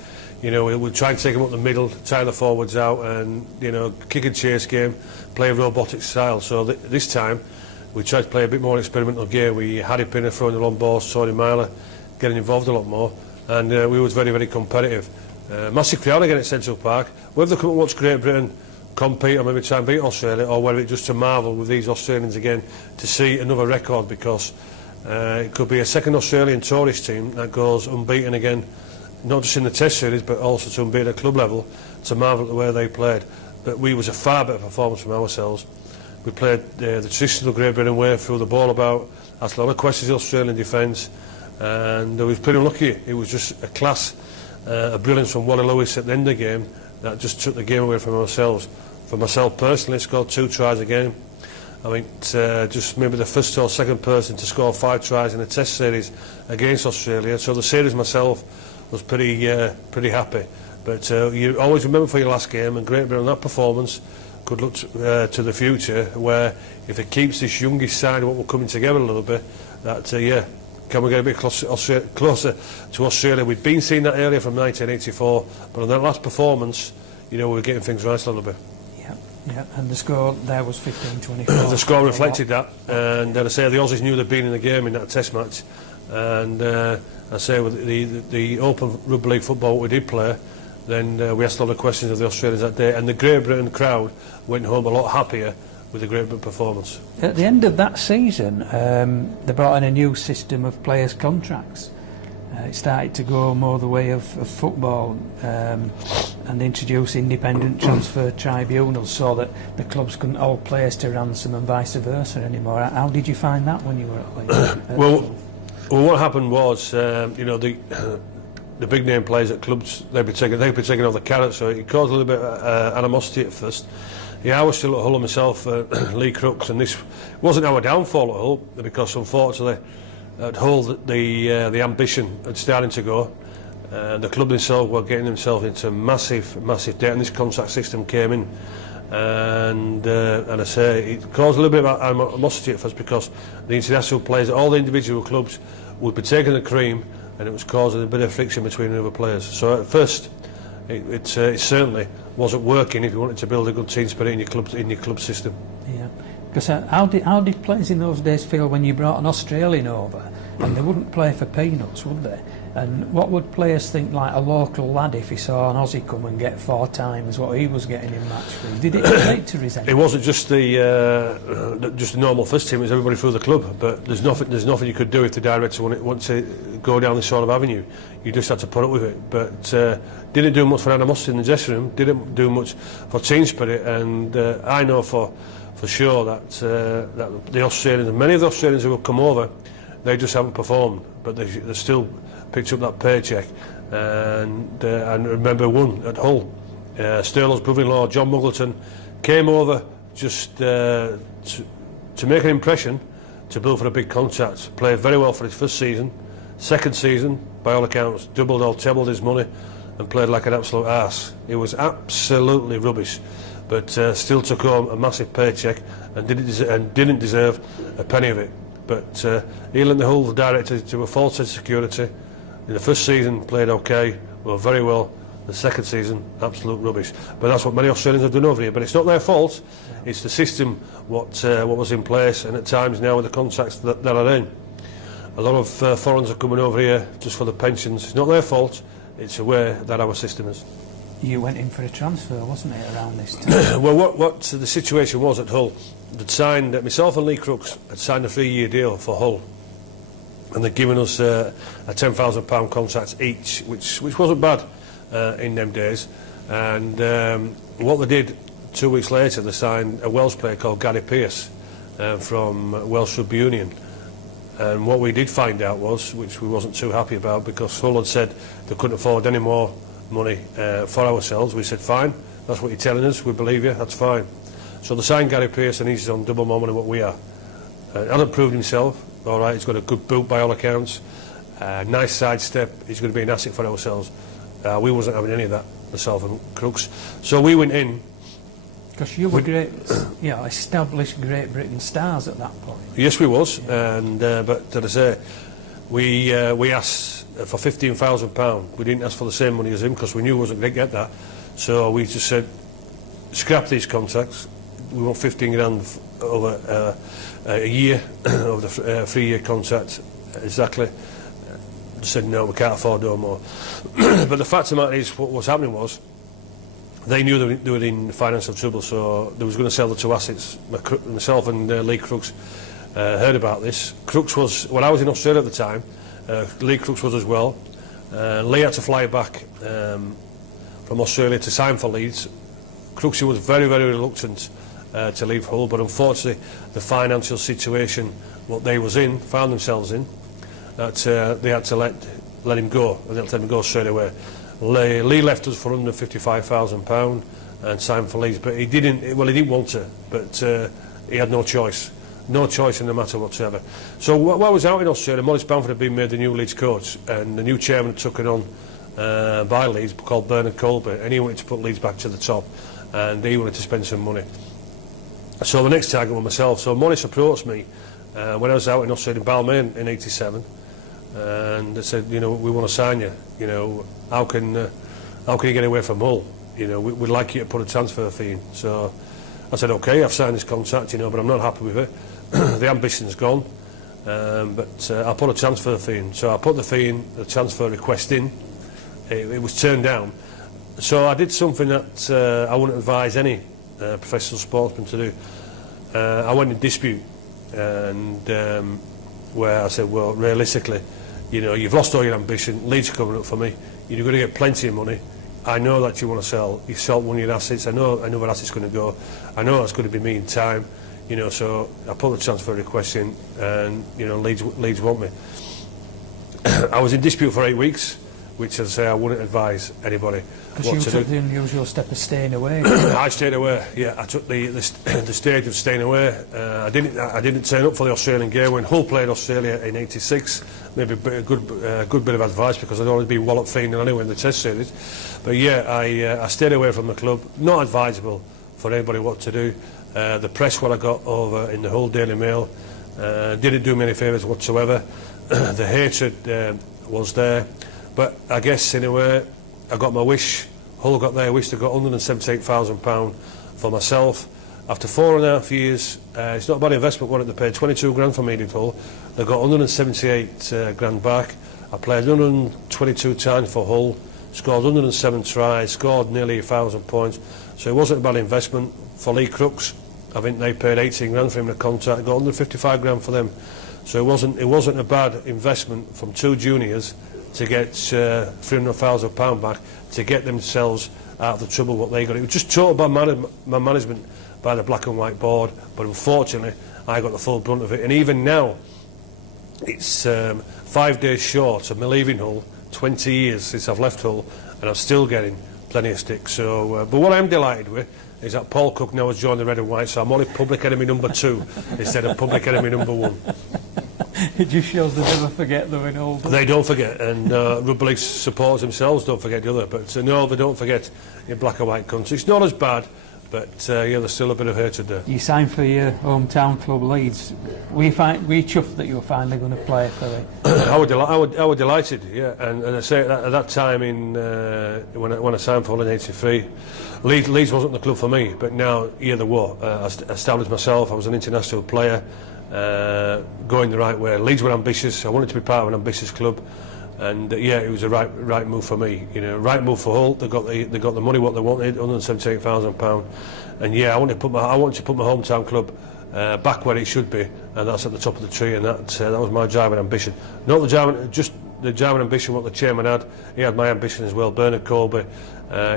you know, we'd try and take them up the middle, tie the forwards out and, you know, kick and chase game, play a robotic style. So this time, we tried to play a bit more experimental game. We had Harry Pinner throwing the long balls, Tony Myler getting involved a lot more, and we was very, very competitive. Massive crowd again at Central Park. Whether they come and watch Great Britain compete or maybe try and beat Australia, or whether it's just to marvel with these Australians again to see another record, because it could be a second Australian tourist team that goes unbeaten again, not just in the Test series but also to unbeaten at club level, to marvel at the way they played. But we was a far better performance from ourselves. We played the traditional Great Britain way, threw the ball about, asked a lot of questions of the Australian defence, and we was pretty lucky. It was just a class, a brilliance from Wally Lewis at the end of the game that just took the game away from ourselves. For myself personally, I scored 2 tries a game. I think just maybe the first or second person to score 5 tries in a Test series against Australia. So the series myself was pretty happy. But you always remember for your last game, and Great Britain, that performance could look to the future, where if it keeps this youngish side, what we're coming together a little bit, that yeah, can we get a bit closer to Australia? We'd been seeing that earlier from 1984, but on that last performance, you know, we were getting things right a little bit. Yeah, and the score there was 15-24. The score reflected that, and as I say, the Aussies knew they'd been in the game in that Test match, And I say with the Open Rugby League football we did play, then we asked a lot of questions of the Australians that day, and the Great Britain crowd went home a lot happier with the Great Britain performance. At the end of that season, they brought in a new system of players' contracts. It started to go more the way of football, and introduce independent transfer tribunals so that the clubs couldn't hold players to ransom and vice versa anymore. How did you find that when you were at Leeds? Well, what happened was, you know, the big name players at clubs, they'd be taking off the carrot, so it caused a little bit of animosity at first. Yeah, I was still at Hull myself, Lee Crooks, and this wasn't our downfall at Hull, because unfortunately at Hull the ambition had started to go, and the club themselves were getting themselves into massive debt, and this contract system came in, and I say it caused a little bit of animosity at first, because the international players at all the individual clubs would be taking the cream, and it was causing a bit of friction between the other players. So at first it certainly wasn't working if you wanted to build a good team spirit in your club system. Yeah, because how did players in those days feel when you brought an Australian over and they wouldn't play for peanuts, would they? And what would players think, like a local lad, if he saw an Aussie come and get 4 times what he was getting in match fee? Did it relate to resentment? It wasn't just the normal first team; it was everybody through the club. But there's nothing you could do if the director wanted to go down this sort of avenue. You just had to put up with it. But didn't do much for animosity in the dressing room. Didn't do much for team spirit. And I know for sure that the Australians, and many of the Australians who have come over, they just haven't performed, but they still picked up that paycheck. And I remember one at Hull, Sterling's brother-in-law John Muggleton came over just to make an impression, to build for a big contract. Played very well for his first season. Second season, by all accounts, doubled or trebled his money and played like an absolute arse. It was absolutely rubbish, but still took home a massive paycheck and didn't deserve a penny of it. But he lent the Hull director to a false sense of security. In the first season, played okay, well, very well. The second season, absolute rubbish. But that's what many Australians have done over here. But it's not their fault. It's the system what was in place, and at times now with the contracts that are in, a lot of foreigners are coming over here just for the pensions. It's not their fault. It's a way that our system is. You went in for a transfer, wasn't it, around this time? Well, what the situation was at Hull, they'd signed, myself and Lee Crooks had signed a 3-year deal for Hull, and they'd given us a £10,000 contract each, which wasn't bad in them days. And what they did 2 weeks later, they signed a Welsh player called Gary Pearce from Welsh Rugby Union. And what we did find out was, which we wasn't too happy about, because Hull had said they couldn't afford any more money for ourselves. We said, fine, that's what you're telling us, we believe you, that's fine. So they signed Gary Pearce, and he's on double more money than what we are. Hasn't proved himself, all right, he's got a good boot by all accounts, nice sidestep, he's going to be an asset for ourselves. We wasn't having any of that, myself and Crooks. So we went in. Because you were great, established Great Britain stars at that point. Yes, we was, and but as I say, we asked for £15,000. We didn't ask for the same money as him because we knew we wasn't going to get that. So we just said, scrap these contracts. We want 15 grand over a year over the 3-year contract exactly. They said no, we can't afford no more. But the fact of the matter is, what was happening was, they knew they were in financial trouble, so they was going to sell the 2 assets. Myself and Lee Crooks heard about this. Crooks was, when I was in Australia at the time, Lee Crooks was as well. Lee had to fly back from Australia to sign for Leeds. Crooksy was very, very reluctant to leave Hull, but unfortunately the financial situation what they was in, found themselves in, that they had to let him go, and they had to let him go straight away. Lee left us for £155,000 and signed for Leeds, but he didn't want to, but he had no choice in the matter whatsoever. So while I was out in Australia, Maurice Bamford had been made the new Leeds coach, and the new chairman took it on by Leeds, called Bernard Colby, and he wanted to put Leeds back to the top, and he wanted to spend some money. So the next target was myself. So Maurice approached me when I was out in Australia in Balmain in '87, and they said, you know, we want to sign you. You know, how can you get away from Hull? You know, we'd like you to put a transfer fee in. So I said, okay, I've signed this contract, you know, but I'm not happy with it. The ambition's gone. but I put a transfer fee in. So I put the fee in, the transfer request in. It was turned down. So I did something that I wouldn't advise any professional sportsman to do. I went in dispute, and where I said, well, realistically, you know, you've lost all your ambition, Leeds are coming up for me, you're going to get plenty of money, I know that you want to sell, you sold one of your assets, I know where assets going to go, I know that's going to be me in time, you know, so I put the transfer request in, and, you know, Leeds want me. I was in dispute for 8 weeks, which, as I say, I wouldn't advise anybody Because what you to took do. the unusual step of staying away. I stayed away. Yeah, I took the stage of staying away. I didn't turn up for the Australian game when Hull played Australia in '86. Maybe a good bit of advice, because I'd already been wallop fiending anyway in the Test series. But yeah, I stayed away from the club. Not advisable for anybody what to do. The press, what I got over in the Hull Daily Mail, didn't do me any favours whatsoever. The hatred was there. But I guess, in a way, I got my wish. Hull got their wish. They got £178,000 for myself. After 4.5 years, it's not a bad investment, what they paid 22 grand for me in Hull. They got 178 grand back. I played 122 times for Hull, scored 107 tries, scored nearly 1,000 points. So it wasn't a bad investment. For Lee Crooks, I think they paid 18 grand for him in a contract. Got 155 grand for them. So it wasn't a bad investment from two juniors to get £300,000 back, to get themselves out of the trouble what they got. It was just total bad management by the black and white board, but unfortunately I got the full brunt of it. And even now, it's 5 days short of me leaving Hull, 20 years since I've left Hull, and I'm still getting plenty of stick. So, but what I'm delighted with is that Paul Cook now has joined the red and white, so I'm only public enemy number 2 instead of public enemy number 1. It just shows they never forget though in Hull. They don't forget, and rugby league supporters themselves don't forget the other. But no, they don't forget in black and white country. It's not as bad, but yeah, there's still a bit of hatred there. You signed for your hometown club, Leeds. Were you chuffed that you were finally going to play for it? I was delighted, yeah. And I say at that time when I signed for Hull in '83, Leeds wasn't the club for me. But now, yeah, they were. I established myself. I was an international player. Going the right way. Leeds were ambitious. I wanted to be part of an ambitious club, and yeah, it was a right move for me. You know, right move for Hull. They got the money what they wanted, £178,000, and yeah, I wanted to put my hometown club back where it should be, and that's at the top of the tree, and that was my drive and ambition. Not the drive and ambition what the chairman had. He had my ambition as well. Bernard Colby,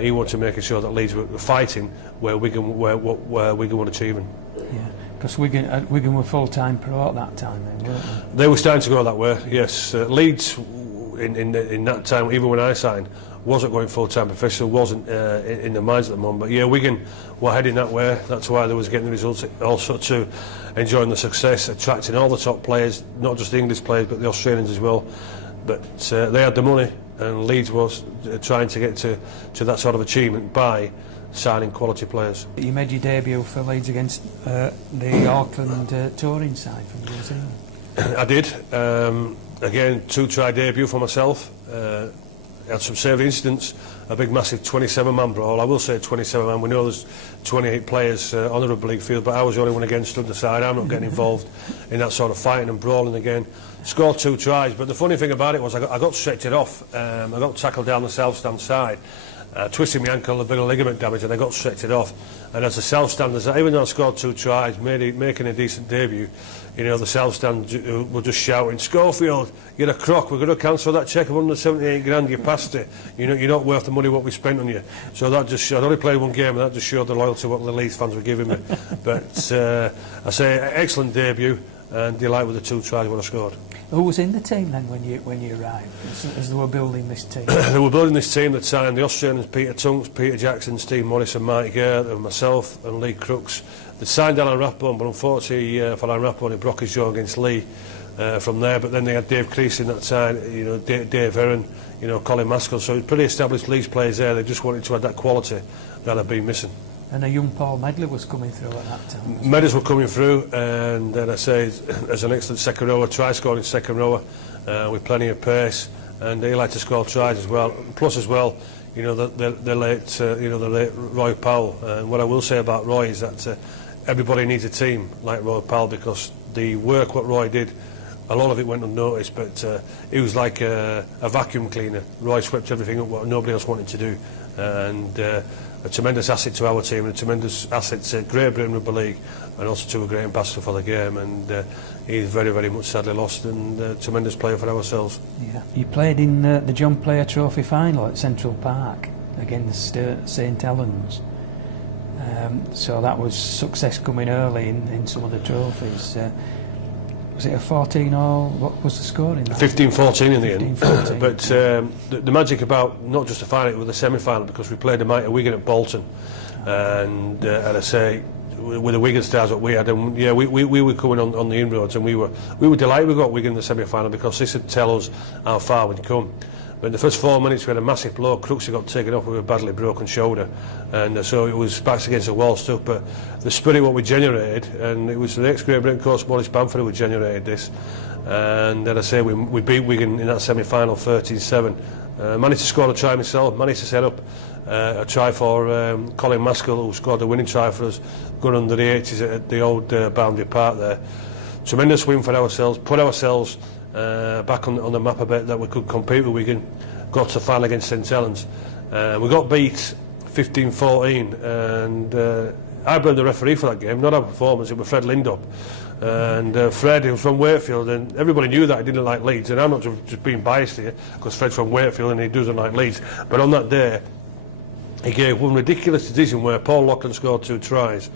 he wanted to make sure that Leeds were fighting where Wigan were achieving. Yeah. Because Wigan were full-time pro at that time then, weren't they? They were starting to go that way, yes. Leeds, in that time, even when I signed, wasn't going full-time professional, wasn't in the minds at the moment. But yeah, Wigan were heading that way. That's why they was getting the results, also to enjoying the success, attracting all the top players, not just the English players, but the Australians as well. But they had the money, and Leeds was trying to get to that sort of achievement by signing quality players. You made your debut for Leeds against the Auckland touring side from New Zealand. I did. Again, 2-try debut for myself. Had some saving incidents, a big massive 27-man brawl. I will say 27-man. We know there's 28 players on the rugby league field, but I was the only one again stood aside. I'm not getting involved in that sort of fighting and brawling again. Scored 2 tries, but the funny thing about it was I got stretched off. I got tackled down the south-stand side. Twisted my ankle, a bit of ligament damage, and I got stretched off. And as the south standers, even though I scored 2 tries, making a decent debut, you know, the south stand were just shouting, "Schofield, you're a crock. We're going to cancel that cheque of 178 grand. You passed it. You know, you're not worth the money what we spent on you." So that just showed. I'd only played one game, and that just showed the loyalty what the Leeds fans were giving me. But I say, excellent debut, and delighted with the 2 tries what I scored. Who was in the team then when you arrived, as they were building this team? They were building this team that signed the Australians, Peter Tunks, Peter Jackson, Steve Morris and Mike Gare, and myself and Lee Crooks. They signed Alan Rathbone, but unfortunately for Alan Rathbone, he broke his jaw against Lee from there. But then they had Dave Creasy in that time, you know, Dave Heron, you know, Colin Maskell. So it's pretty established Leeds players there. They just wanted to add that quality that had been missing. And a young Paul Medley was coming through at that time. Medleys were coming through, and then I say, as an excellent second rower, try-scoring second rower with plenty of pace, and he liked to score tries as well. Plus, as well, you know, the late Roy Powell. And what I will say about Roy is that everybody needs a team like Roy Powell, because the work what Roy did a lot of it went unnoticed, but it was like a vacuum cleaner. Roy swept everything up what nobody else wanted to do, and a tremendous asset to our team, and a tremendous asset to Great Britain Rugby League, and also to a great ambassador for the game. And he's very, very much sadly lost, and a tremendous player for ourselves. Yeah, you played in the John Player Trophy final at Central Park against St Helens. So that was success coming early in some of the trophies. Was it a 14-all? What was the score in that? 15-14 in the end. 15-14. But the magic about not just the final, it was the semi-final, because we played the mighty Wigan at Bolton, and I say, with the Wigan stars that we had, and yeah, we were coming on the inroads, and we were delighted we got Wigan in the semi-final, because this would tell us how far we'd come. But in the first 4 minutes we had a massive blow. Crooks got taken off with a badly broken shoulder, and so it was backs against the wall stuff. But the spirit what we generated, and it was the ex-Great Britain coach Maurice Bamford who generated this, and then I say we beat Wigan in that semi-final 13-7. Managed to score a try myself, managed to set up a try for Colin Maskell, who scored the winning try for us, going under the 80s at the old Boundary Park there. Tremendous win for ourselves, put ourselves back on the map a bit, that we could compete with Wigan. Got to the final against St Helens. We got beat 15-14, and I blamed the referee for that game, not our performance. It was Fred Lindop. And Fred, he was from Wakefield, and everybody knew that he didn't like Leeds, and I'm not just being biased here, because Fred's from Wakefield and he doesn't like Leeds. But on that day, he gave one ridiculous decision where Paul Lachlan scored 2 tries,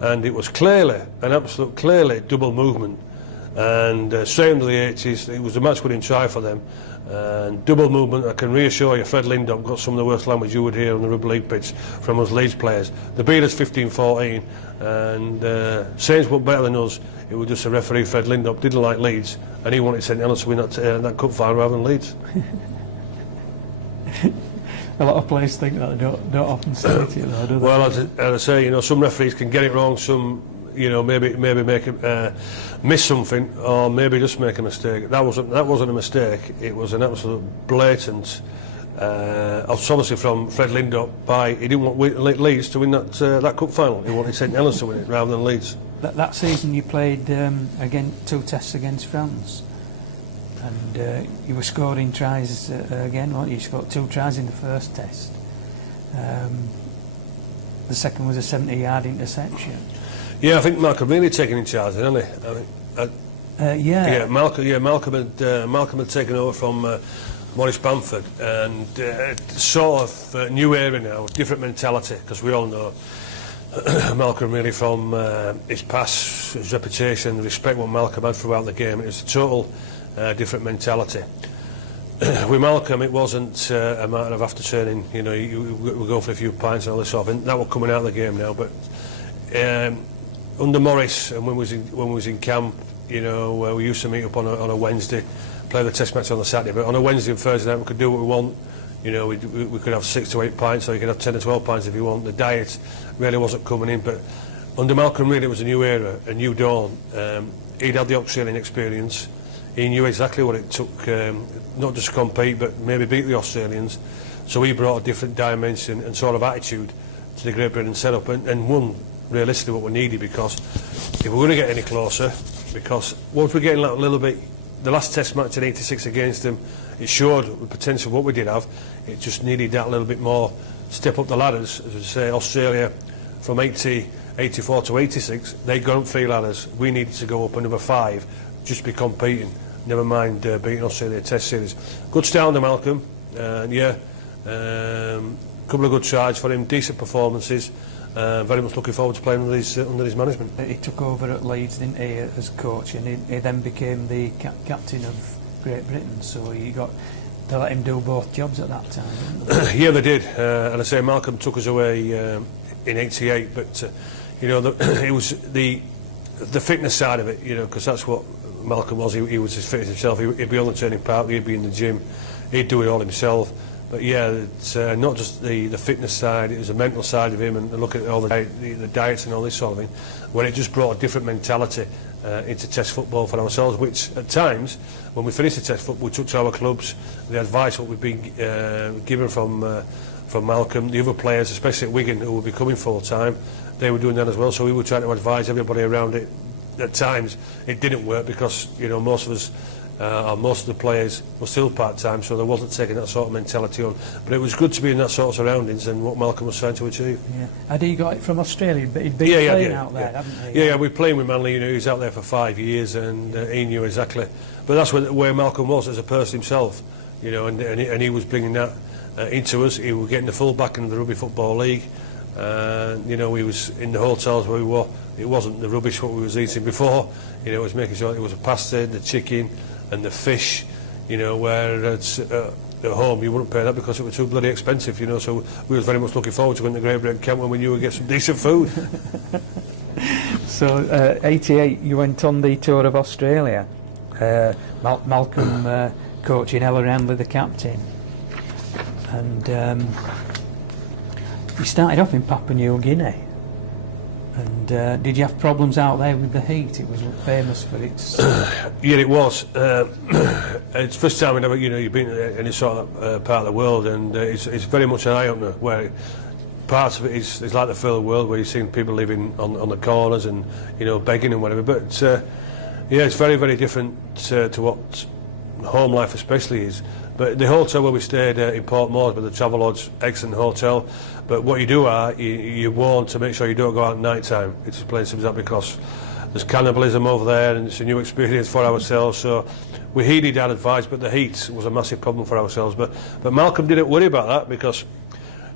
and it was clearly, an absolute clearly double movement, and straight under the 80s, it was a match-winning try for them. And double movement, I can reassure you, Fred Lindop got some of the worst language you would hear on the rugby league pitch from us Leeds players. They beat us 15-14, and Saints were better than us. It was just a referee, Fred Lindop, didn't like Leeds, and he wanted St Helens to win that cup final rather than Leeds. A lot of players think that, they don't often say it, you know, do they? Well, as I say, you know, some referees can get it wrong, some, you know, maybe make miss something, or maybe just make a mistake. That wasn't a mistake. It was an absolute blatant, obviously from Fred Lindop. He didn't want Leeds to win that cup final. He wanted St Helens to win it rather than Leeds. That season you played again 2 tests against France, and you were scoring tries again, weren't you? You scored 2 tries in the first test. The second was a 70-yard interception. Yeah, I think Malcolm really taken in charge, hadn't he? Yeah. Malcolm had taken over from Maurice Bamford, and sort of new era now, different mentality, because we all know Malcolm really from his past, his reputation, the respect what Malcolm had throughout the game. It was a total different mentality. With Malcolm, it wasn't a matter of after turning, you know, we go for a few pints and all this sort of thing. That was coming out of the game now, but under Morris, and when we was in camp, you know, we used to meet up on a Wednesday, play the test match on the Saturday, but on a Wednesday and Thursday night we could do what we want. You know, we could have 6 to 8 pints, or you could have 10 to 12 pints if you want. The diet really wasn't coming in, but under Malcolm really it was a new era, a new dawn. He'd had the Australian experience. He knew exactly what it took, not just to compete, but maybe beat the Australians. So he brought a different dimension and sort of attitude to the Great Britain setup, and won realistically what we needed, because if we're going to get any closer, because once we're getting that little bit, the last test match in '86 against them, it showed the potential of what we did have. It just needed that little bit more step up the ladders. As we say, Australia from 84 to 86, they'd gone up 3 ladders. We needed to go up another 5 just to be competing, never mind beating Australia Test Series. Good start under Malcolm, and yeah, couple of good tries for him, decent performances. Very much looking forward to playing under his management. He took over at Leeds, didn't he, as coach, and he then became the captain of Great Britain, so you got to let him do both jobs at that time, didn't they? Yeah, they did, and I say Malcolm took us away in '88, but you know, it was the fitness side of it, you know, because that's what Malcolm was. He was as fit as himself. He'd be on the training park, he'd be in the gym, he'd do it all himself. But yeah, it's not just the fitness side, it was the mental side of him, and look at all the diets and all this sort of thing, where it just brought a different mentality into Test football for ourselves, which at times, when we finished the Test football, we took to our clubs the advice what we'd been given from Malcolm. The other players, especially at Wigan, who were becoming full-time, they were doing that as well, so we were trying to advise everybody around it at times it didn't work because, you know, most of us, or most of the players were still part-time, so they wasn't taking that sort of mentality on. But it was good to be in that sort of surroundings and what Malcolm was trying to achieve. Yeah. Had he got it from Australia? But he'd been playing out there, hadn't he? Yeah, we playing with Manly. You know, he was out there for 5 years, and he knew exactly. But that's where Malcolm was as a person himself, you know, and he was bringing that into us. He was getting the full back in the Rugby Football League. You know, we was in the hotels where we were. It wasn't the rubbish what we was eating before. You know, it was making sure it was a pasta, the chicken, and the fish. You know, where at home you wouldn't pay that because it was too bloody expensive. You know, so we was very much looking forward to going to Great Britain camp when we knew we'd get some decent food. So, 88, you went on the tour of Australia. Malcolm coaching Ella Randley, the captain, and you started off in Papua New Guinea. And did you have problems out there with the heat? It was famous for its... Yeah, it was. It's the first time I've ever, you know, you've been in any sort of part of the world, and it's very much an eye-opener, where parts of it is like the third world, where you're seeing people living on the corners and, you know, begging and whatever. But, yeah, it's very, very different to what home life especially is. But the hotel where we stayed in Port Moresby, the Travelodge, excellent hotel. But what you do you're warned to make sure you don't go out at night time. It's as plain as that, because there's cannibalism over there, and it's a new experience for ourselves. So we heeded that advice, but the heat was a massive problem for ourselves. But Malcolm didn't worry about that, because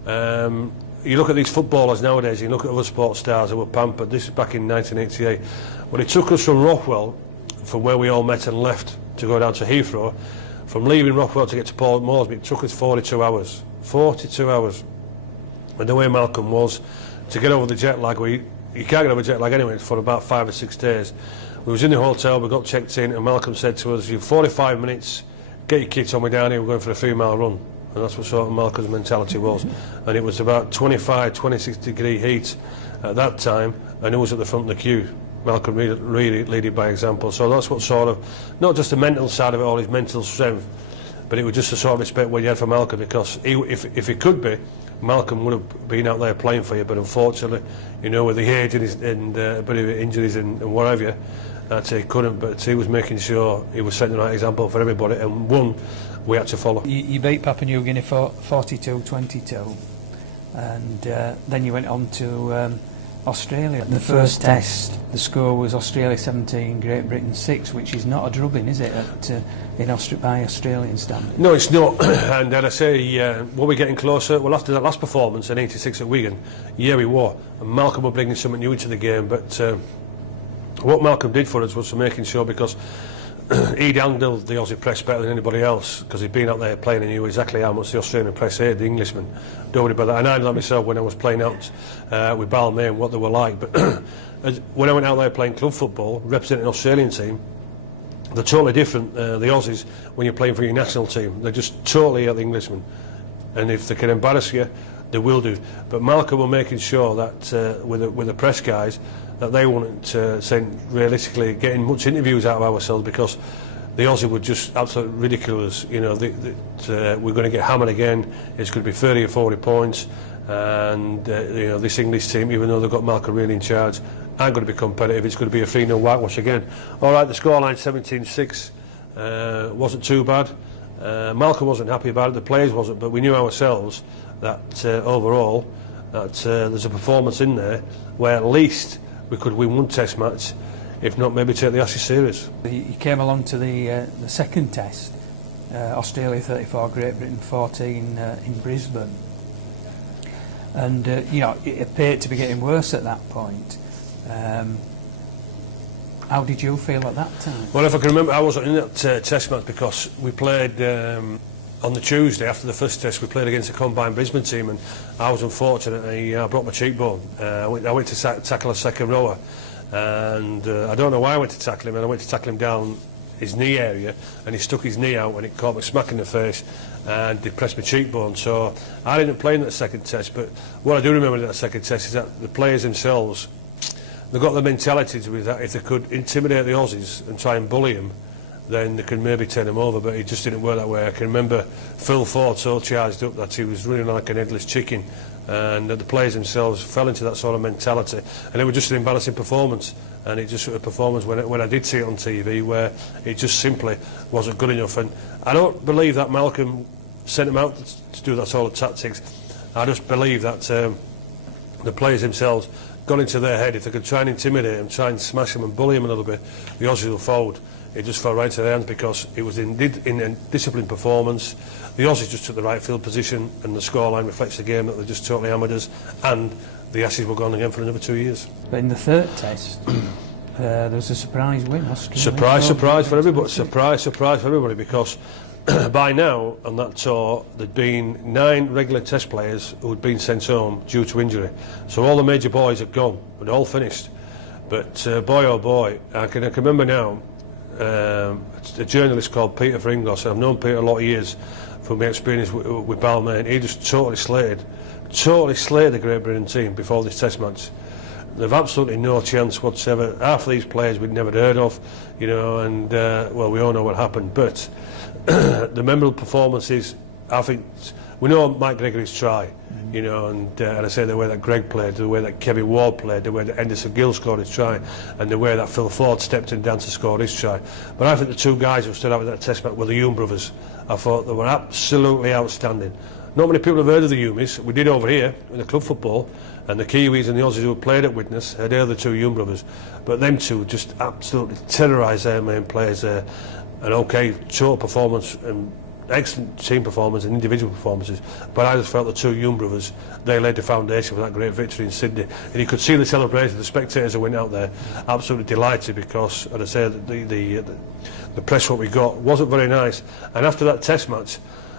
you look at these footballers nowadays, you look at other sports stars who were pampered. This is back in 1988. When it took us from Rockwell, from where we all met and left, to go down to Heathrow, from leaving Rockwell to get to Port Moresby, it took us 42 hours. 42 hours. And the way Malcolm was, to get over the jet lag, you can't get over jet lag anyway for about 5 or 6 days. We was in the hotel, we got checked in, and Malcolm said to us, "You've 45 minutes, get your kit on, we're down here, we're going for a 3-mile run." And that's what sort of Malcolm's mentality was. And it was about 25, 26 degree heat at that time, and who was at the front of the queue? Malcolm really leading by example. So that's what sort of, not just the mental side of it, all his mental strength, but it was just the sort of respect what you had for Malcolm, because if he could be, Malcolm would have been out there playing for you. But unfortunately, you know, with the age and a bit of injuries and whatever, that he couldn't. But he was making sure he was setting the right example for everybody, and one we had to follow. You beat Papua New Guinea for 42-22, and then you went on to Australia. The first test, the score was Australia 17, Great Britain 6, which is not a drubbing, is it, by Australian standards? No, it's not. And as I say, were we getting closer? Well, after that last performance in 86 at Wigan, yeah, we were. And Malcolm were bringing something new into the game. But what Malcolm did for us was for making sure, because he'd handled the Aussie press better than anybody else, because he'd been out there playing and he knew exactly how much the Australian press hated the Englishman. Don't worry about that. And I know myself when I was playing out with Balmain what they were like. But when I went out there playing club football, representing an Australian team, they're totally different, the Aussies, when you're playing for your national team. They're just totally at the Englishman. And if they can embarrass you, they will do. But Malcolm were making sure that with the press guys, that they weren't realistically getting much interviews out of ourselves, because the Aussie were just absolutely ridiculous. You know, we're going to get hammered again. It's going to be 30 or 40 points, and you know, this English team, even though they've got Malcolm really in charge, aren't going to be competitive. It's going to be a 3-0 whitewash again. All right, the scoreline 17-6 wasn't too bad. Malcolm wasn't happy about it. The players wasn't, but we knew ourselves that overall that there's a performance in there where at least we could win one test match, if not maybe take the Ashes series. You came along to the second test, Australia 34, Great Britain 14 in Brisbane, and you know, it appeared to be getting worse at that point. How did you feel at that time? Well, if I can remember, I wasn't in that test match, because we played on the Tuesday after the first test. We played against a combined Brisbane team, and I was unfortunate. I broke my cheekbone. I went to tackle a second rower, and I don't know why I went to tackle him, and I went to tackle him down his knee area, and he stuck his knee out, and it caught me smack in the face and depressed my cheekbone. So I didn't play in that second test. But what I do remember in that second test is that the players themselves, they've got the mentality to be that if they could intimidate the Aussies and try and bully them, then they could maybe turn him over. But it just didn't work that way. I can remember Phil Ford so charged up that he was running like an headless chicken, and the players themselves fell into that sort of mentality, and it was just an embarrassing performance. And it just a performance when I did see it on TV where it just simply wasn't good enough. And I don't believe that Malcolm sent him out to do that sort of tactics. I just believe that the players themselves got into their head. If they could try and intimidate him, try and smash him and bully him a little bit, the Aussies will fold. It just fell right into their hands because it was in a disciplined performance. The Aussies just took the right field position, and the scoreline reflects the game that they just totally hammered us, and the Ashes were gone again for another 2 years. But in the third test, there was a surprise win. Australia. Surprise for everybody. Surprise for everybody, because by now on that tour there'd been 9 regular test players who had been sent home due to injury. So all the major boys had gone, had all finished. But boy oh boy, I can remember now, a journalist called Peter Fringos. I've known Peter a lot of years from my experience with Balmain. He just totally slated the Great Britain team before this test match. They've absolutely no chance whatsoever. Half of these players we'd never heard of, you know, and well, we all know what happened. But the memorable performances, I think, we know Mike Gregory's try, you know, and I say the way that Greg played, the way that Kevin Ward played, the way that Henderson Gill scored his try, and the way that Phil Ford stepped in down to score his try. But I think the 2 guys who stood out with that test match were the Hume brothers. I thought they were absolutely outstanding. Not many people have heard of the Humes. We did over here in the club football, and the Kiwis and the Aussies who played at Widnes had heard of the 2 Hume brothers. But them 2 just absolutely terrorised their main players there. And okay, total performance and excellent team performance and individual performances, but I just felt the 2 Hume brothers, they laid the foundation for that great victory in Sydney. And you could see the celebration, the spectators who went out there absolutely delighted, because, as I say, the press what we got wasn't very nice. And after that test match,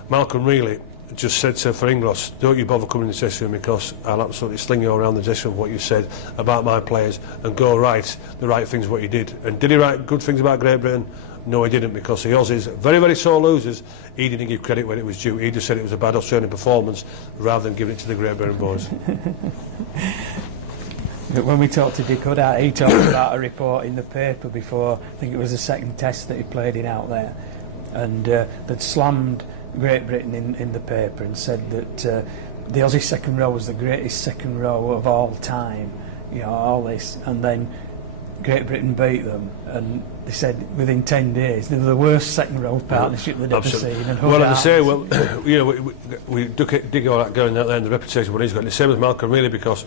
Malcolm Reilly just said to Fringos, don't you bother coming in the dressing room, because I'll absolutely sling you around the dressing room what you said about my players, and go write the right things what you did. And did he write good things about Great Britain? No, he didn't, because the Aussies, very, very sore losers, he didn't give credit when it was due. He just said it was a bad Australian performance rather than giving it to the Great Britain boys. But when we talked to Dick Huddart, he talked about a report in the paper before, I think it was the second test that he played in out there, and they'd slammed Great Britain in the paper and said that the Aussie second row was the greatest second row of all time, you know, all this, and then Great Britain beat them, and they said within 10 days they were the worst second row partnership they'd ever seen. And well, as I say, well, you know, we dig all that going out there and the reputation what he's got. The same as Malcolm really, because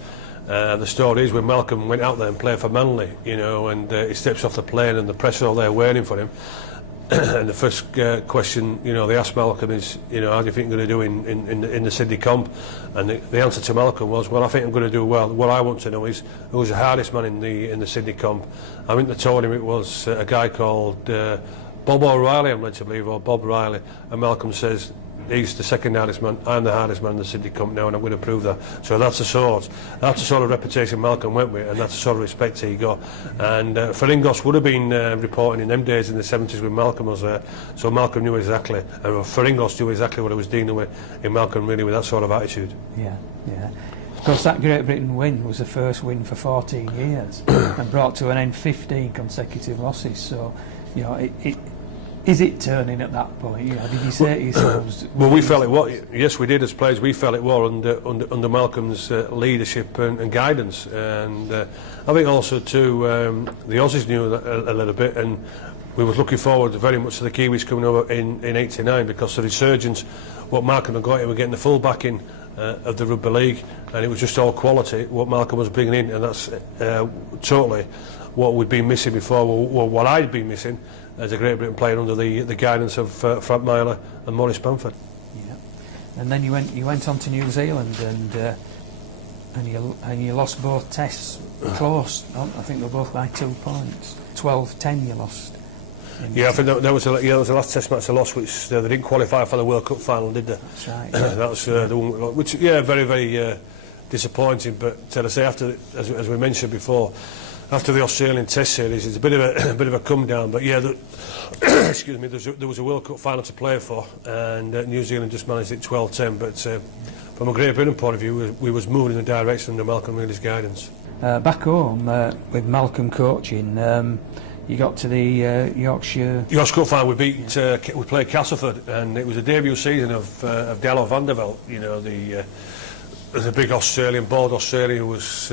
the story is when Malcolm went out there and played for Manly, you know, and he steps off the plane and the press are all there waiting for him. And the first question, you know, they asked Malcolm is, you know, how do you think you're going to do in the Sydney comp? And the answer to Malcolm was, well, I think I'm going to do well. What I want to know is who's the hardest man in the Sydney comp. I think they told him it was a guy called Bob O'Reilly, I'm led to believe, or Bob Riley. And Malcolm says, he's the second hardest man, I'm the hardest man in the Sydney comp now, and I'm going to prove that. So that's the sort of reputation Malcolm went with, and that's the sort of respect he got. And Fringos would have been reporting in them days in the 70s when Malcolm was there, so Malcolm knew exactly, and Fringos knew exactly what he was dealing with in Malcolm, really, with that sort of attitude. Yeah. Of course, that Great Britain win was the first win for 14 years and brought to an end 15 consecutive losses. So, you know, is it turning at that point? You know, did you say to yourselves? Well, we felt it was. Yes, we did as players. We felt it was under Malcolm's leadership and guidance, and I think also too the Aussies knew that a little bit, and we were looking forward very much to the Kiwis coming over in '89, because the resurgence, what Malcolm had got, he was getting the full backing of the Rugby League, and it was just all quality what Malcolm was bringing in, and that's totally what we'd been missing before, or what I'd been missing as a Great Britain player under the guidance of Frank Myler and Maurice Bamford. Yeah, and then you went on to New Zealand, and you lost both tests close. I think they were both by 2 points. 12-10 you lost. Yeah, I think that was the last test match they lost, which they didn't qualify for the World Cup final, did they? That's right. Yeah. That was the one, which very, very disappointing. But I say, after, as we mentioned before, after the Australian Test series, it's a bit of a come down. But yeah, excuse me, there was a World Cup final to play for, and New Zealand just managed it 12-10. But from a Great Britain point of view, we was moving in the direction under Malcolm Reilly's guidance. Back home with Malcolm coaching. You got to the Yorkshire Cup final. We played Castleford, and it was a debut season of Delo van der Velde. You know, the There's a big Australian, bald Australian, who was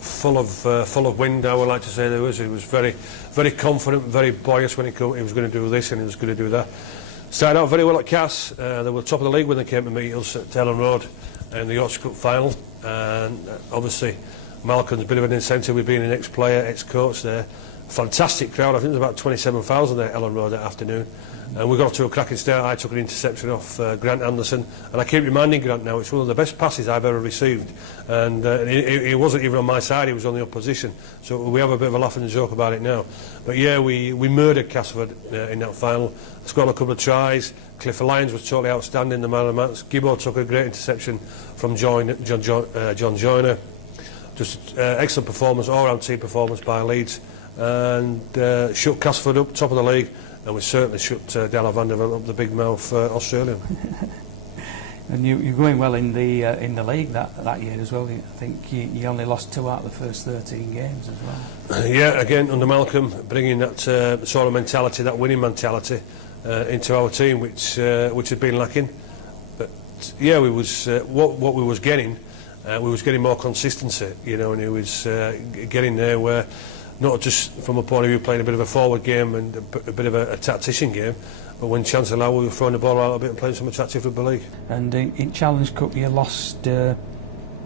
full of wind, I would like to say. He was very confident, very boyish when he was going to do this and he was going to do that. Started out very well at Cass. They were top of the league when they came to meet us at Ellen Road in the Yorkshire Cup final, and obviously Malcolm's a bit of an incentive with being an ex-player, ex-coach there. Fantastic crowd. I think there's about 27,000 there at Ellen Road that afternoon, and we got to a cracking start. I took an interception off Grant Anderson, and I keep reminding Grant now it's one of the best passes I've ever received, and he wasn't even on my side, he was on the opposition, so we have a bit of a laugh and a joke about it now. But yeah, we murdered Castleford in that final, scored a couple of tries. Clifford Lyons was totally outstanding, the man of the match. Gibbo took a great interception from John Joyner. Just excellent performance, all-round team performance by Leeds, and shut Castleford up, top of the league, and we certainly shut Della Vanderbilt up, the big mouth Australian. And you're going well in the league that year as well. I think you only lost 2 out of the first 13 games as well. Yeah, again under Malcolm, bringing that sort of mentality, that winning mentality, into our team, which had been lacking. But yeah, we was what we was getting. We was getting more consistency, you know, and it was getting there where, not just from a point of view playing a bit of a forward game and a bit of a tactician game, but when chance allowed we were throwing the ball out a bit and playing some attractive rugby league. And in Challenge Cup you lost to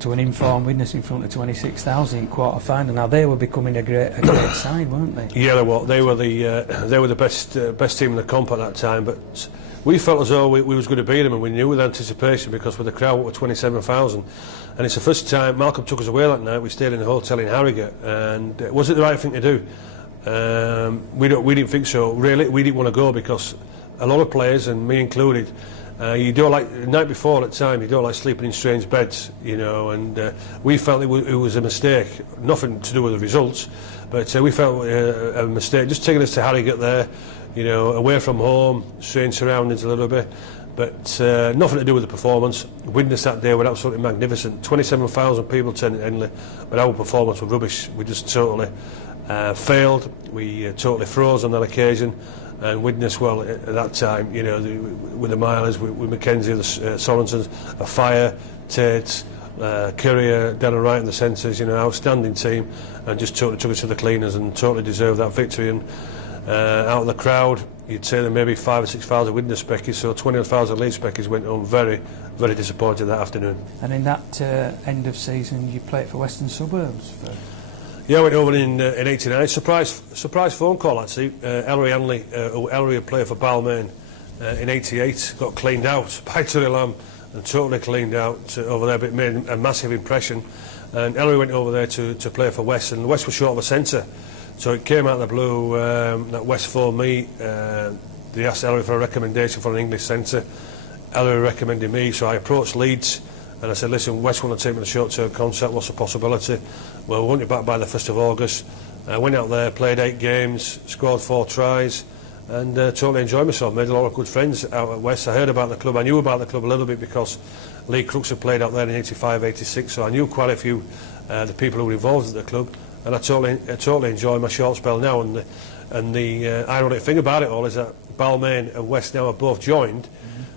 an informed Widnes in front of 26,000 in quarter final. Now they were becoming a great side, weren't they? Yeah, they were the best team in the comp at that time, but we felt as though we was going to beat them, and we knew with anticipation, because with the crowd were 27,000. And it's the first time Malcolm took us away that night. We stayed in a hotel in Harrogate, and was it the right thing to do? We didn't think so. Really, we didn't want to go because a lot of players, and me included, you don't like the night before at time. You don't like sleeping in strange beds, you know. And we felt it was a mistake. Nothing to do with the results, but we felt a mistake just taking us to Harrogate there, you know, away from home, strange surroundings a little bit. But nothing to do with the performance. Widnes that day were absolutely magnificent. 27,000 people attended Henley, but our performance was rubbish. We just totally failed. We totally froze on that occasion. And Widnes, well, at that time, you know, with the Milers, with Mackenzie, the Sorensons, a Fire, Tates, Courier, Darren Wright in the centres, you know, outstanding team, and just totally took us to the cleaners and totally deserved that victory. And out of the crowd, you'd say there maybe 5,000 or 6,000 Widnes speckies, so 20,000 Leeds speckies went home very, very disappointed that afternoon. And in that end of season, you played for Western Suburbs? Yeah, I went over in '89. Surprise phone call actually. Ellery Hanley, who Ellery had played for Balmain in '88, got cleaned out by Terry Lamb, and totally cleaned out over there, but it made a massive impression. And Ellery went over there to play for West, and West was short of a centre. So it came out of the blue that West phoned me. They asked Ellery for a recommendation for an English centre. Ellery recommended me, so I approached Leeds and I said, listen, West want to take me on a short-term contract, what's the possibility? Well, we want you back by the 1st of August. I went out there, played 8 games, scored 4 tries, and totally enjoyed myself. Made a lot of good friends out at West. I heard about the club. I knew about the club a little bit because Lee Crooks had played out there in '85, '86, so I knew quite a few the people who were involved at the club. And I totally enjoy my short spell now. And the ironic thing about it all is that Balmain and West now are both joined.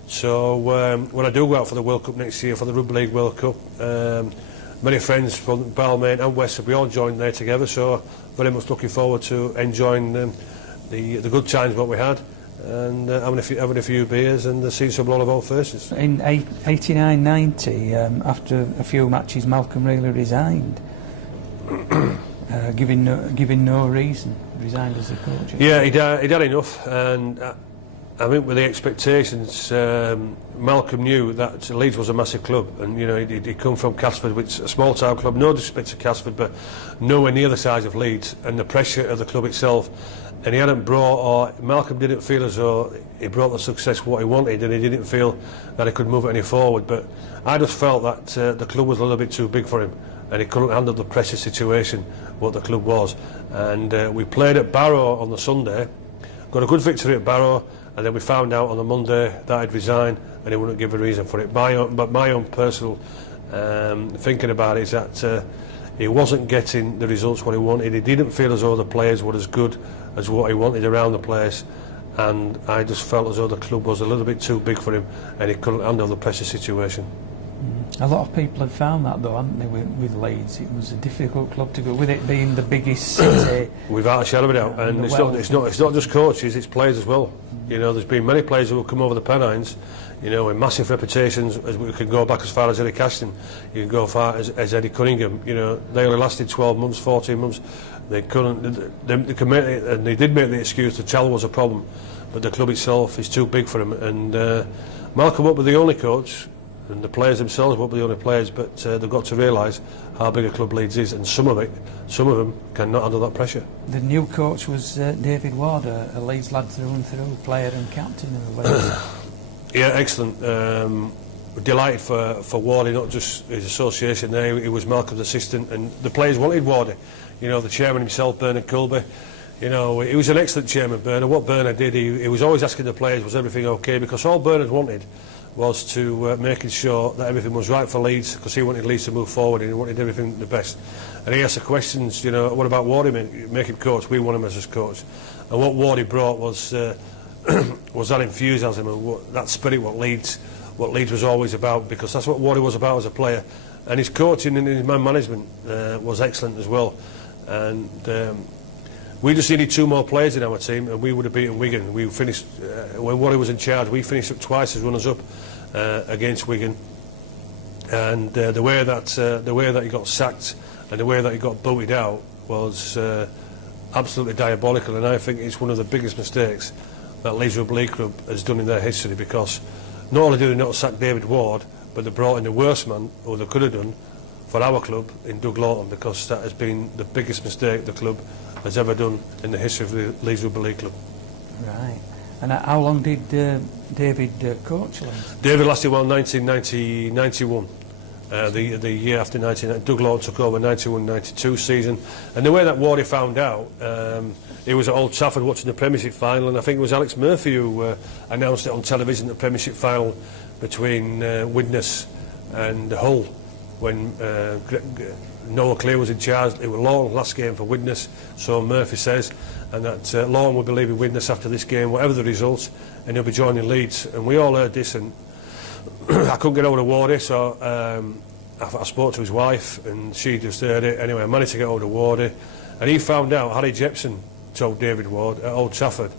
So when I do go out for the World Cup next year, for the Rugby League World Cup, many friends from Balmain and West will be all joined there together. So very much looking forward to enjoying the good times what we had, and having a few beers and seeing some lot of old faces. In '89-90, after a few matches, Malcolm really resigned. Giving no reason, resigned as a coach. Yeah, he'd had enough, and I think with the expectations, Malcolm knew that Leeds was a massive club, and you know he'd come from Castleford, which is a small town club, no disrespect to Castleford, but nowhere near the size of Leeds, and the pressure of the club itself. And he hadn't brought, or Malcolm didn't feel as though he brought the success what he wanted, and he didn't feel that he could move it any forward. But I just felt that the club was a little bit too big for him, and he couldn't handle the pressure situation what the club was. And we played at Barrow on the Sunday, got a good victory at Barrow, and then we found out on the Monday that I'd resigned, and he wouldn't give a reason for it. But my own personal thinking about it is that he wasn't getting the results what he wanted. He didn't feel as though the players were as good as what he wanted around the place, and I just felt as though the club was a little bit too big for him, and he couldn't handle the pressure situation. A lot of people have found that though, haven't they, with Leeds? It was a difficult club to go, with it being the biggest city. Without a shadow of a doubt, and it's not just coaches, it's players as well. You know, there's been many players who have come over the Pennines, you know, with massive reputations. As we can go back as far as Eddie Caston, you can go as far as Eddie Cunningham. You know, they only lasted 12 months, 14 months. They couldn't. They could make it, and they did make the excuse that travel was a problem, but the club itself is too big for them. And Malcolm won't be the only coach. And the players themselves won't be the only players, but they've got to realise how big a club Leeds is, and some of them cannot handle that pressure. The new coach was David Ward, a Leeds lad through and through, player and captain of the Leeds. Yeah, excellent. Delighted for Wardy, not just his association there. He was Malcolm's assistant, and the players wanted Wardy. You know, the chairman himself, Bernard Colby. You know, he was an excellent chairman, Bernard. What Bernard did, he was always asking the players, was everything okay? Because all Bernard wanted was to making sure that everything was right for Leeds, because he wanted Leeds to move forward and he wanted everything the best. And he asked the questions, you know, what about Wardy? Make him coach. We want him as his coach. And what Wardy brought was was that enthusiasm and that spirit, what Leeds was always about, because that's what Wardy was about as a player. And his coaching and his man management was excellent as well. And we just needed 2 more players in our team, and we would have beaten Wigan. We finished when Wardy was in charge. We finished up twice as runners-up against Wigan, and the way that he got sacked and the way that he got booted out was absolutely diabolical. And I think it's one of the biggest mistakes that Leeds Rugby League Club has done in their history, because not only did they not sack David Ward, but they brought in the worst man who they could have done for our club in Doug Lawton, because that has been the biggest mistake the club has ever done in the history of the Leeds Rugby League Club. Right. And how long did David coach Leeds? David lasted 1991. The year after 1990, Doug Lawton took over 91-92 season. And the way that Wardy found out, he was at Old Trafford watching the Premiership final, and I think it was Alex Murphy who announced it on television, the Premiership final between Widnes and Hull, when Noah Clear was in charge. It was Lawton's last game for Widnes, so Murphy says, and that Lawton will be leaving Widnes after this game, whatever the results, and he'll be joining Leeds. And we all heard this, and I couldn't get hold of Wardy, so I spoke to his wife, and she just heard it. Anyway, I managed to get hold of Wardy, and he found out Harry Jepson told David Ward at Old Trafford.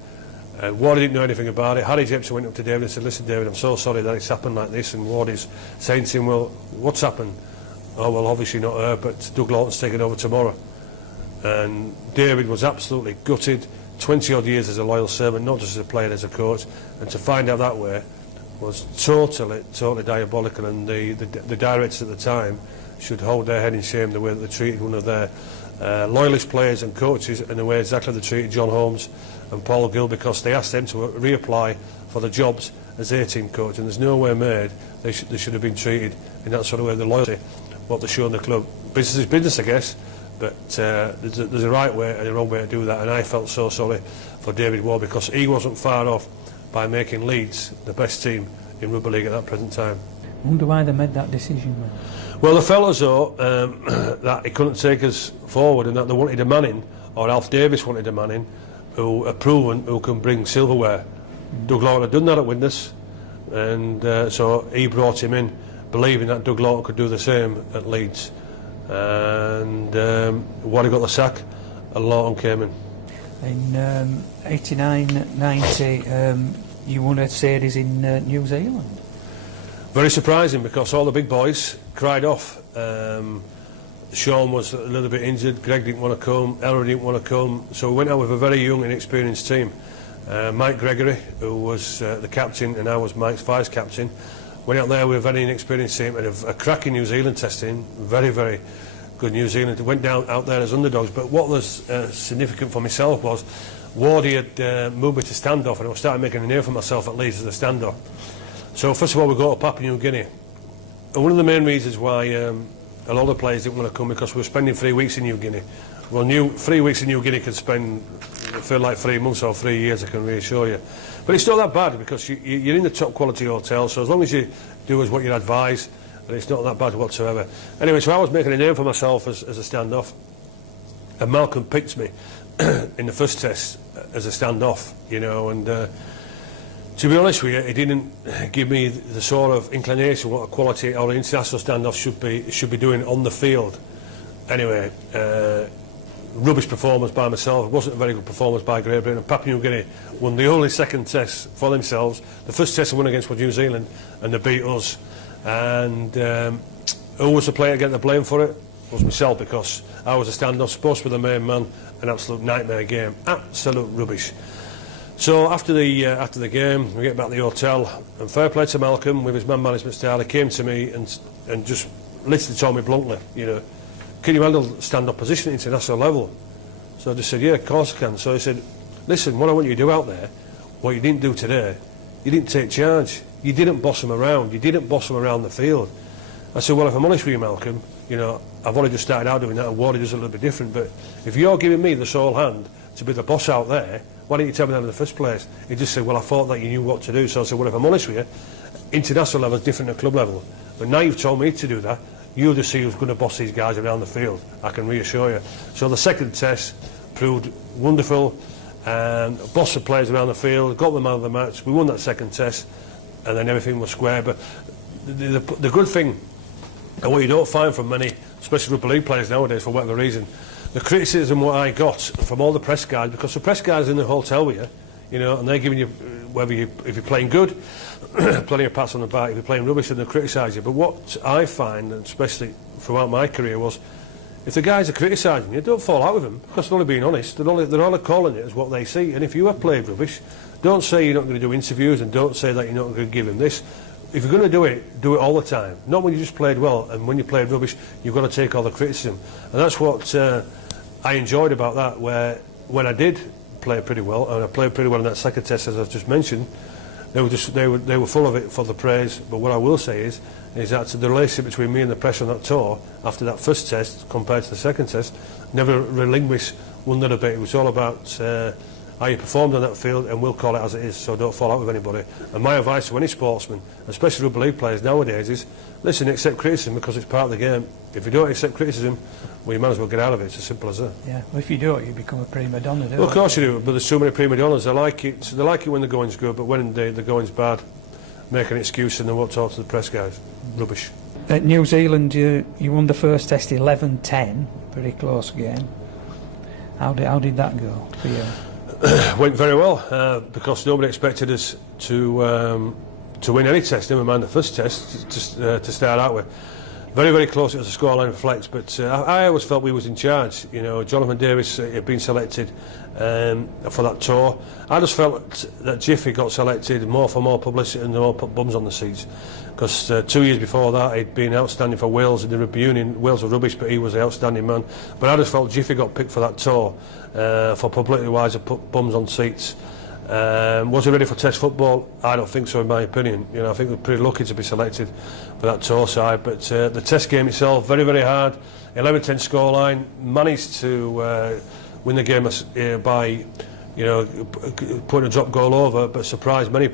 Wardy didn't know anything about it. Harry Jepson went up to David and said, "Listen, David, I'm so sorry that it's happened like this." And Wardy's saying to him, "Well, what's happened?" "Oh, well, obviously not her, but Doug Lawton's taking over tomorrow." And David was absolutely gutted. 20-odd years as a loyal servant, not just as a player, as a coach, and to find out that way was totally diabolical. And the directors at the time should hold their head in shame the way that they treated one of their loyalist players and coaches, and the way exactly they treated John Holmes and Paul Gill, because they asked them to reapply for the jobs as 18 coach, and there's no way made they should have been treated in that sort of way. The loyalty, what they're showing the club. Business is business, I guess, but there's a right way and a wrong way to do that, and I felt so sorry for David Ward, because he wasn't far off by making Leeds the best team in rugby league at that present time. I wonder why they made that decision, man. Well, they felt as though that he couldn't take us forward, and that they wanted a man in, or Alf Davis wanted a man in, who are proven who can bring silverware. Doug Lawton had done that at Widnes, and so he brought him in, believing that Doug Lawton could do the same at Leeds. And when he got the sack, Lawton came in. In 89-90, you won a series in New Zealand. Very surprising, because all the big boys cried off. Sean was a little bit injured, Greg didn't want to come, Ellery didn't want to come, so we went out with a very young and inexperienced team. Mike Gregory, who was the captain, and I was Mike's vice captain, went out there with a very inexperienced team and a cracking New Zealand testing, very, very good New Zealand. Went down out there as underdogs, but what was significant for myself was Wardy had moved me to standoff, and I was starting making a name for myself at Leeds as a standoff. So first of all, we go to Papua New Guinea, and one of the main reasons why a lot of players didn't want to come, because we were spending 3 weeks in New Guinea. Well, 3 weeks in New Guinea can feel like 3 months or 3 years, I can reassure you. But it's not that bad, because you're in the top quality hotel, so as long as you do as what you're advised, and it's not that bad whatsoever. Anyway, so I was making a name for myself as a standoff, and Malcolm picked me in the first test as a standoff, you know, and To be honest with you, it didn't give me the sort of inclination what a quality or an international standoff should be doing on the field. Anyway, rubbish performance by myself. It wasn't a very good performance by Great Britain. And Papua New Guinea won the only second test for themselves. The first test they won against was New Zealand, and they beat us. And who was the player to get the blame for it? It was myself, because I was a standoff, supposed to be the main man. An absolute nightmare game, absolute rubbish. So after the game, we get back to the hotel, and fair play to Malcolm with his man management style. He came to me and just literally told me bluntly, you know, can you handle stand-up position at international level? So I just said, yeah, of course I can. So he said, listen, what I want you to do out there, what you didn't do today, you didn't take charge. You didn't boss them around. You didn't boss them around the field. I said, well, if I'm honest with you, Malcolm, you know, I've only just started out doing that, and Wardy does it a little bit different, but if you're giving me the sole hand to be the boss out there, why didn't you tell me that in the first place? He just said, well, I thought that you knew what to do. So I said, well, if I'm honest with you, international level is different than club level. But now you've told me to do that, you'll just see who's going to boss these guys around the field. I can reassure you. So the second test proved wonderful, and bossed the players around the field, got them out of the match. We won that second test, and then everything was square. But the good thing, and what you don't find from many, especially rugby league players nowadays, for whatever reason, the criticism what I got from all the press guys, because the press guys are in the hotel with you know, and they're giving you, if you're playing good, plenty of pats on the back. If you're playing rubbish, then they'll criticise you. But what I find, especially throughout my career, was if the guys are criticising you, don't fall out with them, because they're only being honest. They're only calling it as what they see. And if you have played rubbish, don't say you're not going to do interviews, and don't say that you're not going to give them this. If you're going to do it all the time. Not when you just played well, and when you played rubbish, you've got to take all the criticism. And that's what I enjoyed about that, where when I did play pretty well, and I played pretty well in that second test, as I've just mentioned, they were full of it for the praise. But what I will say is that the relationship between me and the press on that tour, after that first test compared to the second test, never relinquished one little bit. It was all about how you performed on that field, and we'll call it as it is, so don't fall out with anybody. And my advice to any sportsman, especially rugby league players nowadays, is listen, accept criticism, because it's part of the game. If you don't accept criticism, well, you might as well get out of it. It's as simple as that. Yeah, well, if you don't, you become a prima donna, don't you? Well, of course you do, but there's too many prima donnas. They like it when the going's good, but when the going's bad, make an excuse and they won't talk to the press guys. Rubbish. At New Zealand, you won the first test 11-10, pretty close game. How did that go for you? Went very well, because nobody expected us to win any test, never mind the first test, to start out with. Very, very close as the scoreline reflects, but I always felt we was in charge. You know, Jonathan Davis had been selected for that tour. I just felt that Jiffy got selected more for more publicity and more put bums on the seats, because 2 years before that he'd been outstanding for Wales in the rugby union. Wales were rubbish, but he was the outstanding man. But I just felt Jiffy got picked for that tour for publicity wise to put bums on seats. Was he ready for Test football? I don't think so, in my opinion. You know, I think we're pretty lucky to be selected for that tour side. But the Test game itself, very, very hard. 11-10 scoreline. Managed to win the game by, you know, putting a drop goal over, but surprised many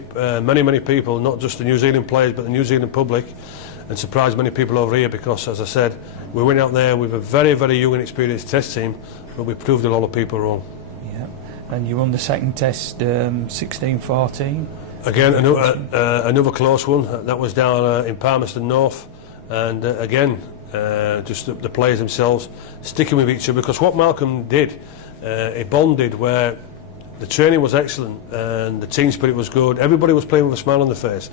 people, not just the New Zealand players, but the New Zealand public, and surprised many people over here, because, as I said, we went out there with a very, very young and experienced Test team, but we proved a lot of people wrong. Yeah, and you won the second test 16-14. Again, another close one. That was down in Palmerston North, and again, just the players themselves sticking with each other, because what Malcolm did, he bonded where the training was excellent and the team spirit was good. Everybody was playing with a smile on their face,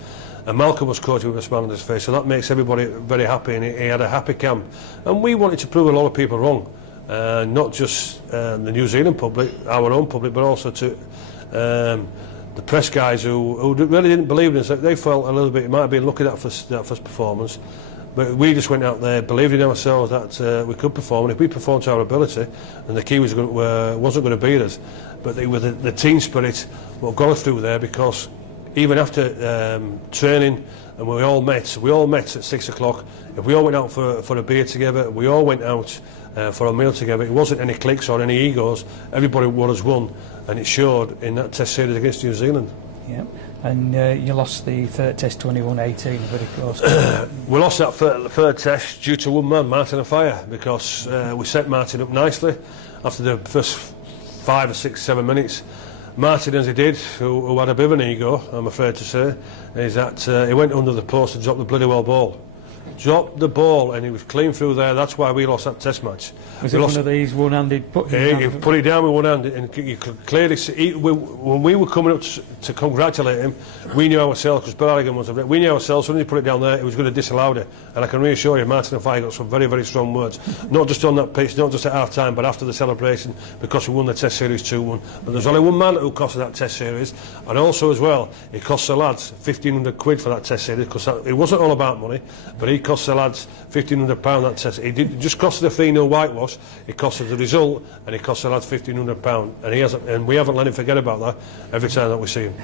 and Malcolm was coaching with a smile on his face, so that makes everybody very happy, and he had a happy camp. And we wanted to prove a lot of people wrong, not just the New Zealand public, our own public, but also to the press guys who really didn't believe in us. They felt a little bit it might have been lucky that first performance, but we just went out there, believed in ourselves that we could perform, and if we performed to our ability, and the Kiwis wasn't going to beat us. But they were the team spirit what got us through there, because even after training, and we all met at 6 o'clock. If we all went out for a beer together, we all went out for a meal together. It wasn't any cliques or any egos. Everybody was one, and it showed in that Test series against New Zealand. Yeah, and you lost the third test 21-18, very close. We lost that third test due to one man, Martin Afire, because we set Martin up nicely after the first 5 or 6, 7 minutes, Martin, as he did, who had a bit of an ego, I'm afraid to say, is that he went under the post and dropped the bloody well ball. Dropped the ball, and he was clean through there. That's why we lost that Test match. Was it one of these one-handed put? He put it down with one hand, and you could clearly see. When we were coming up to congratulate him, we knew ourselves, because Berligan was. We knew ourselves. When he put it down there, he was going to disallow it. And I can reassure you, Martin and I got some very, very strong words. Not just on that pitch, not just at half time, but after the celebration, because we won the Test series 2-1. But there's only one man who cost that Test series, and also as well, he cost the lads £1,500 for that Test series, because it wasn't all about money, but he cost the lads £1,500 that Test. He did just cost the 3-0 whitewash. It cost us the result, and it cost the lads £1,500. And he hasn't, and we haven't let him forget about that every time that we see him.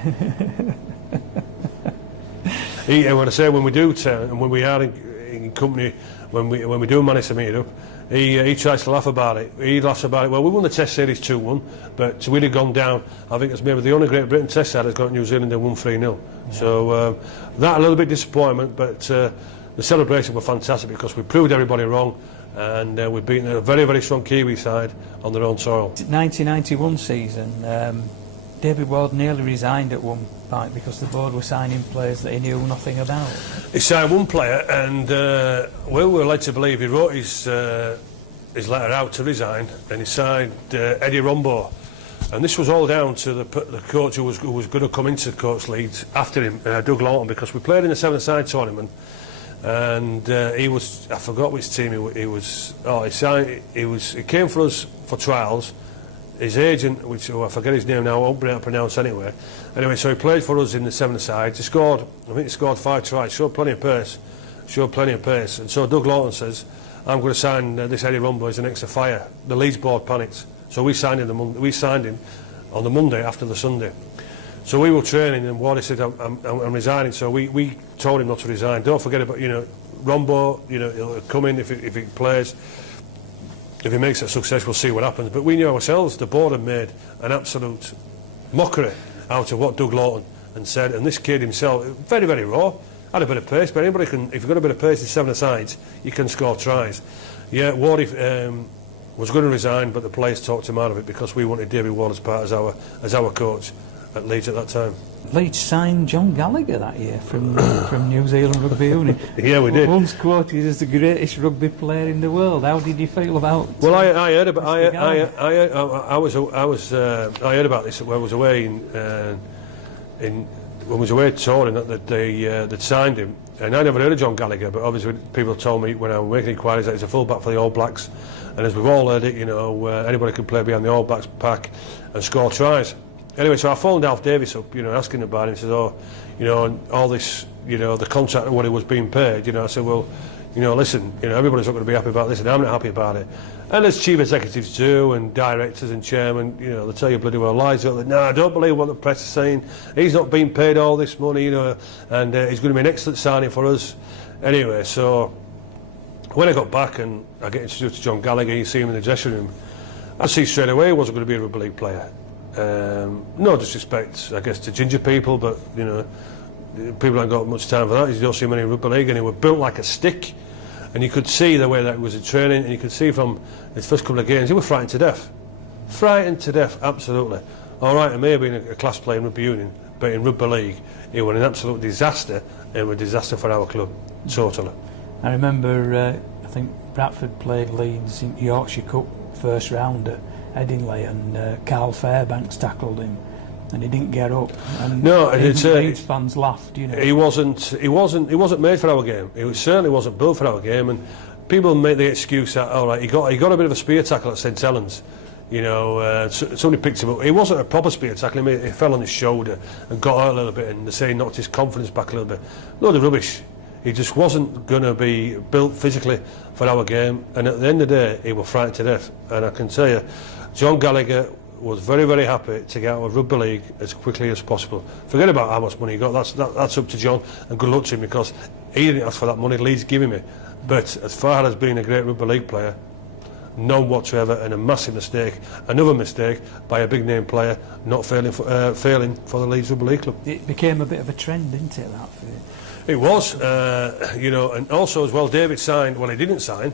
When I say when we do turn, and when we are in company, when we do manage to meet up, he tries to laugh about it. He laughs about it. Well, we won the Test series 2-1, but we'd have gone down. I think it's maybe the only Great Britain Test side that's got New Zealand and won 3-0. Yeah. So that a little bit disappointment, but the celebration was fantastic because we proved everybody wrong, and we've beaten a very, very strong Kiwi side on their own soil. 1991 season, David Ward nearly resigned at one point because the board were signing players that he knew nothing about. He signed one player, and we were led to believe he wrote his letter out to resign, and he signed Eddie Rombo. And this was all down to the coach who was going to come into Coach Leeds after him, Doug Lawton, because we played in the seven-a-side tournament, and he was, I forgot which team he was. Oh, he came for us for trials. His agent, which I forget his name now, I won't be able to pronounce anyway. Anyway, so he played for us in the seven-a-side. He scored, I think he scored 5 tries, showed plenty of pace. And so Doug Lawton says, I'm going to sign this Eddie Rombo as an extra fire. The Leeds board panicked. So we signed him on the Monday after the Sunday. So we were training, and Wardy said, I'm resigning. So we told him not to resign. Don't forget about, Rombo, he'll come in if he plays. If he makes it a success, we'll see what happens. But we knew ourselves, the board had made an absolute mockery out of what Doug Lawton had said. And this kid himself, very, very raw, had a bit of pace. But anybody can, if you've got a bit of pace in seven-a-sides, you can score tries. Yeah, Wardy was going to resign, but the players talked him out of it because we wanted David Ward as part as our coach at Leeds at that time. Leeds signed John Gallagher that year from New Zealand Rugby Union. Yeah, we did. Once quoted as the greatest rugby player in the world. How did you feel about? Well, I heard about. I heard about this when I was away when I was away touring that they'd signed him, and I never heard of John Gallagher. But obviously, people told me when I was making inquiries that he's a fullback for the All Blacks, and as we've all heard it, anybody can play behind the All Blacks pack and score tries. Anyway, so I phoned Alf Davis up, asking about it. He said, and all this, the contract and what he was being paid. I said, well, listen, everybody's not going to be happy about this, and I'm not happy about it. And as chief executives do, and directors and chairmen, they tell you bloody well lies. No, I don't believe what the press is saying. He's not being paid all this money, and he's going to be an excellent signing for us. Anyway, so when I got back and I get introduced to John Gallagher, you see him in the dressing room, I see straight away he wasn't going to be a rugby league player. No disrespect, I guess, to ginger people, but people haven't got much time for that. You don't see many in rugby league, and he was built like a stick, and you could see the way that he was in training, and you could see from his first couple of games he was frightened to death, absolutely. All right, and maybe a class player in rugby union, but in rugby league he was an absolute disaster, and a disaster for our club, totally. I remember, I think Bradford played Leeds in Yorkshire Cup first round at Headingley, and Carl Fairbanks tackled him, and he didn't get up. And no, and Leeds fans laughed. He wasn't made for our game. He certainly wasn't built for our game. And people make the excuse that all right, he got a bit of a spear tackle at St Helens. Somebody picked him up. He wasn't a proper spear tackle. He fell on his shoulder and got out a little bit, and they say he knocked his confidence back a little bit. Load of rubbish. He just wasn't going to be built physically for our game. And at the end of the day, he was frightened to death. And I can tell you, John Gallagher was very, very happy to get out of rugby league as quickly as possible. Forget about how much money he got. That's up to John, and good luck to him, because he didn't ask for that money. Leeds giving me. But as far as being a great rugby league player, none whatsoever, and a massive mistake. Another mistake by a big name player not failing for the Leeds Rugby League Club. It became a bit of a trend, didn't it? That for you? It was, and also as well, David signed. Well, he didn't sign.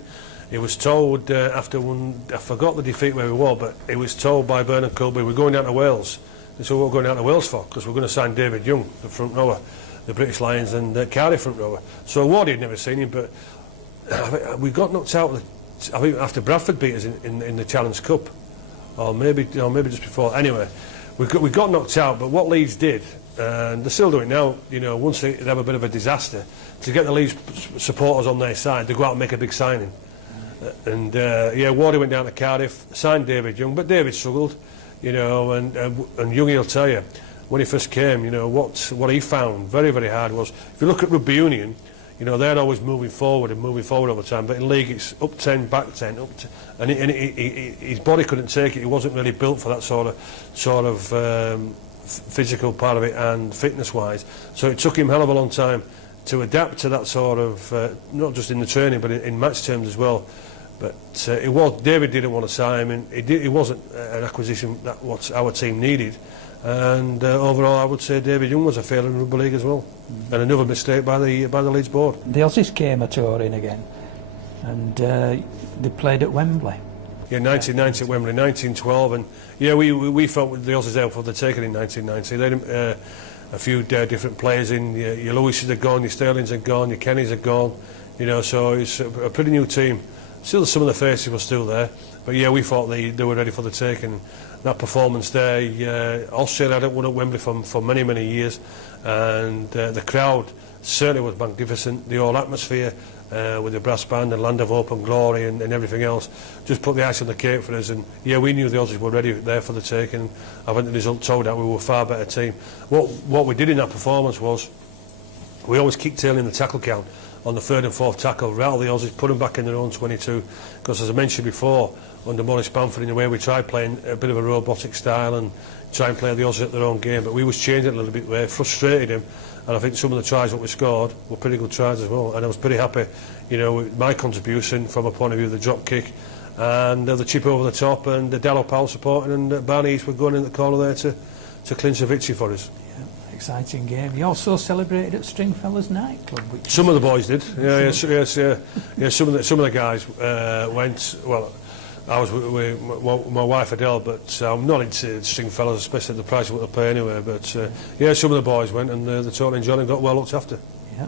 He was told after one, I forgot the defeat where we were, but he was told by Bernard Colby, we're going down to Wales They said, what we're going down to Wales for? Because we're going to sign David Young, the front rower, the British Lions and Cardiff front rower. So Wardy had never seen him, but we got knocked out, I think after Bradford beat us in the Challenge Cup, or maybe just before. Anyway, we got knocked out, but what Leeds did, and they're still doing it now, you know, once they have a bit of a disaster, to get the Leeds supporters on their side, they go out and make a big signing. And yeah, Wardy went down to Cardiff, signed David Young, but David struggled, you know, and Young, he'll tell you, when he first came, you know, what he found very, very hard was, if you look at rugby union, you know, they're always moving forward all the time, but in league it's up 10, back 10, and his body couldn't take it. He wasn't really built for that sort of physical part of it and fitness-wise. So it took him a hell of a long time to adapt to that sort of, not just in the training, but in match terms as well. But David didn't want to sign him, and it wasn't an acquisition that what our team needed. And overall, I would say David Young was a failure in rugby league as well, and another mistake by the Leeds board. The Aussies came a touring again, and they played at Wembley. Yeah, 1990 at Wembley, 1912, and yeah, we felt the Aussies there for the taking in 1990. They had a few different players in. Your Lewises are gone, your Sterlings are gone, your Kennys are gone. You know, so it's a pretty new team. Still, some of the faces were still there, but yeah, we thought they were ready for the taking. That performance there, Australia hadn't won at Wembley for many, many years, and the crowd certainly was magnificent. The whole atmosphere with the brass band and Land of Hope and Glory and everything else just put the ice on the cake for us. And yeah, we knew the Aussies were ready there for the taking. I think the result told that we were a far better team. What we did in that performance was we always kicked tail in the tackle count on the third and fourth tackle, rattle the Aussies, put them back in their own 22, because as I mentioned before, under Maurice Bamford, in a way we tried playing a bit of a robotic style and try and play the Aussies at their own game, but we was changing it a little bit where it frustrated him, and I think some of the tries that we scored were pretty good tries as well, and I was pretty happy, you know, with my contribution from a point of view of the drop kick and the chip over the top, and the Dallow Powell supporting, and Barney East were going in the corner there to clinch a victory for us. Exciting game. You also celebrated at Stringfellas nightclub. Some of the boys did. Yeah. Some of the guys went. Well, I was with my wife Adele, but I'm not into Stringfellas, especially at the price of what they pay anyway. But yeah, some of the boys went, and they totally enjoyed it and got well looked after. Yeah.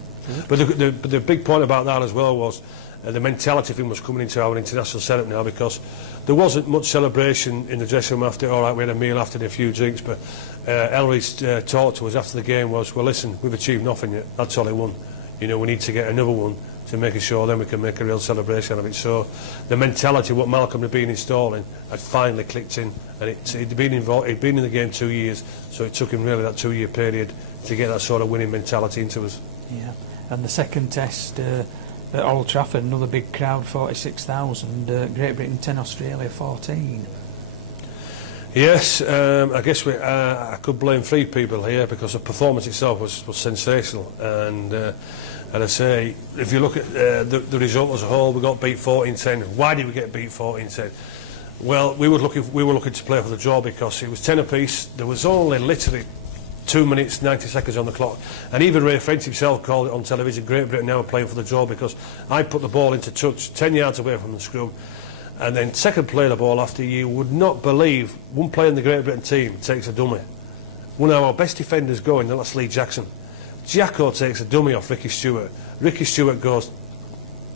But the big point about that as well was the mentality thing was coming into our international setup now, because there wasn't much celebration in the dressing room after. All right, we had a meal after and a few drinks, but Ellery's talk to us after the game was, well, listen, we've achieved nothing yet. That's all he won. You know, we need to get another one to make sure then we can make a real celebration of it. So the mentality, what Malcolm had been installing, had finally clicked in, and he'd been involved. He'd been in the game 2 years, so it took him really that 2-year period to get that sort of winning mentality into us. Yeah, and the second test at Old Trafford, another big crowd, 46,000. Great Britain 10, Australia 14. Yes, I guess I could blame 3 people here, because the performance itself was sensational, and I say, if you look at the result as a whole, we got beat 14-10. Why did we get beat 14-10? Well, we were looking to play for the draw, because it was 10 apiece. There was only literally 2 minutes 90 seconds on the clock, and even Ray French himself called it on television, Great Britain now are playing for the draw, because I put the ball into touch 10 yards away from the scrum, and then second play the ball after. You would not believe one player in the Great Britain team takes a dummy. One of our best defenders going, that's Lee Jackson. Jacko takes a dummy off Ricky Stewart. Ricky Stewart goes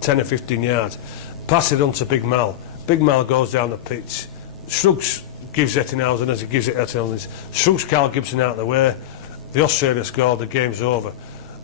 10 or 15 yards, pass it on to Big Mal. Big Mal goes down the pitch, shrugs, gives Ettenhausen as he gives it Ettenhausen, shrugs Carl Gibson out of the way. The Australia scored, the game's over.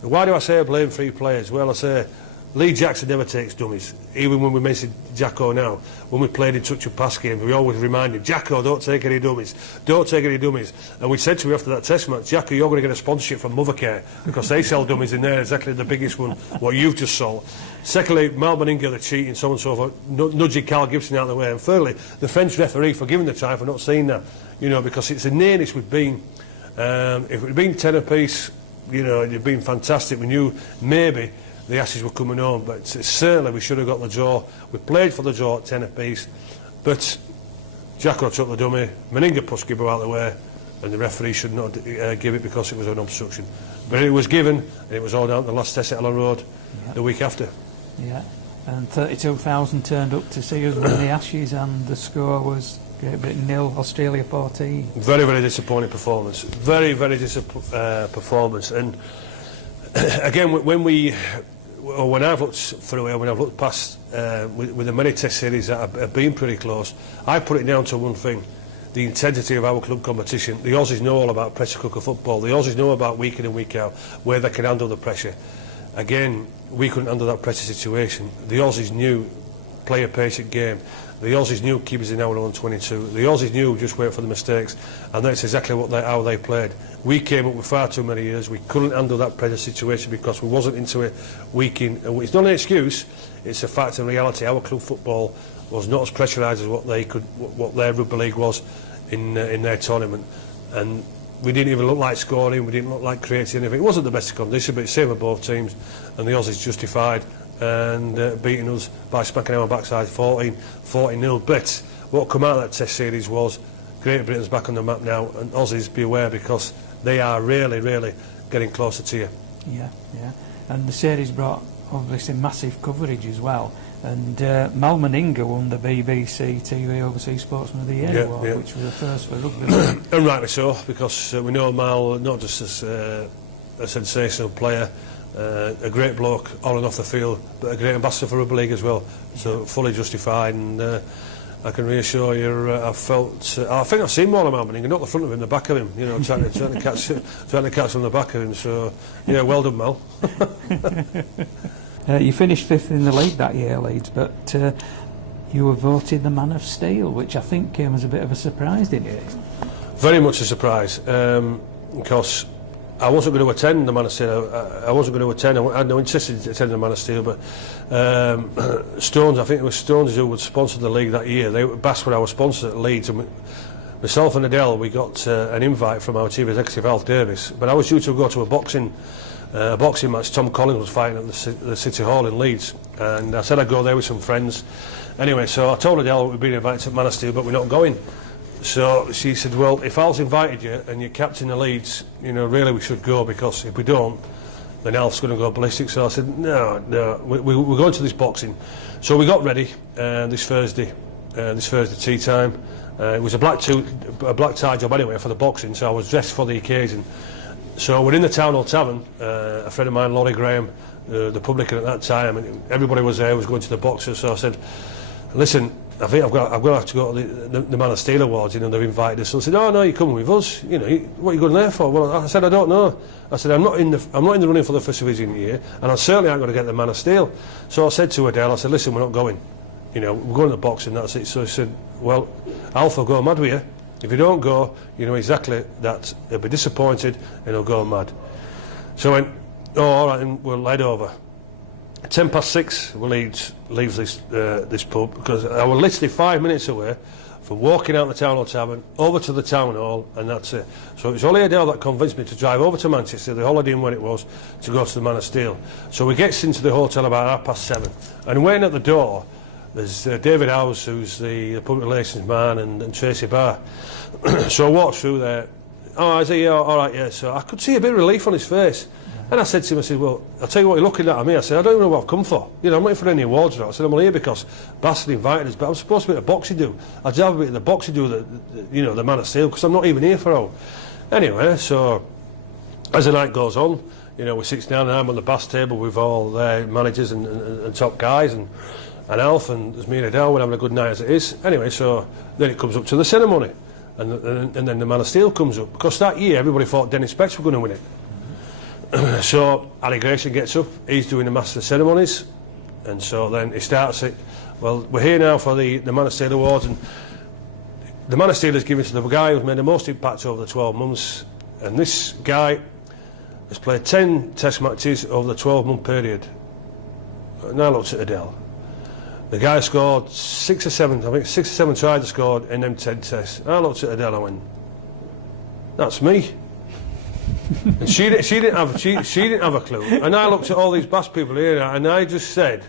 Why do I say I blame 3 players? Well, I say Lee Jackson never takes dummies. Even when we mentioned Jacko now, when we played in touch and pass games, we always remind him, Jacko, don't take any dummies. Don't take any dummies. And we said to him after that test match, Jacko, you're going to get a sponsorship from Mothercare, because they sell dummies in there, exactly the biggest one, what you've just sold. Secondly, Mal Meninga, the cheating, so on and so forth, nudging Carl Gibson out of the way. And thirdly, the French referee for giving the try for not seeing that. You know, because it's the nearness we've been. If it had been 10 apiece, you know, it had been fantastic. We knew maybe the Ashes were coming home, but certainly we should have got the draw. We played for the draw at 10 apiece, but Jacko took the dummy, Meninga pushed Gibbo out of the way, and the referee should not give it because it was an obstruction. But it was given, and it was all down to the last test at Ellen Road the week after. Yeah. and 32,000 turned up to see us win the Ashes, and the score was Great Britain 0, Australia 14. Very, very disappointing performance. Very, very disappointing performance. And again, when I've looked through it, when I've looked past with the many test series that have been pretty close, I put it down to one thing: the intensity of our club competition. The Aussies know all about pressure cooker football. The Aussies know about week in and week out where they can handle the pressure. Again, we couldn't handle that pressure situation. The Aussies knew play a patient game. The Aussies knew keep us in our own 22. The Aussies knew just wait for the mistakes, and that's exactly how they played. We came up with far too many years. We couldn't handle that pressure situation because we wasn't into it week in. It's not an excuse. It's a fact and reality. Our club football was not as pressurised as what their rugby league was in their tournament, and we didn't even look like scoring. We didn't look like creating anything. It wasn't the best condition, but it's same for both teams, and the Aussies justified and beating us by smacking our backside 14-0. But what come out of that test series was Great Britain's back on the map now, and Aussies beware, because they are really, really getting closer to you. Yeah. And the series brought obviously massive coverage as well. And Mal Meninga won the BBC TV Overseas Sportsman of the Year award, which was the first for rugby league. And rightly so, because we know Mal not just as a sensational player, a great bloke on and off the field, but a great ambassador for rugby league as well. So fully justified, and I can reassure you, I think I've seen more of Mal Meninga, not the front of him, the back of him. You know, trying to catch from the back of him. So yeah, well done, Mal. You finished 5th in the league that year, Leeds, but you were voted the Man of Steel, which I think came as a bit of a surprise, didn't it? Very much a surprise, because I wasn't going to attend the Man of Steel. I wasn't going to attend. I had no interest in attending the Man of Steel, but Stones, I think it was Stones who would sponsor the league that year. Bass were our sponsor at Leeds, and myself and Adele, we got an invite from our chief executive, Alf Davis, but I was due to go to a boxing match. Tom Collins was fighting at the City Hall in Leeds, and I said I'd go there with some friends. Anyway, so I told Adele we'd been invited to Man of Steel, but we're not going. So she said, well, if Al's invited you and you're captain of Leeds, you know, really we should go, because if we don't, then Alf's going to go ballistic. So I said, no, we're going to this boxing. So we got ready this Thursday tea time. It was a black tie job anyway for the boxing, so I was dressed for the occasion. So we're in the Town Hall Tavern. A friend of mine, Laurie Graham, the publican at that time, and everybody was there, was going to the boxer. So I said, listen, I think I'm going to have to go to the Man of Steel Awards. You know, they've invited us. So I said, oh no, you're coming with us. You know, what are you going there for? Well, I said, I don't know. I said, I'm not in the running for the first division year, and I certainly aren't going to get the Man of Steel. So I said to Adele, I said, listen, we're not going. You know, we're going to the boxing. That's it. So I said, well, Alf will go mad with you. If you don't go, you know exactly that he'll be disappointed and he'll go mad. So I went, oh, all right, and we'll head over. 6:10, we leaves this pub, because I was literally 5 minutes away from walking out the Town Hall Tavern over to the Town Hall, and that's it. So it was only Adele that convinced me to drive over to Manchester, the Holiday Inn when it was, to go to the Man of Steel. So we get into the hotel about 7:30, and waiting at the door, there's David Howes, who's the public relations man, and Tracy Barr. So I walked through there. Oh, is he? All right, yeah. So I could see a bit of relief on his face. And I said to him, I said, well, I'll tell you what you're looking at me. I said, I don't even know what I've come for. You know, I'm not here for any awards. I said, I'm here because Bass invited us, but I'm supposed to be at the boxing do. I'd have a bit of the boxing do, the Man of Steel, because I'm not even here for all. Anyway, so as the night goes on, you know, we sit down and I'm on the Bass table with all their managers and top guys, and Alf, and there's me and Adele, we're having a good night as it is. Anyway, so then it comes up to the ceremony, and then the Man of Steel comes up, because that year everybody thought Dennis Specs were going to win it. So Ali Grayson gets up, he's doing the Master of Ceremonies, and so then he starts it. Well, we're here now for the Man of Steel Awards, and the Man of Steel is given to the guy who's made the most impact over the 12 months, and this guy has played 10 test matches over the 12-month period. And I looked at Adele. The guy scored 6 or 7 tries he scored in them 10 tests. And I looked at Adele and I went, that's me. And she didn't have a clue. And I looked at all these Bass people here, and I just said,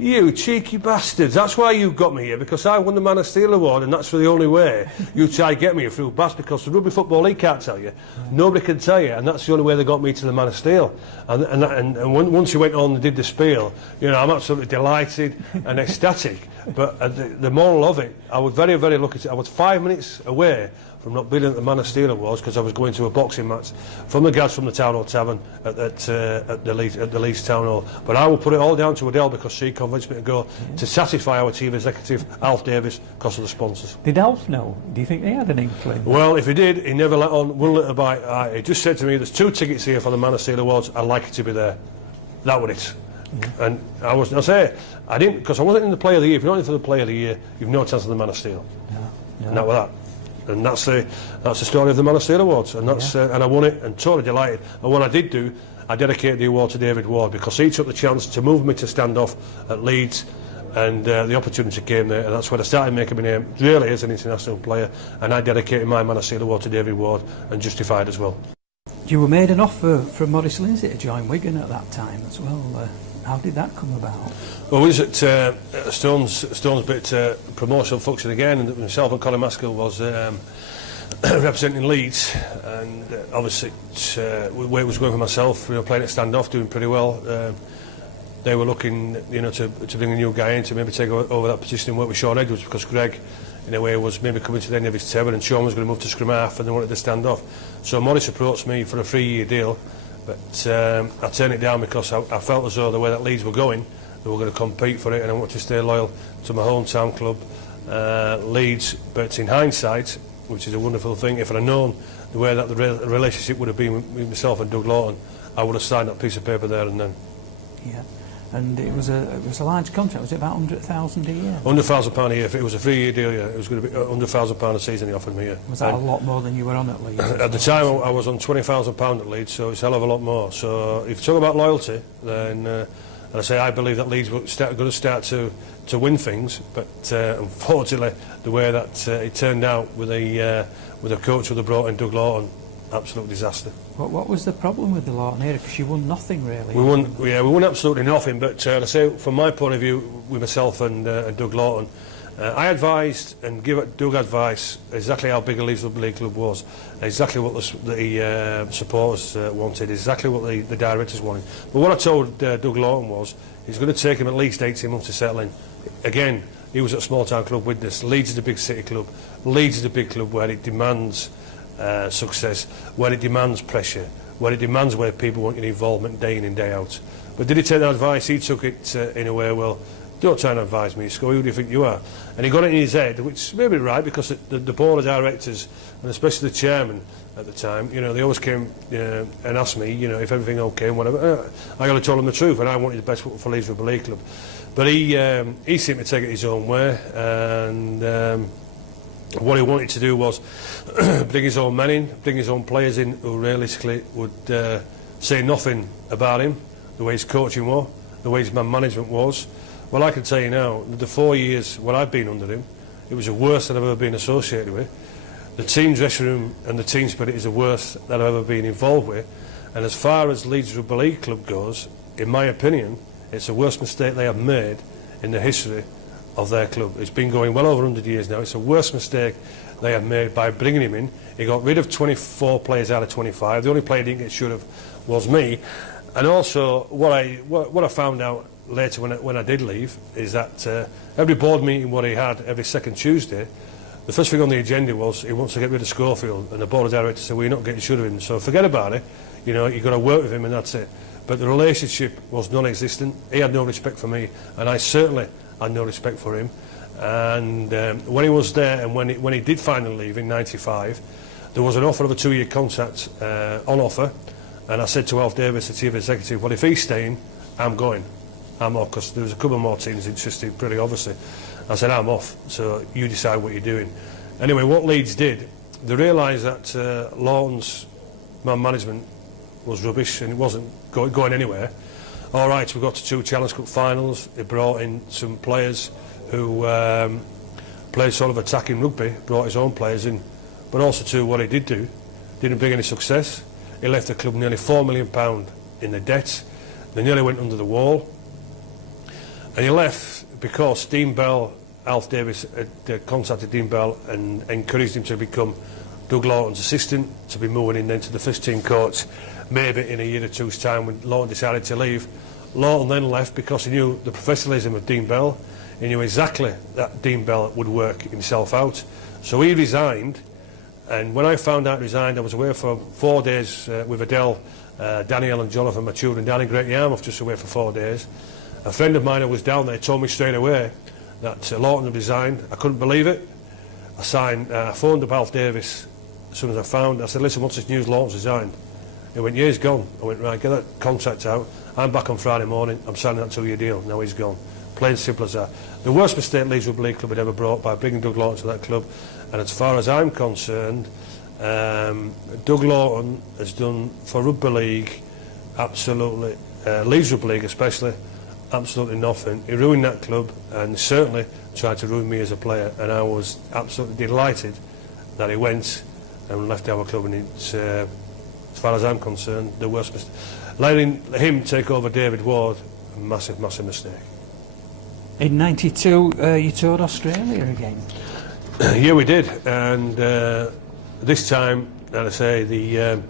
You cheeky bastards, that's why you got me here, because I won the Man of Steel award, and that's for the only way you try to get me through Bass, because the Rugby Football League can't tell you, nobody can tell you, and that's the only way they got me to the Man of Steel. And once you went on and did the spiel, you know, I'm absolutely delighted and ecstatic, but the moral of it, I was very, very lucky. I was 5 minutes away from not being at the Man of Steel Awards because I was going to a boxing match from the guys from the Town Hall Tavern at the Leeds Town Hall. But I will put it all down to Adele, because she convinced me to go to satisfy our chief executive, Alf Davis, because of the sponsors. Did Alf know? Do you think they had an inkling? Well, if he did, he never let on one little bite. He just said to me, there's 2 tickets here for the Man of Steel Awards, I'd like it to be there. That was it. Yeah. And I didn't, because I wasn't in the Player of the Year. If you're not in for the Player of the Year, you've no chance of the Man of Steel. No. And that was that. And that's the story of the Man of Steel Awards, and that's and I won it, and totally delighted. And what I did do, I dedicated the award to David Ward, because he took the chance to move me to stand off at Leeds, and the opportunity came there, and that's when I started making my name really as an international player. And I dedicated my Man of Steel Award to David Ward, and justified as well. You were made an offer from Maurice Lindsay to join Wigan at that time as well. How did that come about? Well, we was at Stone's bit promotional function again, and myself and Colin Maskell was representing Leeds, and obviously where it was going for myself, you know, playing at stand-off, doing pretty well. They were looking, you know, to bring a new guy in to maybe take over that position and work with Sean Edwards, because Greg, in a way, was maybe coming to the end of his tether, and Sean was going to move to scrum half, and they wanted to stand off. So Maurice approached me for a 3-year deal. But I turned it down because I felt as though the way that Leeds were going, they were going to compete for it, and I wanted to stay loyal to my hometown club, Leeds. But in hindsight, which is a wonderful thing, if I'd have known the way that the relationship would have been with myself and Doug Lawton, I would have signed that piece of paper there and then. Yeah. And it was a large contract. Was it about £100,000 a year? £100,000 a year. If it was a 3-year deal, yeah, it was going to be £100,000 a season he offered me. Yeah. Was that a lot more than you were on at Leeds? At the time, I was on £20,000 at Leeds, so it's a hell of a lot more. So if you talk about loyalty, then and I say I believe that Leeds were going to start to win things, but unfortunately, the way that it turned out with a coach who they brought in, Doug Lawton, absolute disaster. What was the problem with the Lawton era? Because you won nothing really. We won absolutely nothing. But I say, from my point of view, with myself and Doug Lawton, I advised and give Doug advice exactly how big a Leeds Rugby League club was, exactly what the supporters wanted, exactly what the directors wanted. But what I told Doug Lawton was, it's going to take him at least 18 months to settle in. Again, he was at a small town club with this. Leeds is a big city club. Leeds is a big club where it demands success, where it demands pressure, where it demands where people want your involvement day in and day out. But did he take that advice? He took it in a way, well, don't try and advise me, Sco, who do you think you are? And he got it in his head, which may be right, because the board of directors, and especially the chairman at the time, you know, they always came and asked me, you know, if everything okay and whatever. I only told him the truth, and I wanted the best for Leeds Rugby League Club. But he seemed to take it his own way, and what he wanted to do was bring his own men in, bring his own players in who realistically would say nothing about him, the way his coaching was, the way his man management was. Well, I can tell you now, the 4 years when I've been under him, it was the worst that I've ever been associated with. The team dressing room and the team spirit is the worst that I've ever been involved with. And as far as Leeds Rugby League Club goes, in my opinion, it's the worst mistake they have made in the history of their club. It's been going well over 100 years now. It's the worst mistake they have made by bringing him in. He got rid of 24 players out of 25. The only player he didn't get rid of was me. And also, what I found out later when I did leave is that every board meeting what he had every second Tuesday, the first thing on the agenda was he wants to get rid of Schofield, and the board of directors said, well, you're not getting rid of him, so forget about it. You know, you've got to work with him, and that's it. But the relationship was non-existent. He had no respect for me, and I certainly had no respect for him. And when he was there, and when he did finally leave in '95, there was an offer of a 2-year contract on offer, and I said to Alf Davis, the chief executive, well, if he's staying, I'm going. I'm off, because there was a couple more teams interested, pretty obviously. I said, I'm off, so you decide what you're doing. Anyway, what Leeds did, they realised that Lawton's man management was rubbish and it wasn't going anywhere. All right, we got to 2 Challenge Cup finals. He brought in some players who played sort of attacking rugby, brought his own players in, but also too, what he did do, didn't bring any success. He left the club nearly £4 million in the debt. They nearly went under the wall. And he left because Dean Bell, Alf Davis, had contacted Dean Bell and encouraged him to become Doug Lawton's assistant, to be moving in then to the first team coach, maybe in a year or two's time when Lawton decided to leave. Lawton then left because he knew the professionalism of Dean Bell. He knew exactly that Dean Bell would work himself out. So he resigned, and when I found out he resigned, I was away for 4 days with Adele, Danielle and Jonathan, my children, down in Great Yarmouth, just away for 4 days. A friend of mine who was down there told me straight away that Lawton had resigned. I couldn't believe it. I phoned up Alf Davis as soon as I found. I said, listen, what's this news? Lawton's resigned. He went, yeah, he's gone. I went, right, get that contract out. I'm back on Friday morning. I'm signing that 2-year deal. Now he's gone. Plain simple as that. The worst mistake Leeds Rugby League Club had ever brought by bringing Doug Lawton to that club. And as far as I'm concerned, Doug Lawton has done for Rugby League absolutely, Leeds Rugby League especially, absolutely nothing. He ruined that club and certainly tried to ruin me as a player, and I was absolutely delighted that he went and left our club, and it's, as far as I'm concerned, the worst mistake. Letting him take over David Ward, a massive, massive mistake. In '92, you toured Australia again. Yeah, we did, and this time, as I say, the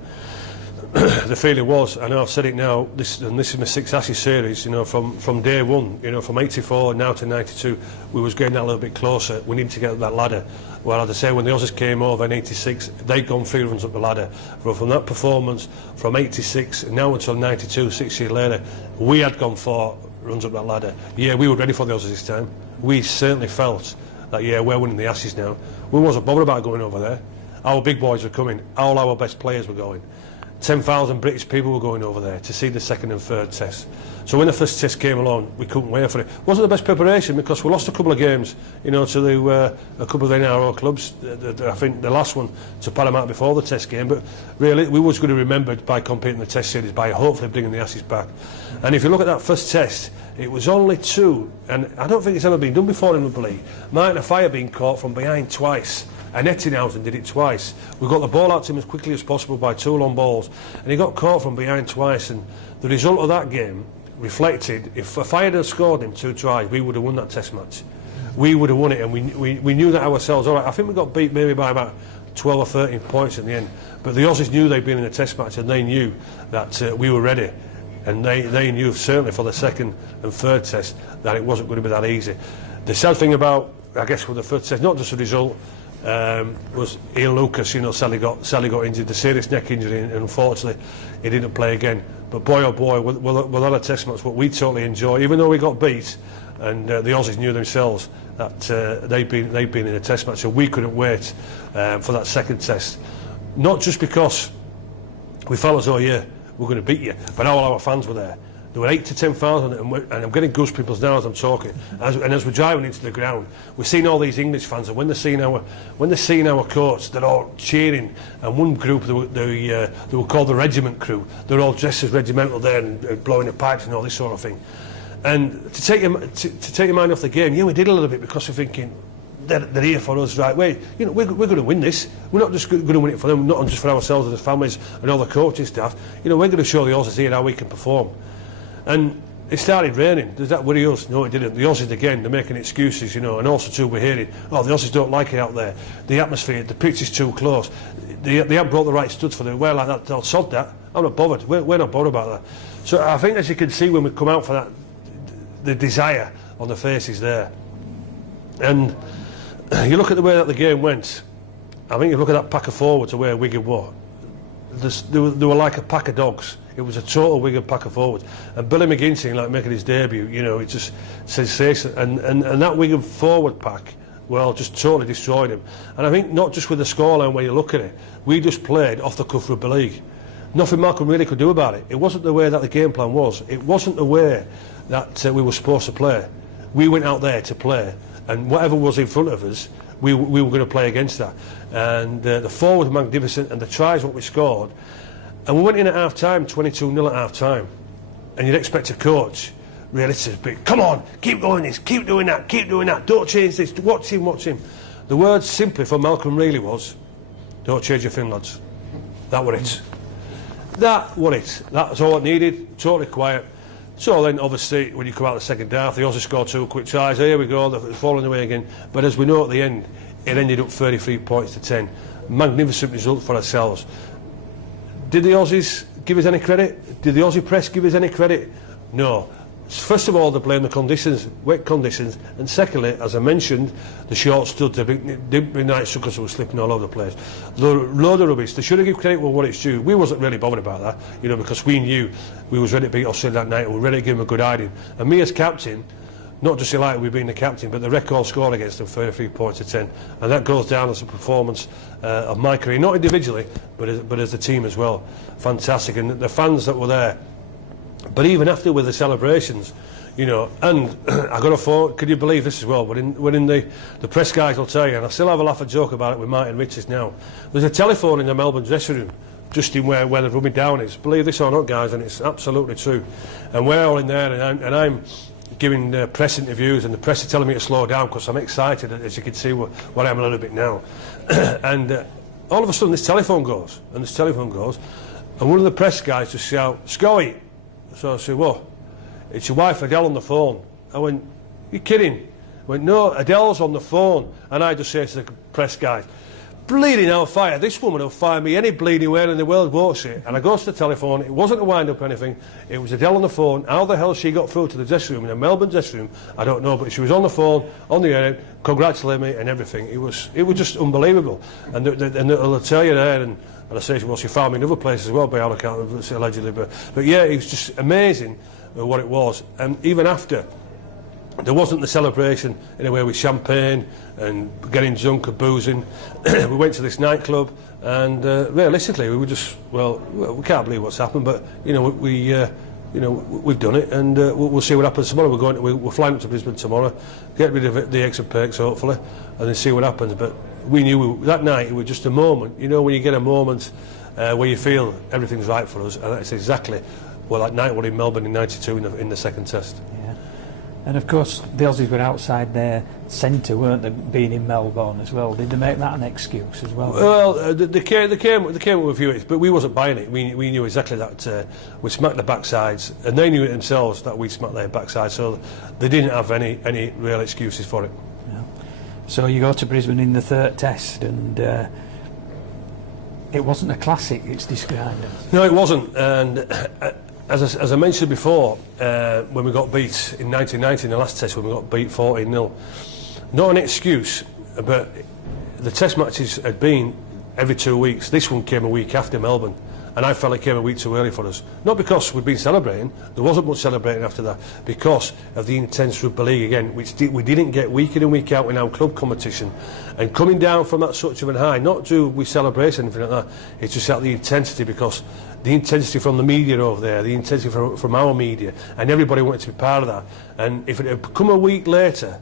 the feeling was, I know I've said it now, this is my 6 Ashes series, you know, from day one, you know, from 84 now to 92, we was getting that a little bit closer. We needed to get up that ladder. Well, as I say, when the Aussies came over in 86, they'd gone 3 runs up the ladder. But from that performance, from 86 now until 92, 6 years later, we had gone 4 runs up that ladder. Yeah, we were ready for the Aussies this time. We certainly felt that, yeah, we're winning the Ashes now. We wasn't bothered about going over there. Our big boys were coming. All our best players were going. 10,000 British people were going over there to see the second and third test. So when the first test came along, we couldn't wait for it. It wasn't the best preparation because we lost a couple of games, you know, to a couple of the NRO clubs. I think the last one to Panama before the test game, but really we was going to be remembered by competing in the test series, by hopefully bringing the Ashes back. And if you look at that first test, it was only 2, and I don't think it's ever been done before in Rugby League. Martin Afire being caught from behind twice. And Ettinghausen did it twice. We got the ball out to him as quickly as possible by 2 long balls, and he got caught from behind twice. And the result of that game reflected, if Afire had scored him 2 tries, we would have won that test match. We would have won it, and we knew that ourselves. All right, I think we got beat maybe by about 12 or 13 points in the end. But the Aussies knew they'd been in a test match, and they knew that we were ready. And they knew certainly for the second and third test that it wasn't going to be that easy. The sad thing about, I guess, with the first test, not just the result, was Ian Lucas, you know, Sally got injured, a serious neck injury, and unfortunately he didn't play again. But boy oh boy, with that a test match, what we totally enjoy, even though we got beat, and the Aussies knew themselves that they'd been in a test match, so we couldn't wait for that second test. Not just because we felt as though, yeah, we're going to beat you, but all our fans were there. There were 8 to 10,000, and I'm getting goose pimples now as I'm talking. As we're driving into the ground, we're seeing all these English fans, and when they're seeing our coach, they're all cheering. And one group, they were called the regiment crew. They're all dressed as regimental there and blowing the pipes and all this sort of thing. And to take your mind off the game, yeah, we did a little bit because we're thinking they're here for us, right? We're going to win this. We're not just going to win it for them, not just for ourselves and the families and all the coaching staff. You know, we're going to show the Aussies here how we can perform. And it started raining. Does that worry us? No, it didn't. The Aussies again, they're making excuses, you know, and also too we're hearing, oh, the Aussies don't like it out there. The atmosphere, the pitch is too close. They haven't brought the right studs for them. Well, like that, they'll sod that. I'm not bothered. We're not bothered about that. So I think, as you can see when we come out for that, the desire on the faces there. And you look at the way that the game went. I think you look at that pack of forwards, the way Wigan were. They were like a pack of dogs. It was a total Wigan pack of forwards. And Billy McGinty, like making his debut, you know, it just sensational. And that Wigan forward pack, well, just totally destroyed him. And I think not just with the scoreline when you look at it, we just played off the cuff rugby league. Nothing Malcolm really could do about it. It wasn't the way that the game plan was. It wasn't the way that we were supposed to play. We went out there to play, and whatever was in front of us, we were going to play against that. And the forward was magnificent, and the tries what we scored. And we went in at half-time, 22-0 at half-time. And you'd expect a coach really to be, come on, keep going this, keep doing that, don't change this, watch him. The words simply for Malcolm really was, don't change your fin, lads. That were it. That were it. That's all it needed, totally quiet. So then, obviously, when you come out of the second half, the Aussies scored 2 quick tries. Here we go, they're falling away again. But as we know at the end, it ended up 33 points to 10. Magnificent result for ourselves. Did the Aussies give us any credit? Did the Aussie press give us any credit? No. First of all, they blame the conditions, wet conditions, and secondly, as I mentioned, the short stud, the big night suckers were slipping all over the place. Load of rubbish. They should have given credit for what it's due. We wasn't really bothered about that, you know, because we knew we was ready to beat Australia that night, and we were ready to give them a good hiding. And me as captain, not just delighted with being the captain, but the record score against them, 33 points to 10, and that goes down as a performance of my career, not individually, but as a team as well. Fantastic, and the fans that were there. But even after with the celebrations, you know, and I got a phone, could you believe this as well, when the press guys will tell you, and I still have a laugh and joke about it with Martin Richards now, there's a telephone in the Melbourne dressing room, just in where the rubbing down is. Believe this or not, guys, and it's absolutely true. And we're all in there, and I'm giving press interviews, and the press are telling me to slow down because I'm excited, as you can see what I'm a little bit now. And all of a sudden this telephone goes, and one of the press guys just shout, "Scully!" So I said, "What?" "It's your wife Adele on the phone." I went, "You kidding?" I went, "No, Adele's on the phone." And I just say to the press guys, "Bleeding hellfire, this woman will fire me any bleeding where in the world, won't she?" And I go to the telephone, it wasn't a wind-up or anything, it was Adele on the phone. How the hell she got through to the dressing room, in the Melbourne dressing room, I don't know, but she was on the phone, on the air, congratulating me and everything. It was just unbelievable. And they'll tell you there, and I say, well, she found me in other places as well, by all accounts, allegedly. But yeah, it was just amazing what it was. And even after, there wasn't the celebration in a way with champagne and getting drunk and boozing. We went to this nightclub, and realistically, we were just, well, we can't believe what's happened, but you know, we've done it, and we'll see what happens tomorrow. We're flying up to Brisbane tomorrow, get rid of the eggs and perks hopefully, and then see what happens. But we knew that night it was just a moment. You know, when you get a moment where you feel everything's right for us, and that's exactly well that night. We're in Melbourne in '92 in the second test. Yeah. And of course, the Aussies were outside their centre, weren't they? Being in Melbourne as well. Did they make that an excuse as well? Well, they came with a few hits, but we wasn't buying it. We knew exactly that we smacked the backsides, and they knew it themselves that we smacked their backsides. So they didn't have any real excuses for it. Yeah. So you go to Brisbane in the third test, and it wasn't a classic. It's described as. No, it wasn't, and. As I mentioned before, when we got beat in 1990 in the last test, when we got beat 14-0, not an excuse, but the test matches had been every 2 weeks. This one came a week after Melbourne, and I felt it came a week too early for us. Not because we'd been celebrating, there wasn't much celebrating after that, because of the intense rugby league again, which we didn't get week in and week out in our club competition. And coming down from that such of an high, not to we celebrate anything like that, it's just out the intensity, because the intensity from the media over there, the intensity from our media, and everybody wanted to be part of that. And if it had come a week later,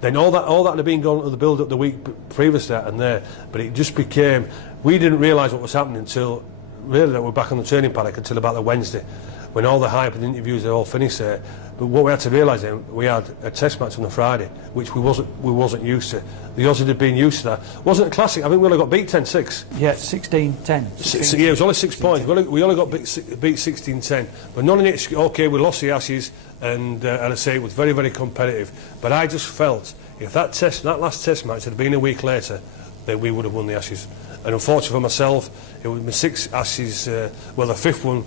then all that had been going to the build-up the week previous to that and there. But it just became, we didn't realise what was happening until, really, that we're back on the training paddock until about the Wednesday, when all the hype and the interviews are all finished there. But what we had to realise then, we had a test match on the Friday, which we wasn't used to. The Aussies had been used to that. Wasn't a classic. I think we only got beat 10-6. Yeah, 16-10. Yeah, it was only 6 points. We only got beat 16-10. But none of it. Okay, we lost the Ashes, and I say it was very, very competitive. But I just felt if that last test match had been a week later, then we would have won the Ashes. And unfortunately for myself, it was my 6 Ashes. Well, the 5th one.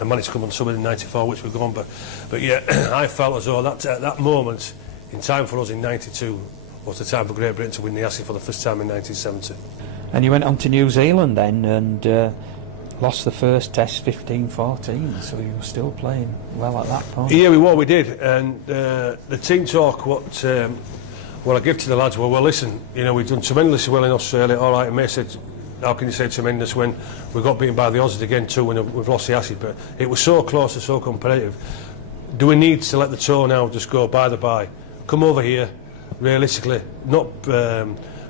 I managed to come on somewhere in '94, which we're gone, but yeah, I felt as though that moment in time for us in '92 was the time for Great Britain to win the Ashes for the first time in 1970. And you went on to New Zealand then, and lost the first test 15-14, so you were still playing well at that point. Yeah, we did, and the team talk, what I give to the lads, well, listen, you know, we've done tremendously well in Australia, all right, and May said, how can you say tremendous when we got beaten by the Aussies again too, when we've lost the Ashes? But it was so close and so competitive. Do we need to let the tour now just go by the by? Come over here, realistically, not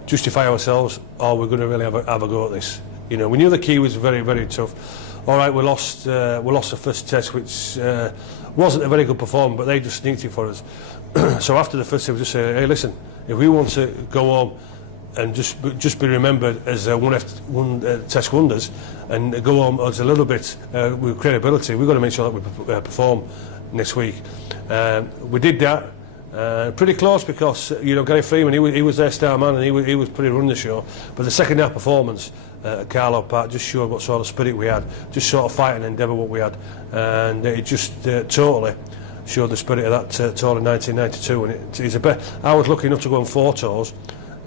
justify ourselves, or we're going to really have a go at this. You know, we knew the key was very, very tough. All right, we lost the first test, which wasn't a very good performance, but they just sneaked it for us. So after the first test, we just said, hey, listen, if we want to go home and just be remembered as one test wonders, and go on as a little bit with credibility, we've got to make sure that we perform next week. We did that. Pretty close because Gary Freeman, he was their star man, and he was pretty running the show. But the second half performance at Carlow Park just showed what sort of spirit we had, just sort of fight and endeavour what we had, and it just totally showed the spirit of that tour in 1992. And I was lucky enough to go on 4 tours,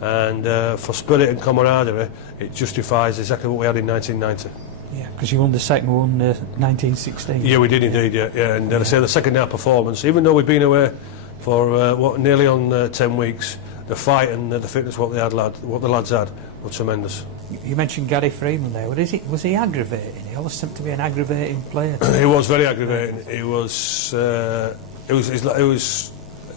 and for spirit and camaraderie, it justifies exactly what we had in 1990. Yeah, because you won the second one 1916. Yeah, we did indeed. Yeah. And I say the second half performance, even though we'd been away for nearly on 10 weeks, the fight and the fitness what the lads had was tremendous. You mentioned Gary Freeman there. Was he aggravating? He always seemed to be an aggravating player. He was very aggravating. It was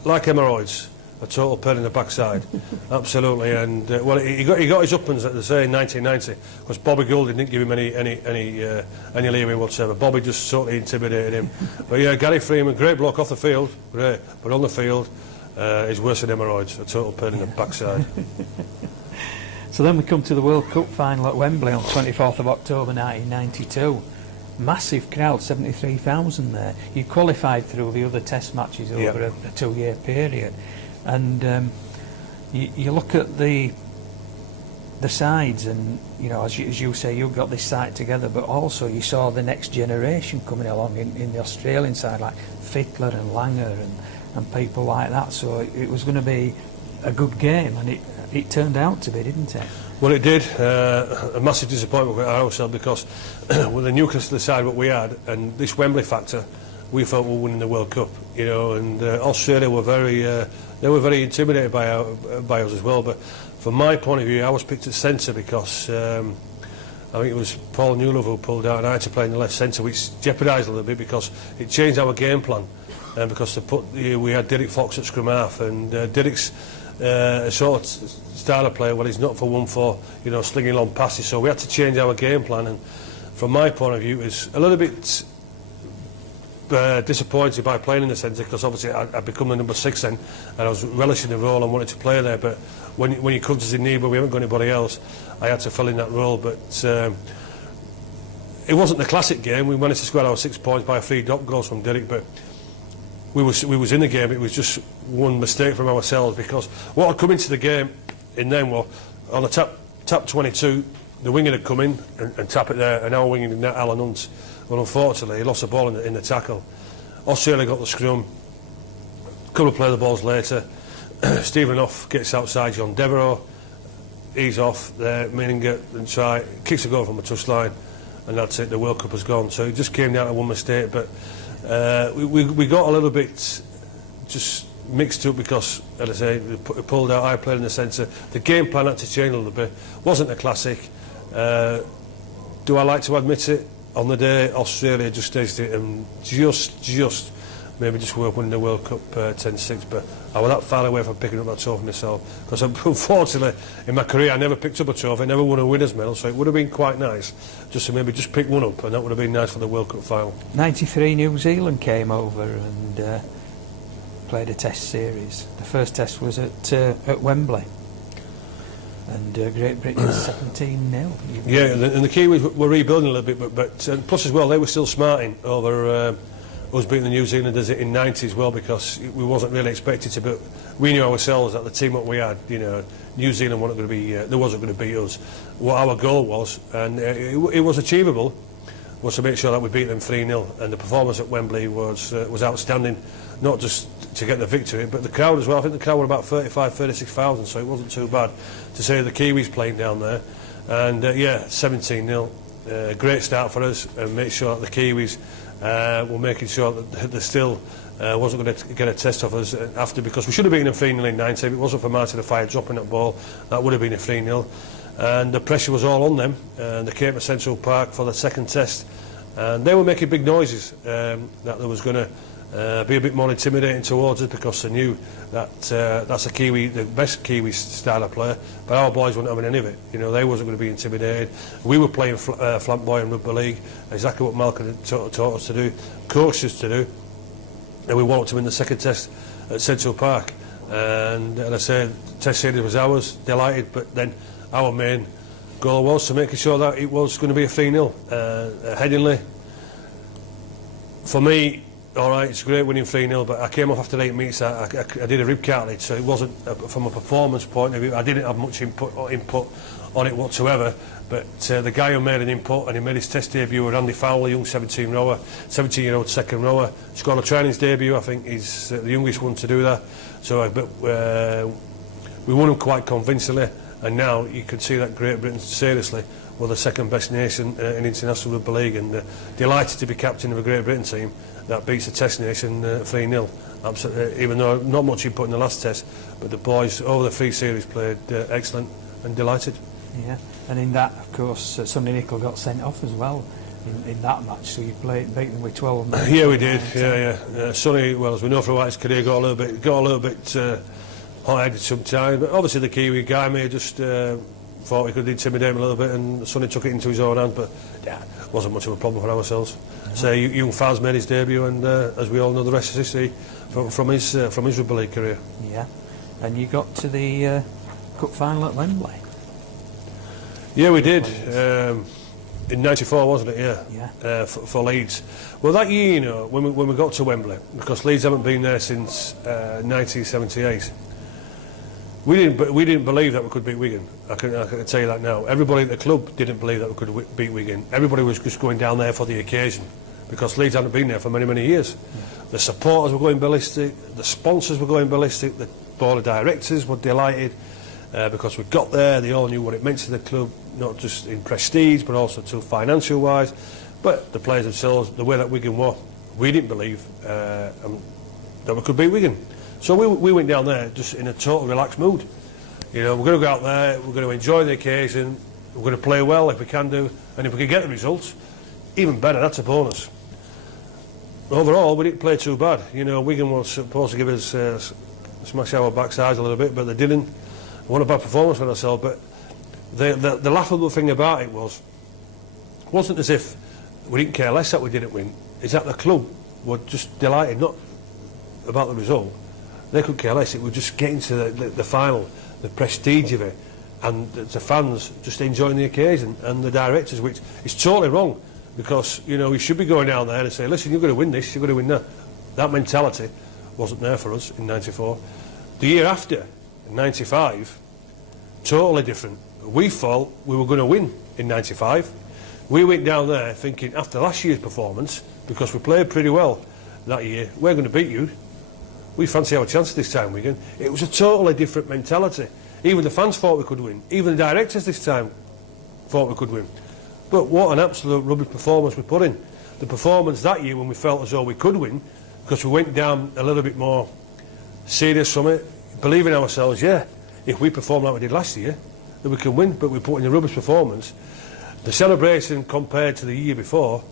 like hemorrhoids, a total pain in the backside. Absolutely. And he got his uppings, at the say, in 1990, because Bobby Goulding didn't give him any leeway whatsoever. Bobby just totally intimidated him. But yeah, Gary Freeman, great bloke off the field, great, but on the field, he's worse than hemorrhoids, a total pain in the backside. So then we come to the World Cup final at Wembley on 24th of October 1992. Massive crowd, 73,000 there. You qualified through the other test matches over a 2-year period. And you look at the sides, and as you say, you got this side together, but also you saw the next generation coming along in the Australian side, like Fittler and Langer and people like that. So it was going to be a good game, and it turned out to be, didn't it? Well, it did. A massive disappointment with ourselves, because with the Newcastle side what we had and this Wembley factor, we felt we were winning the World Cup. And Australia were very intimidated by us as well. But from my point of view, I was picked at centre because I think it was Paul Newlove who pulled out, and I had to play in the left centre, which jeopardised a little bit because it changed our game plan. Because we had Derek Fox at scrum half, and Derek's sort of style of player, well, he's not for slinging long passes, so we had to change our game plan. And from my point of view, it's a little bit disappointed by playing in the centre, because obviously I'd become the number 6 then, and I was relishing the role and wanted to play there. But when you come to the need, but we haven't got anybody else, I had to fill in that role. But it wasn't the classic game. We managed to score our 6 points by 3 drop goals from Derek, but we was in the game. It was just one mistake from ourselves, because what had come into the game in then were on the tap 22, the winger had come in and tap it there, and our winger did that, Alan Hunt. Well, unfortunately, he lost the ball in the tackle. Australia got the scrum. Couple of play the balls later. Stephen off gets outside John Devereux. He's off there, Meninger and try, kicks a goal from a touchline, and that's it. The World Cup has gone. So it just came down to one mistake, but we got a little bit just mixed up because, as I say, we pulled out. I played in the centre. The game plan had to change a little bit. Wasn't a classic. Do I like to admit it? On the day, Australia just tasted it and just maybe just worth winning the World Cup 10-6, but I was that far away from picking up that trophy myself, because unfortunately in my career I never picked up a trophy, I never won a winner's medal, so it would have been quite nice just to maybe just pick one up, and that would have been nice for the World Cup final. 93 New Zealand came over and played a test series. The first test was at Wembley. And Great Britain 17-0. Yeah, and the Kiwis were rebuilding a little bit, but plus as well, they were still smarting over us beating the New Zealanders in '90 as well, because we wasn't really expected to, but we knew ourselves that the team that we had, New Zealand wasn't going to be, they wasn't going to beat us. What our goal was, and it was achievable, was to make sure that we beat them 3-0, and the performance at Wembley was outstanding, not just to get the victory, but the crowd as well. I think the crowd were about 36,000, so it wasn't too bad to say the Kiwis playing down there. And 17-0, great start for us, and make sure that the Kiwis were making sure that they still wasn't going to get a test off us after, because we should have beaten them 3-0 in 90. If it wasn't for Martin the Fire dropping that ball, that would have been a 3-0. And the pressure was all on them, and they came to Central Park for the second test, and they were making big noises that there was going to be a bit more intimidating towards us, because they knew that that's the best Kiwi style of player, but our boys weren't having any of it. They wasn't going to be intimidated. We were playing flamboyant rugby league, exactly what Malcolm had taught us to do, coached us to do, and we walked them in the second test at Central Park, and I said, test series was ours, delighted, but then our main goal was to make sure that it was going to be a 3-0. Headingley, for me, all right, it's great winning 3-0, but I came off after 8 minutes. I did a rib cartilage, so it wasn't from a performance point of view. I didn't have much input on it whatsoever. But the guy who made an input and he made his test debut with Andy Fowler, young 17-year-old second rower, scored a training's debut. I think he's the youngest one to do that. So, we won him quite convincingly, and now you can see that Great Britain seriously were the second best nation in international rugby league, and delighted to be captain of a Great Britain team that beats the Test nation 3-0. Absolutely, even though not much input in the last Test, but the boys over the 3 series played excellent, and delighted. Yeah, and in that, of course, Sonny Nicol got sent off as well in that match, so you beat them with 12. Yeah, we did. Yeah. Sonny, well, as we know from his career, got a little bit hot-headed sometimes. But obviously the Kiwi guy may just thought he could intimidate him a little bit, and Sonny took it into his own hand. But yeah, wasn't much of a problem for ourselves. So young Faz made his debut, and as we all know, the rest is history from his rugby league career. Yeah, and you got to the cup final at Wembley. Yeah, we did. In '94, wasn't it? Yeah. For Leeds. Well, that year, you know, when we got to Wembley, because Leeds haven't been there since 1978, we didn't believe that we could beat Wigan. I can tell you that now. Everybody at the club didn't believe that we could beat Wigan. Everybody was just going down there for the occasion, because Leeds hadn't been there for many years. Yeah. The supporters were going ballistic. The sponsors were going ballistic. The board of directors were delighted. Because we got there, they all knew what it meant to the club, not just in prestige, but also to financial-wise. But the players themselves, the way that Wigan were, we didn't believe that we could beat Wigan. So we went down there just in a total relaxed mood. You know, we're going to go out there, we're going to enjoy the occasion, we're going to play well if we can do, and if we can get the results, even better, that's a bonus. Overall, we didn't play too bad. You know, Wigan was supposed to give us smash our backsides a little bit, but they didn't. What a bad performance for ourselves, but the laughable thing about it wasn't as if we didn't care less that we didn't win. It's that the club were just delighted, not about the result. They could care less. It was just getting to the final, the prestige of it, and the fans just enjoying the occasion, and the directors, which is totally wrong, because you know we should be going down there and say, listen, you're going to win this, you're going to win that. That mentality wasn't there for us in '94. The year after, in '95. Totally different. We thought we were going to win in '95. We went down there thinking after last year's performance, because we played pretty well that year, we're going to beat you. We fancy our chances this time, Wigan. It was a totally different mentality. Even the fans thought we could win. Even the directors this time thought we could win. But what an absolute rubbish performance we put in. The performance that year when we felt as though we could win, because we went down a little bit more serious from it, believing ourselves, yeah, if we perform like we did last year, then we can win, but we put in a rubbish performance. The celebration compared to the year before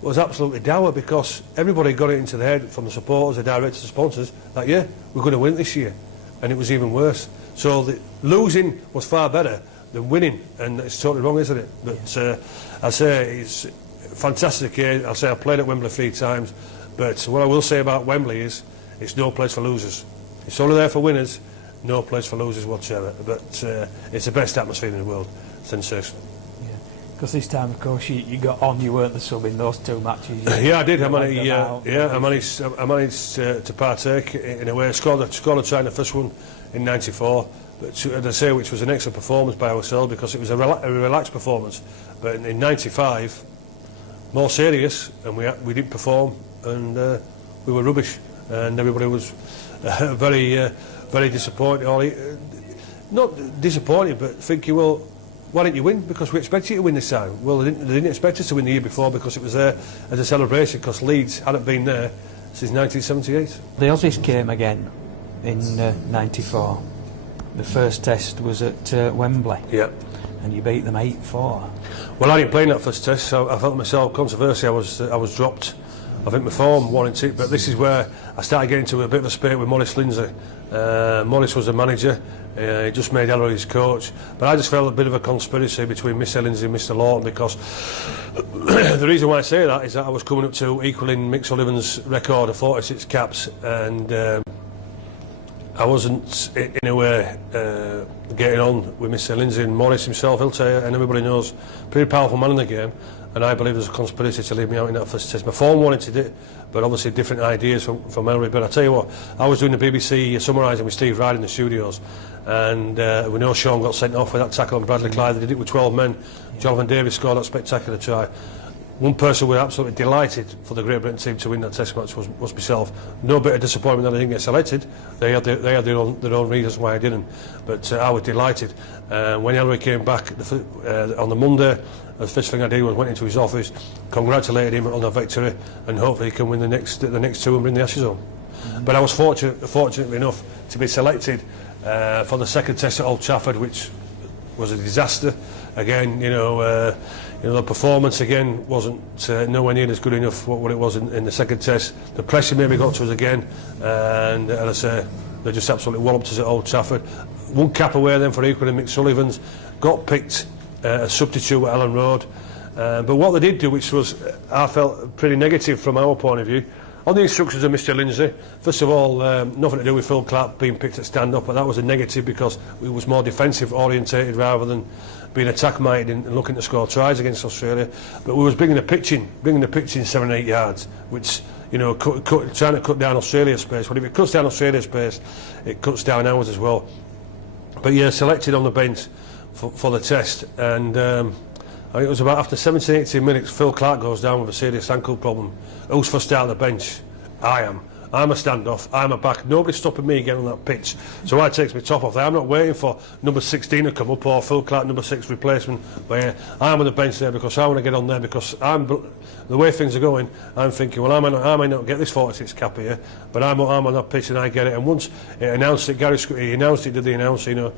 was absolutely dour, because everybody got it into their head, from the supporters, the directors, the sponsors, that yeah, we're going to win this year, and it was even worse. So the losing was far better than winning, and it's totally wrong, isn't it? But I say it's fantastic. I say I played at Wembley 3 times, but what I will say about Wembley is it's no place for losers. It's only there for winners. No place for losers whatsoever, but it's the best atmosphere in the world. Sensational. Yeah, because this time, of course, you got on. You weren't the sub in those 2 matches. Yeah, I did. I managed to partake in a way. I scored a try in the first one in '94, but as I say, which was an excellent performance by ourselves, because it was a relaxed performance. But in '95, more serious, and we didn't perform, and we were rubbish, and everybody was very disappointed. Not disappointed, but thinking, well, why didn't you win? Because we expected you to win this time. Well, they didn't expect us to win the year before, because it was there as a celebration, because Leeds hadn't been there since 1978. The Aussies came again in '94. The first test was at Wembley. Yeah. And you beat them 8-4. Well, I didn't play in that first test, so I felt myself controversial. I was dropped. I think my form warranted it, but this is where I started getting into a bit of a spate with Maurice Lindsay. Maurice was the manager. He just made Ellery his coach, but I just felt a bit of a conspiracy between Mr Lindsay and Mr Lawton, because the reason why I say that is that I was coming up to equaling Mick Sullivan's record of 46 caps, and I wasn't in a way getting on with Mr Lindsay. And Maurice himself, he'll tell you, and everybody knows, pretty powerful man in the game, and I believe there's a conspiracy to leave me out in that first test. My phone wanted it, but obviously different ideas from Ellery. But I tell you what, I was doing the BBC summarising with Steve Ryde in the studios, and we know Sean got sent off with that tackle on Bradley Clyde. They did it with 12 men. Jonathan Davis scored that spectacular try. One person we were absolutely delighted for the Great Britain team to win that test match was myself. No bit of disappointment that I didn't get selected. They had their own reasons why I didn't, but I was delighted. When Ellery came back on the Monday, the first thing I did was went into his office, congratulated him on the victory, and hopefully he can win the next two and bring the Ashes home. But I was fortunate enough to be selected for the second test at Old Trafford, which was a disaster. Again, the performance again wasn't nowhere near as good enough what it was in the second test. The pressure maybe got to us again, and as I say, they just absolutely walloped us at Old Trafford. One cap away then for equaling Mick Sullivan's. Got picked a substitute at Ellen Road, but what they did do, which was I felt pretty negative from our point of view, on the instructions of Mr Lindsay, first of all, nothing to do with Phil Clark being picked at stand-up, but that was a negative because it was more defensive orientated rather than being attack-minded and looking to score tries against Australia. But we was bringing the pitch in 7-8 yards, which, trying to cut down Australia's pace. Well, if it cuts down Australia's pace, it cuts down ours as well. But yeah, selected on the bench for the test, and I think it was about after 17-18 minutes, Phil Clark goes down with a serious ankle problem. Who's first out on the bench? I am. I'm a standoff, I'm a back. Nobody's stopping me getting on that pitch. So I takes my top off there. I'm not waiting for number 16 to come up or Phil Clark, number 6 replacement. But yeah, I'm on the bench there because I want to get on there, because the way things are going, I'm thinking, well, I might not get this 46 cap here, but I'm on that pitch and I get it. And once it announced it, he announced it, did the announcer,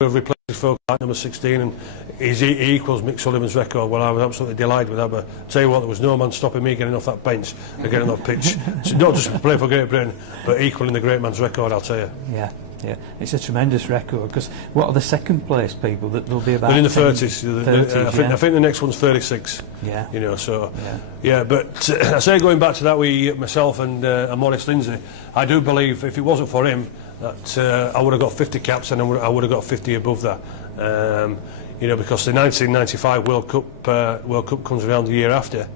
replaced Phil Clark, number 16, and he equals Mick Sullivan's record. Well, I was absolutely delighted with that, but I tell you what, there was no man stopping me getting off that bench and getting on that pitch. So not just playing for Great Britain, but equaling the great man's record, I'll tell you. Yeah, it's a tremendous record, because what are the second place people? That will be about in the 30s. I think the next one's 36. Yeah. But I say, going back to that, myself and Maurice Lindsay, I do believe if it wasn't for him, that I would have got 50 caps, and I would have got 50 above that. Because the 1995 World Cup comes around the year after,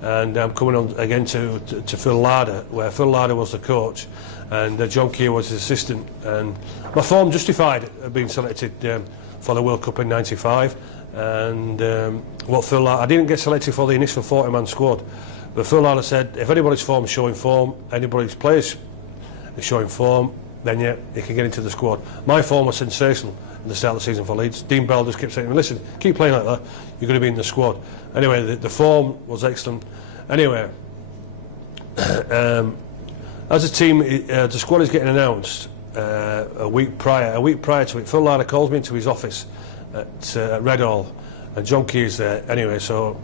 and I'm coming on again to Phil Larder, where Phil Larder was the coach, and John Keir was his assistant, and my form justified being selected for the World Cup in '95. And I didn't get selected for the initial 40-man squad, but Phil Larder said if anybody's form is showing form, anybody's players is showing form, then yeah, he can get into the squad. My form was sensational at the start of the season for Leeds. Dean Bell just kept saying to me, listen, keep playing like that, you're going to be in the squad. Anyway, the form was excellent. Anyway, as a team, the squad is getting announced a week prior to it. Phil Larder calls me into his office at Redhall, and John Keir's there. Anyway, so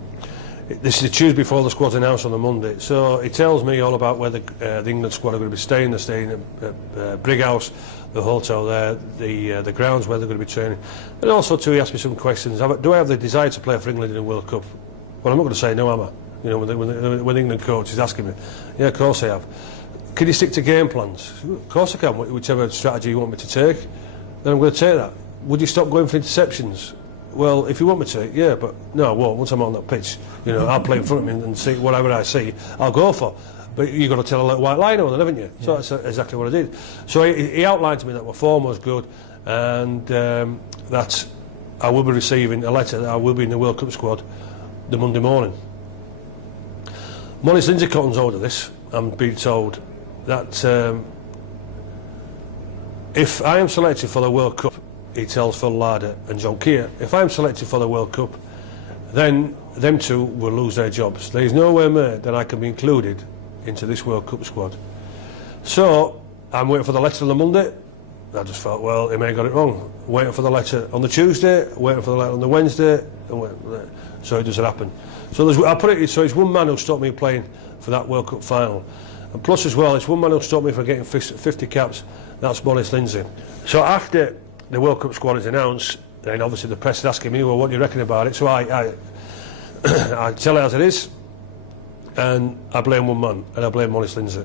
this is the Tuesday before the squad's announced on the Monday. So he tells me all about where the England squad are going to be staying. They're staying at Brighouse, the hotel there, the grounds where they're going to be training. And also too, he asked me some questions. Do I have the desire to play for England in the World Cup? Well, I'm not going to say no, am I? When the England coach is asking me. Yeah, of course I have. Can you stick to game plans? Of course I can, whichever strategy you want me to take. Then I'm going to take that. Would you stop going for interceptions? Well, if you want me to, yeah, but no, I won't. Once I'm on that pitch, I'll play in front of me and see whatever I see, I'll go for. But you've got to tell a little white lie on that, haven't you? Yeah. So that's exactly what I did. So he outlined to me that my form was good, and that I will be receiving a letter that I will be in the World Cup squad the Monday morning. Maurice Lindsay cotton's owed of this. I'm being told that if I am selected for the World Cup, he tells Phil Larder and John Keir, if I'm selected for the World Cup, then them two will lose their jobs. There is nowhere near that I can be included into this World Cup squad. So I'm waiting for the letter on the Monday. I just thought, well, he may have got it wrong. Waiting for the letter on the Tuesday, waiting for the letter on the Wednesday, so it doesn't happen. So I put it so it's one man who stopped me playing for that World Cup final, and plus as well, it's one man who stopped me from getting 50 caps. That's Maurice Lindsay. So after the World Cup squad is announced, then obviously the press is asking me, well, what do you reckon about it? So I tell it as it is, and I blame one man, and I blame Maurice Lindsay.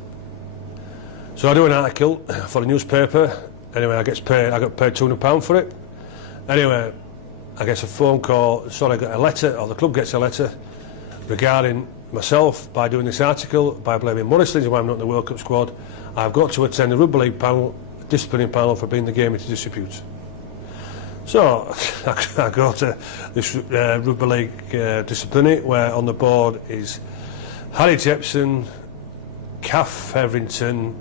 So I do an article for the newspaper. Anyway, I got paid £200 for it. Anyway, I get a phone call, sorry, I got a letter, or the club gets a letter, regarding myself by doing this article, by blaming Maurice Lindsay why I'm not in the World Cup squad. I've got to attend the Rugby League panel, disciplining panel for bringing the game into disrepute. So I go to this Rugby League disciplinary, where on the board is Harry Jepson, Kath Hetherington,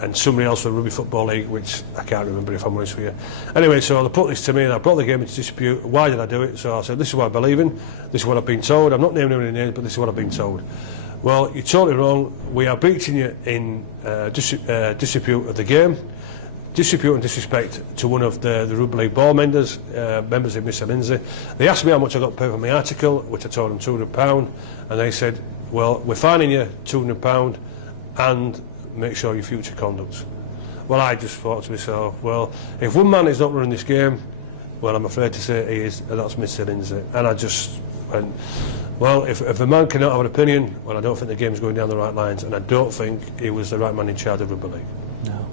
and somebody else for the Rugby Football League, which I can't remember if I'm honest with you. Anyway, so they put this to me and I brought the game into dispute. Why did I do it? So I said, this is what I believe in, this is what I've been told. I'm not naming any names, but this is what I've been told. Well, you're totally wrong. We are breaching you in disrepute of the game, disrepute and disrespect to one of the Rugby League board members of Mr Lindsay. They asked me how much I got paid for my article, which I told them £200, and they said, well, we're fining you £200 and make sure your future conduct. Well, I just thought to myself, well, if one man is not running this game, well, I'm afraid to say he is, and that's Mr Lindsay. And I just went, well, if a man cannot have an opinion, well, I don't think the game's going down the right lines, and I don't think he was the right man in charge of Rugby League. No.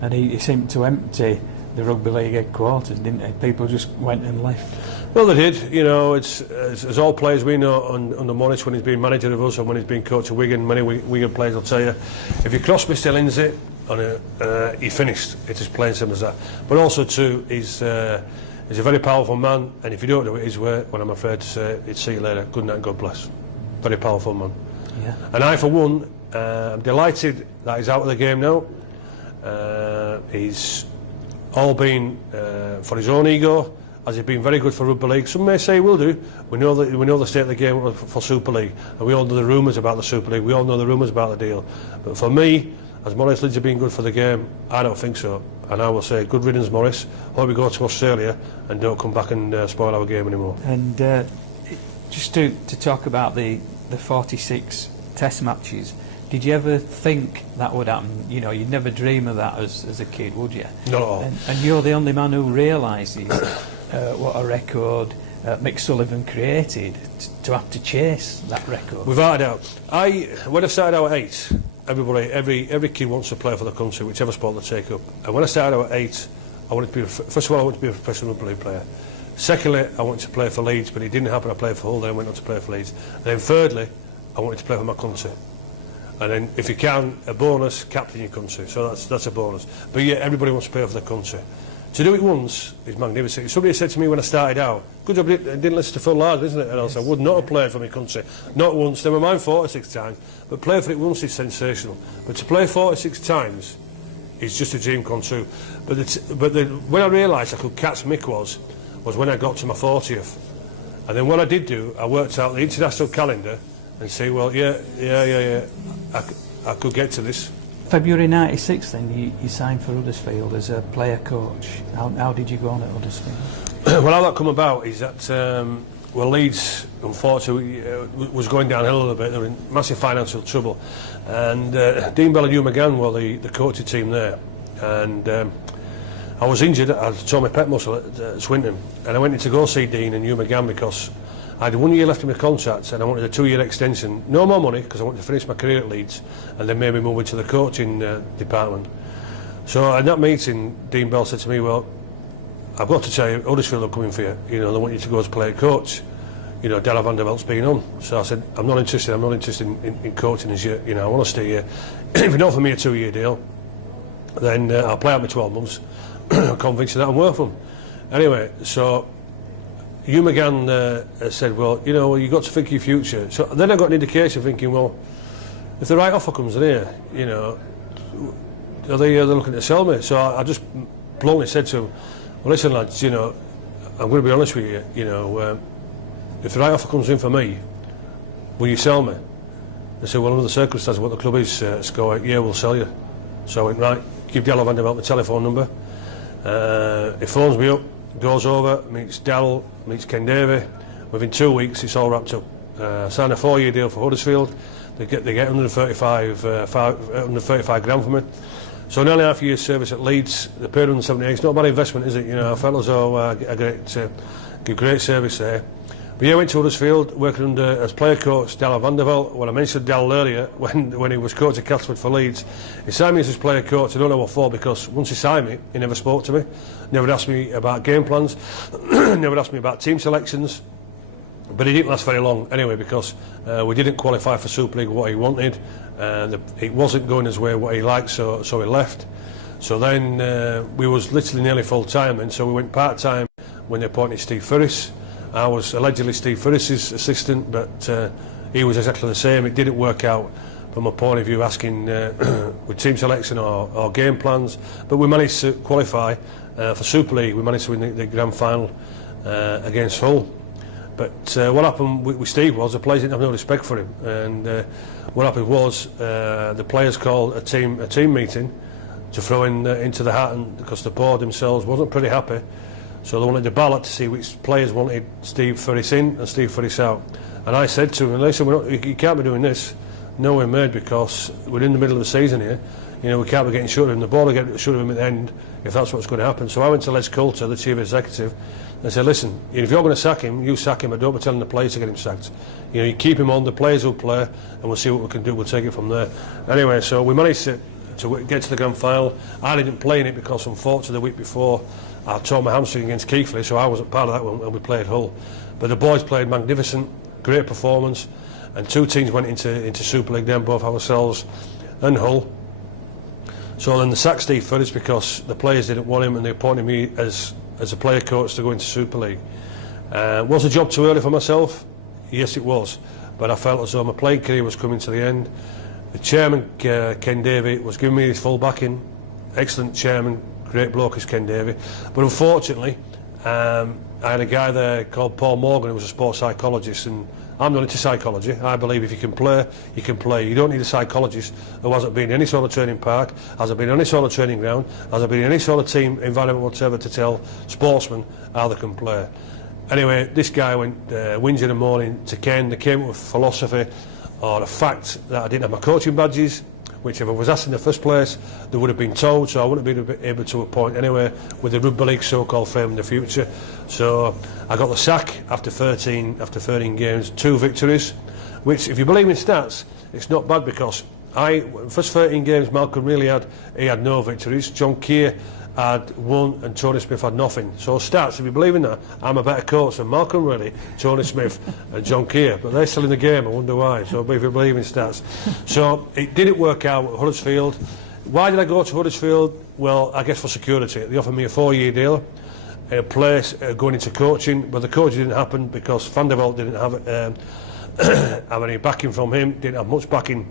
And he seemed to empty the Rugby League headquarters, didn't he? People just went and left. Well, they did. You know, it's as all players we know under Maurice, when he's been manager of us and when he's been coach of Wigan, many Wigan players will tell you, if you cross Mr Lindsay, he finished. It's as plain simple as that. But also too, he's a very powerful man, and if you don't do it his way, well, I'm afraid to say, it's see you later. Good night and God bless. Very powerful man. Yeah. And I, for one, I'm delighted that he's out of the game now. He's all been for his own ego. Has he been very good for Rugby League? Some may say he will do. We know the state of the game for Super League, and we all know the rumours about the Super League. We all know the rumours about the deal. But for me, has Maurice Lindsay been good for the game? I don't think so. And I will say, good riddance, Maurice. Hope we go to Australia and don't come back and spoil our game anymore. And just to talk about the 46 Test matches, did you ever think that would happen? You know, you'd never dream of that as a kid, would you? Not at all. And you're the only man who realises what a record Mick Sullivan created to have to chase that record. Without a doubt. When I started out at 8, every kid wants to play for the country, whichever sport they take up. And when I started out at 8, I wanted to be first of all, I wanted to be a professional Rugby League player. Secondly, I wanted to play for Leeds, but it didn't happen. I played for Hull, then I went on to play for Leeds. And then thirdly, I wanted to play for my country. And then, if you can, a bonus, captain your country. So that's a bonus. But yeah, everybody wants to play for their country. To do it once is magnificent. Somebody said to me when I started out, good job I didn't listen to Phil Lard, isn't it? And else I would not have played for my country. Not once, never mind 46 times. But play for it once is sensational. But to play 46 times is just a dream come true. But when I realised I could catch Mick was when I got to my 40th. And then what I did do, I worked out the international calendar and say, well, yeah, I could get to this. February 96 then, you signed for Huddersfield as a player coach. How did you go on at Huddersfield? Well, how that come about is that, Leeds, unfortunately, was going downhill a little bit. They were in massive financial trouble. And Dean Bell and Hugh McGann were the coaching team there. And I was injured. I tore my pec muscle at Swinton. And I went in to go see Dean and Hugh McGann because I had 1 year left in my contract and I wanted a 2-year extension. No more money because I wanted to finish my career at Leeds and then maybe move into the coaching department. So at that meeting, Dean Bell said to me, well, I've got to tell you, Huddersfield are coming for you. You know, they want you to go as player coach. You know, Della van der Velt's been on. So I said, I'm not interested in coaching as you. You know, I want to stay here. If you don't offer me a 2-year deal, then I'll play out my 12 months. I'm convinced that I'm worth them. Anyway, so Hugh McGann said, well, you know, you've got to think of your future. So then I got an indication thinking, well, if the right offer comes in here, you know, are they looking to sell me? So I just bluntly said to him, well, listen, lads, you know, I'm going to be honest with you, you know, if the right offer comes in for me, will you sell me? They said, well, under the circumstances, what the club is, Score, yeah, we'll sell you. So I went, right, give Della van der Veldt the telephone number. He phones me up, goes over, meets Dell, meets Ken Davey. Within 2 weeks, it's all wrapped up. Signed a 4-year deal for Huddersfield. They get 135 grand from it. So nearly half a year's service at Leeds. They paid 178. It's not a bad investment, is it? You know, I felt as though I get great service there. But yeah, I went to Huddersfield, working under as player coach Della van der Veldt. When I mentioned Dell earlier, when he was coach at Castleford for Leeds, he signed me as his player coach. I don't know what for, because once he signed me, he never spoke to me, never asked me about game plans, never asked me about team selections. But he didn't last very long anyway, because we didn't qualify for Super League what he wanted, and it wasn't going his way what he liked, so he left. So then we was literally nearly full time, and so we went part time when they appointed Steve Furris. I was allegedly Steve Furris's assistant, but he was exactly the same. It didn't work out from a point of view asking with team selection or game plans, but we managed to qualify for Super League. We managed to win the grand final against Hull. But what happened with Steve was the players didn't have no respect for him, and what happened was the players called a team meeting to throw into the hat, and because the board themselves wasn't pretty happy, so they wanted the ballot to see which players wanted Steve Furris in and Steve Furris out. And I said to him, listen, you can't be doing this. No way made, because we're in the middle of the season here. You know, we can't be getting shut of him. The board will get shut of him at the end if that's what's going to happen. So I went to Les Coulter, the chief executive, and said, listen, if you're going to sack him, you sack him, but don't be telling the players to get him sacked. You know, you keep him on, the players will play, and we'll see what we can do. We'll take it from there. Anyway, so we managed to get to the grand final. I didn't play in it because, unfortunately, the week before I tore my hamstring against Keighley, so I wasn't part of that one when we played Hull. But the boys played magnificent, great performance, and two teams went into Super League then, both ourselves and Hull. So then they sacked Steve Furris because the players didn't want him, and they appointed me as a player coach to go into Super League. Was the job too early for myself? Yes, it was, but I felt as though my playing career was coming to the end. The chairman, Ken Davey, was giving me his full backing. Excellent chairman, great bloke is Ken Davey. But unfortunately, I had a guy there called Paul Morgan, who was a sports psychologist, and I'm not into psychology. I believe if you can play, you can play. You don't need a psychologist who hasn't been in any sort of training park, hasn't been in any sort of training ground, hasn't been in any sort of team environment whatever to tell sportsmen how they can play. Anyway, this guy went Wednesday in the morning to Ken. They came up with philosophy or the fact that I didn't have my coaching badges, which if I was asked in the first place, they would have been told, so I wouldn't have been able to appoint anyway with the Rugby League so-called fame in the future. So I got the sack after 13 games, 2 victories, which, if you believe in stats, it's not bad, because first 13 games Malcolm really had no victories. John Keir had 1 and Tony Smith had nothing. So stats, if you believe in that, I'm a better coach than Malcolm really, Tony Smith and John Keir. But they're still in the game, I wonder why. So if you believe in stats. So it didn't work out at Huddersfield. Why did I go to Huddersfield? Well, I guess for security. They offered me a 4-year deal, a place going into coaching, but the coaching didn't happen because Van der Walt didn't have any backing from him, didn't have much backing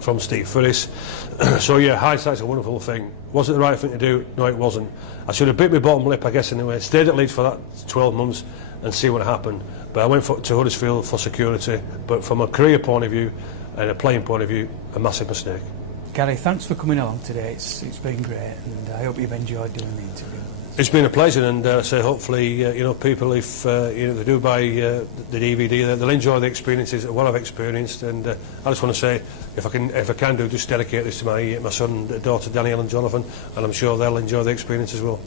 from Steve Furris. So yeah, hindsight's a wonderful thing. Was it the right thing to do? No, it wasn't. I should have bit my bottom lip, I guess, anyway. Stayed at Leeds for that 12 months and see what happened. But I went to Huddersfield for security. But from a career point of view and a playing point of view, a massive mistake. Gary, thanks for coming along today. It's been great, and I hope you've enjoyed doing the interview. It's been a pleasure, and hopefully people, if they do buy the DVD, they'll enjoy the experiences of what I've experienced. And I just want to say, if I can do, just dedicate this to my son and daughter Danielle and Jonathan, and I'm sure they'll enjoy the experience as well.